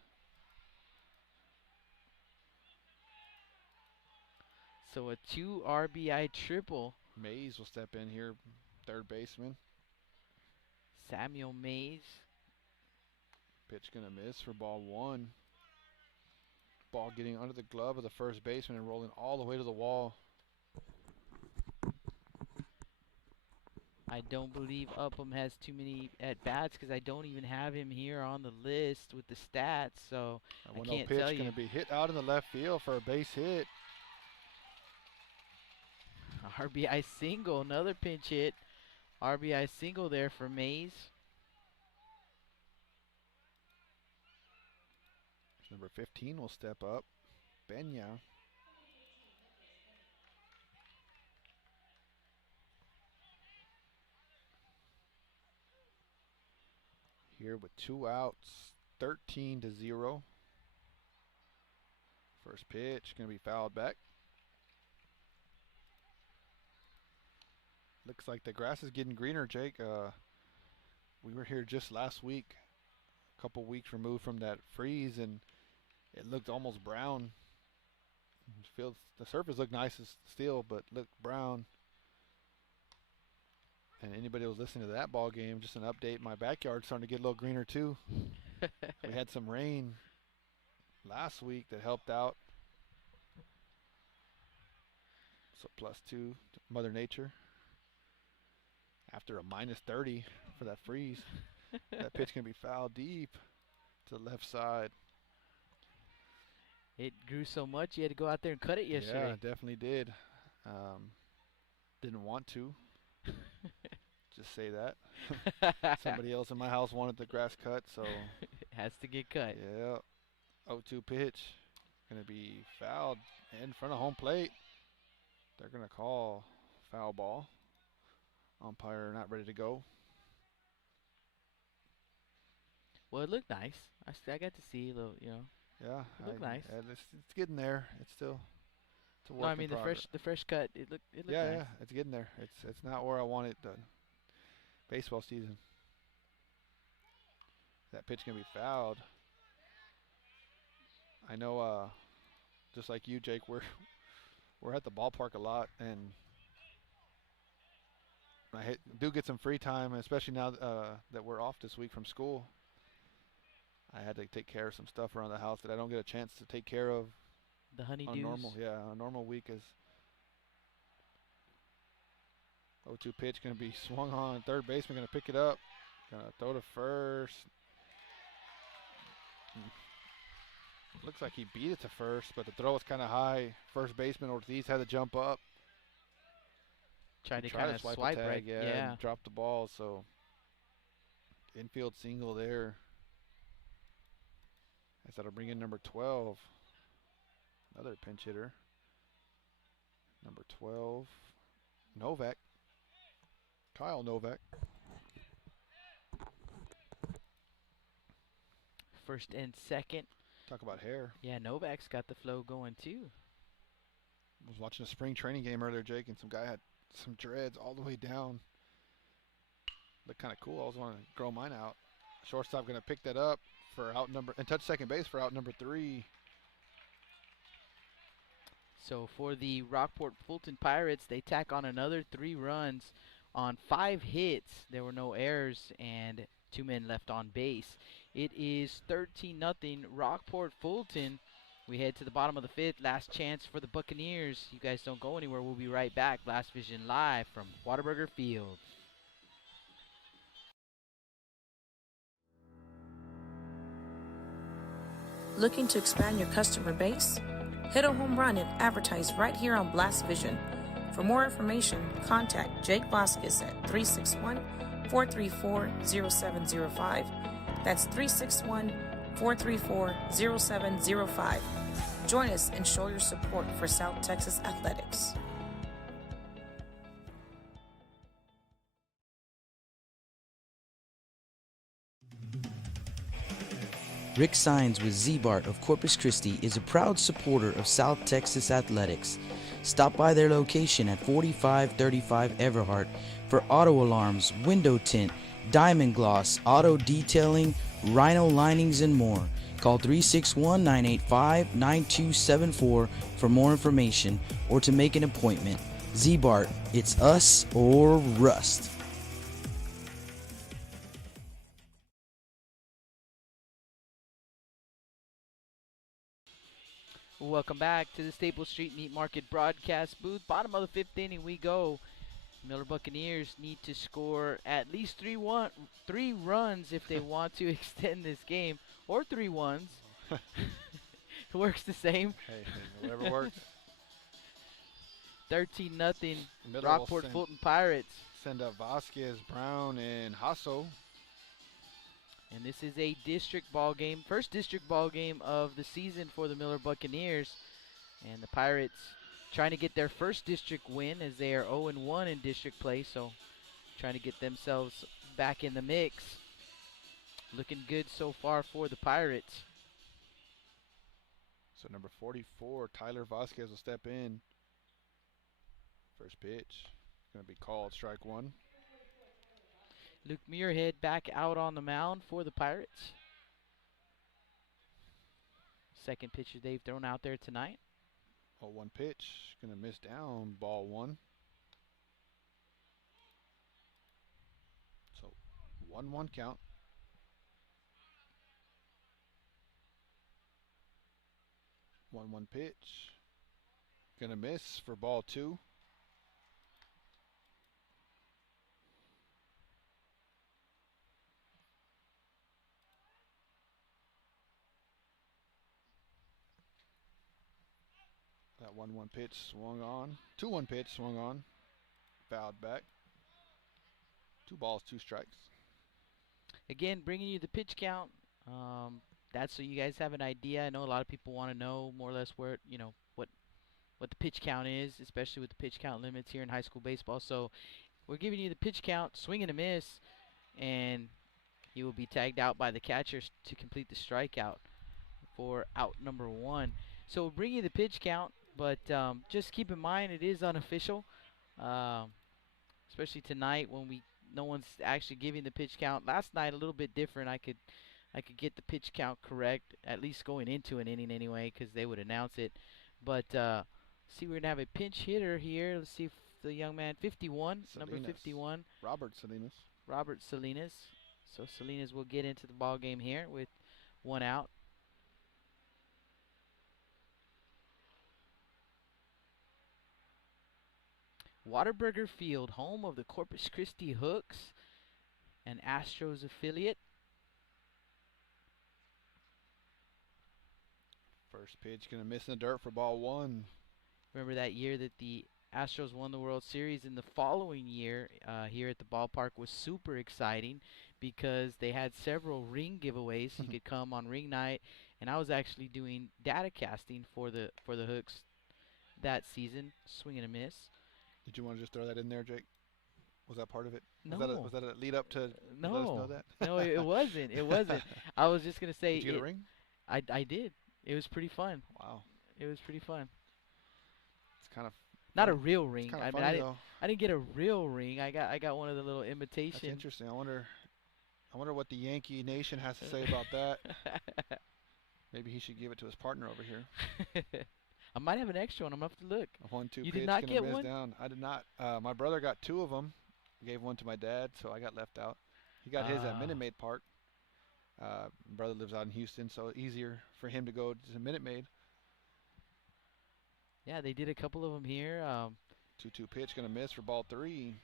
So a 2 RBI triple. Mays will step in here, third baseman. Samuel Mays. Pitch gonna miss for ball 1. Ball getting under the glove of the first baseman and rolling all the way to the wall. I don't believe Upham has too many at-bats because I don't even have him here on the list with the stats, so I can't pitch tell you. Gonna be hit out in the left field for a base hit. RBI single, another pinch hit. RBI single there for Mays. Number 15 will step up. Benya. Here with 2 outs, 13-0. First pitch gonna be fouled back. Looks like the grass is getting greener, Jake. We were here just last week, a couple weeks removed from that freeze, and it looked almost brown. The surface looked nice as steel, but looked brown. And anybody who was listening to that ball game, just an update, my backyard's starting to get a little greener too. We had some rain last week that helped out. So +2 to Mother Nature. After a -30 for that freeze. That pitch can be fouled deep to the left side. It grew so much you had to go out there and cut it yesterday. Yeah, definitely did. Didn't want to. Just say that. Somebody else in my house wanted the grass cut, so It has to get cut. yeah. 0-2 pitch. Going to be fouled in front of home plate. They're going to call foul ball. Umpire not ready to go. Well, it looked nice. I got to see a little, Yeah. It looked nice. It's getting there. It's still it's a work No, I in mean progress. the fresh cut. It looked Yeah, nice. yeah, it's getting there. It's not where I want it done. Baseball season. That pitch gonna be fouled. I know, just like you, Jake, we're at the ballpark a lot, and I do get some free time, especially now that we're off this week from school. I had to take care of some stuff around the house that I don't get a chance to take care of The on honeydews. a normal week. Is 0-2 pitch gonna be swung on. Third baseman gonna pick it up. Gonna throw to first. Looks like he beat it to first, but the throw was kind of high. First baseman Ortiz had to jump up. Tried to Try kind of swipe a swipe tag, right. and drop the ball. So infield single there. As that'll bring in number 12. Another pinch hitter. Number 12, Novak. Kyle Novak. First and second. Talk about hair. Yeah, Novak's got the flow going too. I was watching a spring training game earlier, Jake, and some guy had some dreads all the way down. Looked kind of cool. I was wanting to grow mine out. Shortstop going to pick that up for out number and touch second base for out number 3. So for the Rockport-Fulton Pirates, they tack on another 3 runs on 5 hits. There were no errors and 2 men left on base. It is 13-0 Rockport-Fulton. We head to the bottom of the 5th. Last chance for the Buccaneers. You guys don't go anywhere. We'll be right back. Blast Vision live from Whataburger Field. Looking to expand your customer base? Hit a home run and advertise right here on Blast Vision. For more information, contact Jake Vasquez at 361-434-0705. That's 361-434-0705. Join us and show your support for South Texas Athletics. Rick Sines with Z-Bart of Corpus Christi is a proud supporter of South Texas Athletics. Stop by their location at 4535 Everhart for auto alarms, window tint, diamond gloss, auto detailing, rhino linings, and more. Call 361-985-9274 for more information or to make an appointment. Z-Bart, it's us or rust. Welcome back to the Staples Street Meat Market broadcast booth. Bottom of the 5th inning we go. Miller Buccaneers need to score at least 3 runs if they want to extend this game, or 3 ones. It works the same. Hey, whatever works. 13-0 Miller will Rockport-Fulton Pirates. Send up Vasquez, Brown, and Hasso. And this is a district ball game, first district ball game of the season for the Miller Buccaneers. And the Pirates trying to get their first district win as they are 0-1 in district play, so trying to get themselves back in the mix. Looking good so far for the Pirates. So number 44, Tyler Vasquez will step in. First pitch. Going to be called strike 1. Luke Muirhead back out on the mound for the Pirates. Second pitcher they've thrown out there tonight. 0-1 pitch. Going to miss down. Ball 1. So 1-1 count. 1-1 pitch. Going to miss for ball 2. That 1-1 pitch swung on. 2-1 pitch swung on. Fouled back. 2 balls, 2 strikes. Again, bringing you the pitch count. That's so you guys have an idea. I know a lot of people want to know more or less where, what the pitch count is, especially with the pitch count limits here in high school baseball. So we're giving you the pitch count, swing and a miss, and he will be tagged out by the catchers to complete the strikeout for out number 1. So we'll bring you the pitch count, but just keep in mind it is unofficial, especially tonight when no one's actually giving the pitch count. Last night a little bit different. I could get the pitch count correct, at least going into an inning anyway, because they would announce it. But see, we're gonna have a pinch hitter here. Let's see if the young man, 51, Salinas. number 51, Robert Salinas. Robert Salinas. So Salinas will get into the ball game here with 1 out. Whataburger Field, home of the Corpus Christi Hooks, an Astros affiliate. First pitch going to miss in the dirt for ball 1. Remember that year that the Astros won the World Series, and the following year here at the ballpark was super exciting because they had several ring giveaways. You could come on ring night, and I was actually doing data casting for the Hooks that season. Swing and a miss. Did you want to just throw that in there, Jake? Was that part of it? No. Was that a lead up to No. let us know that? No, it wasn't. It wasn't. I was just going to say. Did you get a ring? I did. It was pretty fun. Wow. It was pretty fun. It's kind of not a real ring. It's kind I of mean, funny, I didn't get a real ring. I got one of the little imitation. That's interesting. I wonder what the Yankee Nation has to say about that. Maybe he should give it to his partner over here. I might have an extra one. I'm gonna have to look. A 1-2 You pitch. did not get miss one? Down. I did not. My brother got 2 of them. Gave one to my dad, so I got left out. He got his at Minute Maid Park. My brother lives out in Houston, so easier for him to go to Minute Maid. Yeah, they did a couple of them here. 2-2 pitch, gonna miss for ball 3.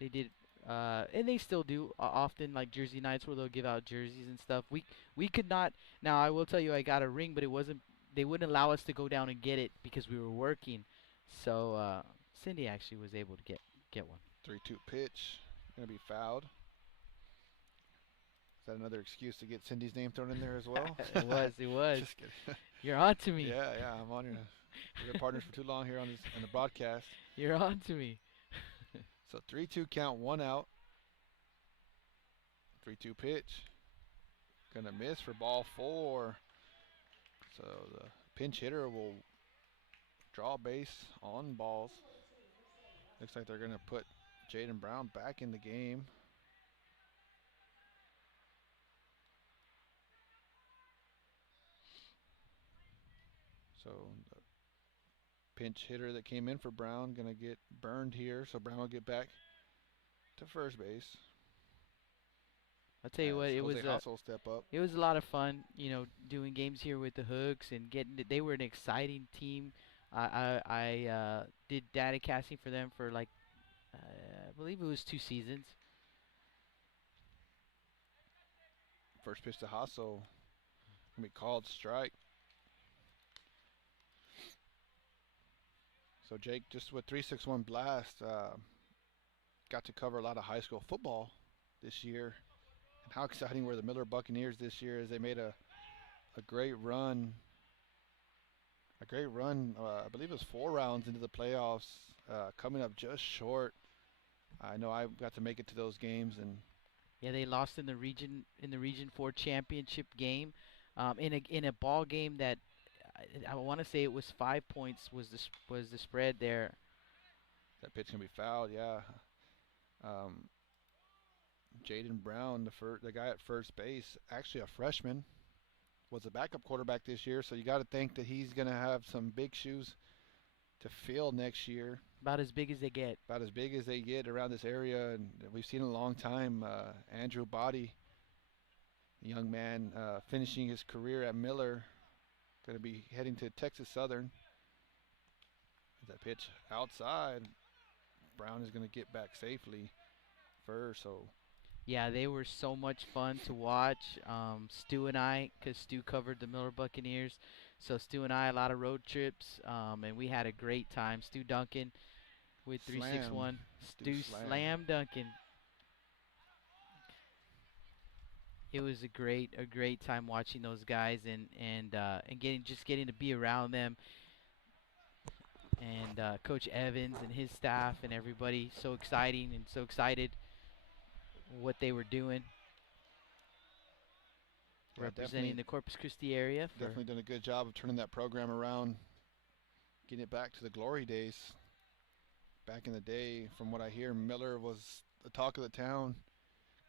They did, and they still do often, like jersey nights where they'll give out jerseys and stuff. We could not. Now I will tell you, I got a ring, but it wasn't. They wouldn't allow us to go down and get it because we were working. So Cindy actually was able to get one. 3-2 pitch, gonna be fouled. Is that another excuse to get Cindy's name thrown in there as well? It was. Just kidding. You're on to me. Yeah, I'm on here. We've been partners for too long here on the broadcast. You're on to me. So 3-2 count, 1 out. 3-2 pitch. Gonna miss for ball 4. So the pinch hitter will draw a base on balls. Looks like they're gonna put Jaden Brown back in the game. So the pinch hitter that came in for Brown gonna get burned here, so Brown will get back to first base. I'll tell you what, it was step up. It was a lot of fun, doing games here with the Hooks and they were an exciting team. I did data casting for them for I believe it was 2 seasons. First pitch to Hasso, gonna be called strike. So Jake, just with 361 Blast, got to cover a lot of high school football this year. And how exciting were the Miller Buccaneers this year as they made a great run. I believe it was 4 rounds into the playoffs, coming up just short. I know I got to make it to those games, and yeah, they lost in the Region 4 championship game, in a ball game that I want to say it was 5 points was the spread there. That pitch gonna be fouled, yeah. Jaden Brown, the guy at first base, actually a freshman, was a backup quarterback this year, so you got to think that he's going to have some big shoes to fill next year. About as big as they get. About as big as they get around this area, and we've seen in a long time. Andrew Body, a young man finishing his career at Miller, going to be heading to Texas Southern. That pitch outside, Brown is going to get back safely first, so... Yeah, they were so much fun to watch. Stu and I, because Stu covered the Miller Buccaneers, So Stu and I, a lot of road trips, and we had a great time. Stu Duncan with Slam. 361. Stu Stu Slam Duncan. It was a great time watching those guys and getting to be around them, and Coach Evans and his staff and everybody. So exciting and so excited what they were doing, Yeah, representing the Corpus Christi area. Definitely done a good job of turning that program around, getting it back to the glory days. Back in the day, from what I hear, Miller was the talk of the town.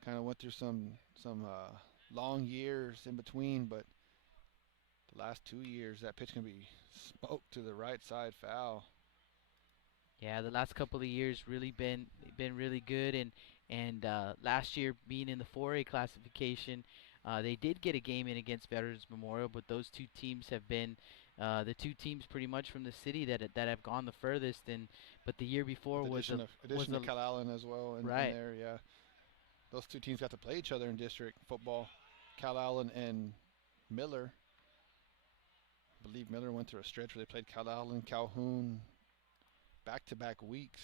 Kind of went through some long years in between, but the last 2 years, that pitch can be smoked to the right side foul. Yeah, the last couple of years really been really good, and last year being in the 4A classification, they did get a game in against Veterans Memorial, but those two teams have been the two teams pretty much from the city that have gone the furthest. And but the year before was addition to Cal Allen as well in right. there. Yeah, those two teams got to play each other in district football. Cal Allen and Miller. I believe Miller went through a stretch where they played Cal Allen, Calhoun, back-to-back weeks.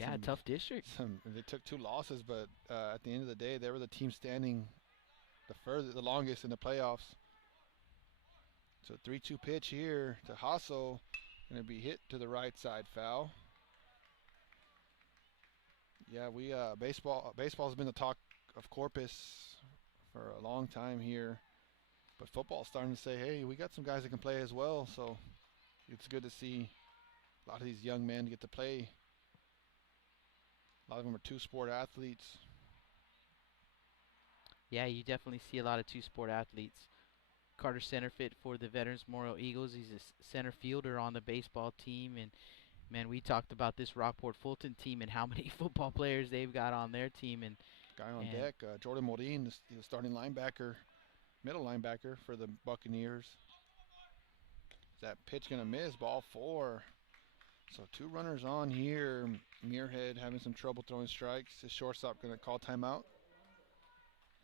Yeah, tough district. They took 2 losses, but at the end of the day, they were the team standing the longest in the playoffs. So 3-2 pitch here to Hasso, going to be hit to the right side foul. Yeah, baseball's been the talk of Corpus for a long time here, but football's starting to say, hey, we got some guys that can play as well. So it's good to see a lot of these young men get to play. A lot of them are 2-sport athletes. Yeah, you definitely see a lot of 2-sport athletes. Carter Centerfit for the Veterans Memorial Eagles. He's a center fielder on the baseball team. And, man, we talked about this Rockport-Fulton team and how many football players they've got on their team. And guy on deck, Jordan Morin, the starting linebacker, middle linebacker for the Buccaneers. Is that pitch going to miss? Ball 4. So 2 runners on here. Muirhead having some trouble throwing strikes. His shortstop going to call timeout.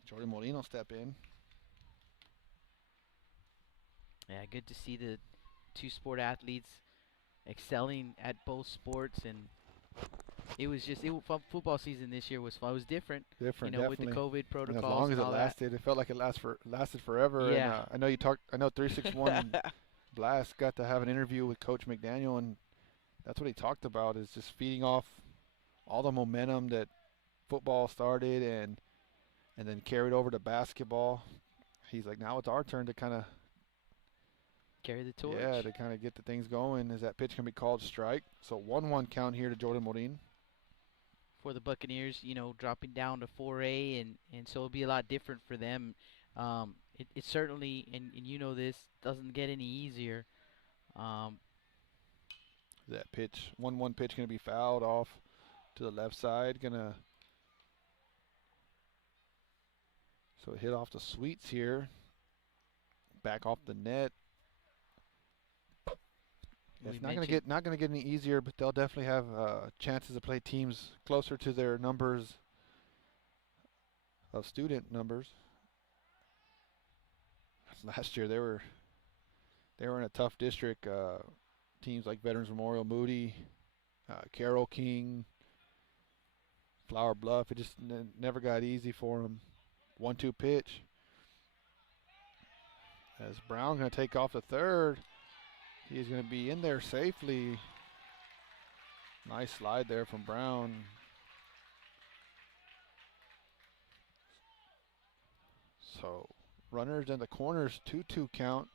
Jordan Morin will step in. Yeah, good to see the 2-sport athletes excelling at both sports. And it was just football season this year was fun. It was different. Definitely. With the COVID protocols. And as long as it lasted, it felt like it lasted forever. Yeah. And I know 361 Blast got to have an interview with Coach McDaniel, and that's what he talked about, is just feeding off all the momentum that football started and then carried over to basketball. He's like, now it's our turn to kind of carry the torch. Yeah, to kind of get the things going. Is that pitch going to be called strike? So 1-1 count here to Jordan Morin. For the Buccaneers, dropping down to 4A, and so it'll be a lot different for them. It certainly, and this, doesn't get any easier. That pitch, 1-1 pitch going to be fouled off to the left side. So it hit off the sweets here. Back off the net. It's not going to get any easier, but they'll definitely have chances to play teams closer to their numbers of student numbers. Last year they were in a tough district. Teams like Veterans Memorial, Moody, Carroll King, Flower Bluff. It just never got easy for them. 1-2 pitch. As Brown going to take off the third. He's going to be in there safely. Nice slide there from Brown. So runners in the corners, 2-2 count.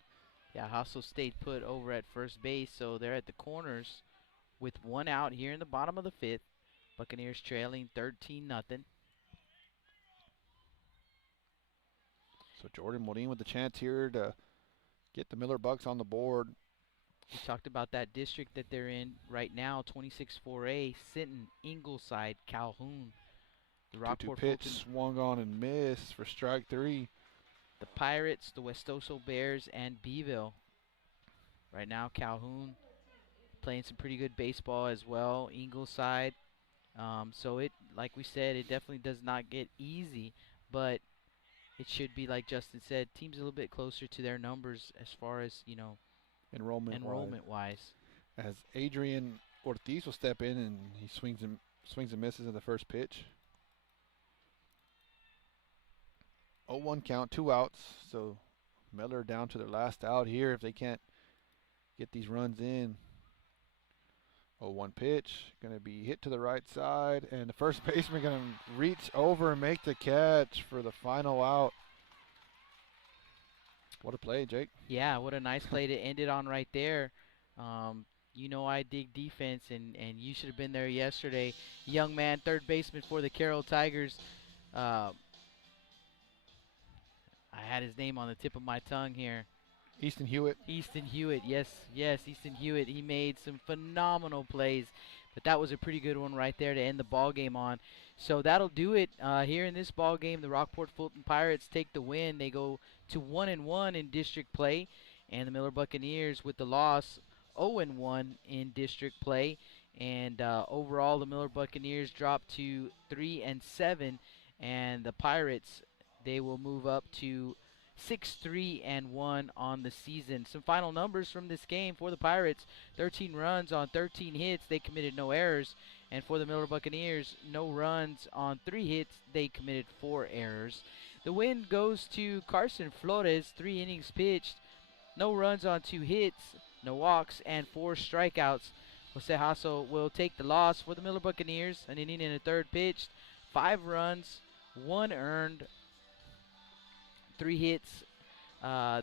Yeah, Hasso stayed put over at first base, so they're at the corners with 1 out here in the bottom of the 5th. Buccaneers trailing 13-0. So Jordan Morin with the chance here to get the Miller Bucks on the board. We talked about that district that they're in right now, 26-4A, Sinton, Ingleside, Calhoun. The 2-2 pitch swung on and missed for strike 3. The Pirates, the Westoso Bears, and Beeville. Right now, Calhoun playing some pretty good baseball as well. Ingleside. So it, like we said, it definitely does not get easy, but it should be, like Justin said, teams a little bit closer to their numbers as far as, enrollment-wise. As Adrian Ortiz will step in, and he swings and misses in the first pitch. 0-1 count, 2 outs. So Miller down to their last out here if they can't get these runs in. 0-1 pitch, going to be hit to the right side, and the first baseman going to reach over and make the catch for the final out. What a play, Jake. Yeah, what a nice play to end it on right there. I dig defense, and you should have been there yesterday. Young man, third baseman for the Carroll Tigers. I had his name on the tip of my tongue here. Easton Hewitt, yes, Easton Hewitt. He made some phenomenal plays, but that was a pretty good one right there to end the ball game on. So that'll do it here in this ball game. The Rockport-Fulton Pirates take the win. They go to 1-1 in district play, and the Miller Buccaneers with the loss 0-1 in district play. And overall, the Miller Buccaneers drop to 3-7, and the Pirates, they will move up to 6-3-1 on the season. Some final numbers from this game for the Pirates: 13 runs on 13 hits. They committed no errors. And for the Miller Buccaneers, no runs on 3 hits. They committed 4 errors. The win goes to Carson Flores, 3 innings pitched, no runs on 2 hits, no walks, and 4 strikeouts. Jose Hasso will take the loss for the Miller Buccaneers. An inning and a third pitched, 5 runs, 1 earned, 3 hits,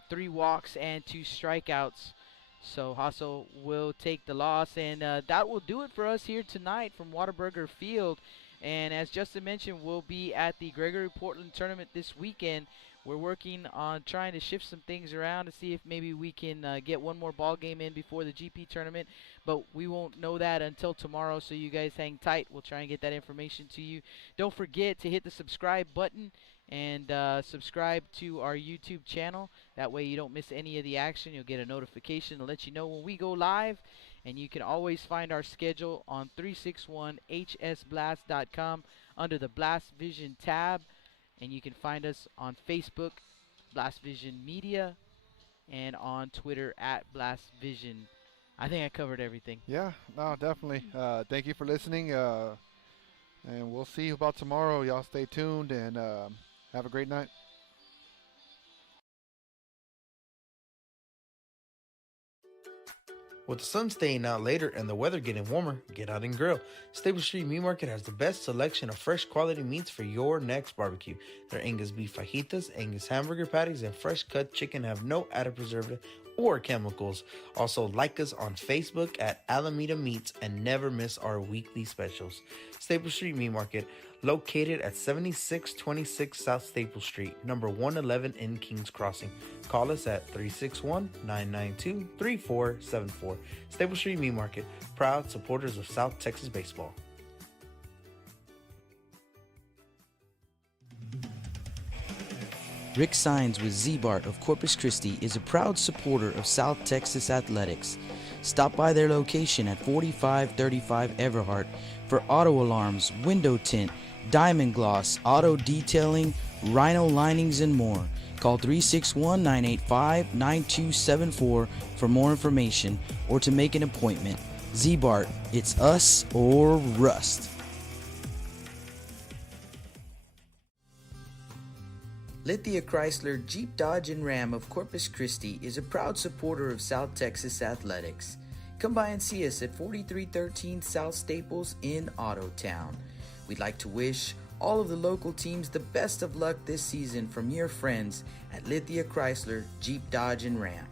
3 walks, and 2 strikeouts. So Hasso will take the loss, and that will do it for us here tonight from Whataburger Field. And as Justin mentioned, we'll be at the Gregory Portland tournament this weekend. We're working on trying to shift some things around to see if maybe we can get one more ball game in before the GP tournament, but we won't know that until tomorrow, so you guys hang tight. We'll try and get that information to you. Don't forget to hit the subscribe button and subscribe to our YouTube channel. That way you don't miss any of the action. You'll get a notification to let you know when we go live, and you can always find our schedule on 361hsblast.com under the Blast Vision tab. And you can find us on Facebook, Blast Vision Media, and on Twitter at Blast Vision. I think I covered everything. Yeah, no, definitely. Thank you for listening, and we'll see you about tomorrow. Y'all stay tuned, and have a great night. With the sun staying out later and the weather getting warmer, get out and grill. Stable Street Meat Market has the best selection of fresh quality meats for your next barbecue. Their Angus beef fajitas, Angus hamburger patties, and fresh cut chicken have no added preservative or chemicals. Also, like us on Facebook at Alameda Meats and never miss our weekly specials. Stable Street Meat Market, located at 7626 South Staple Street, number 111 in Kings Crossing. Call us at 361-992-3474. Staple Street Meat Market, proud supporters of South Texas baseball. Rick Sines with Z-Bart of Corpus Christi is a proud supporter of South Texas athletics. Stop by their location at 4535 Everhart for auto alarms, window tint, diamond gloss, auto detailing, rhino linings, and more. Call 361-985-9274 for more information or to make an appointment. Z-Bart, it's us or rust. Lithia Chrysler Jeep Dodge and Ram of Corpus Christi is a proud supporter of South Texas athletics. Come by and see us at 4313 South Staples in Autotown. We'd like to wish all of the local teams the best of luck this season from your friends at Lithia Chrysler Jeep Dodge and Ram.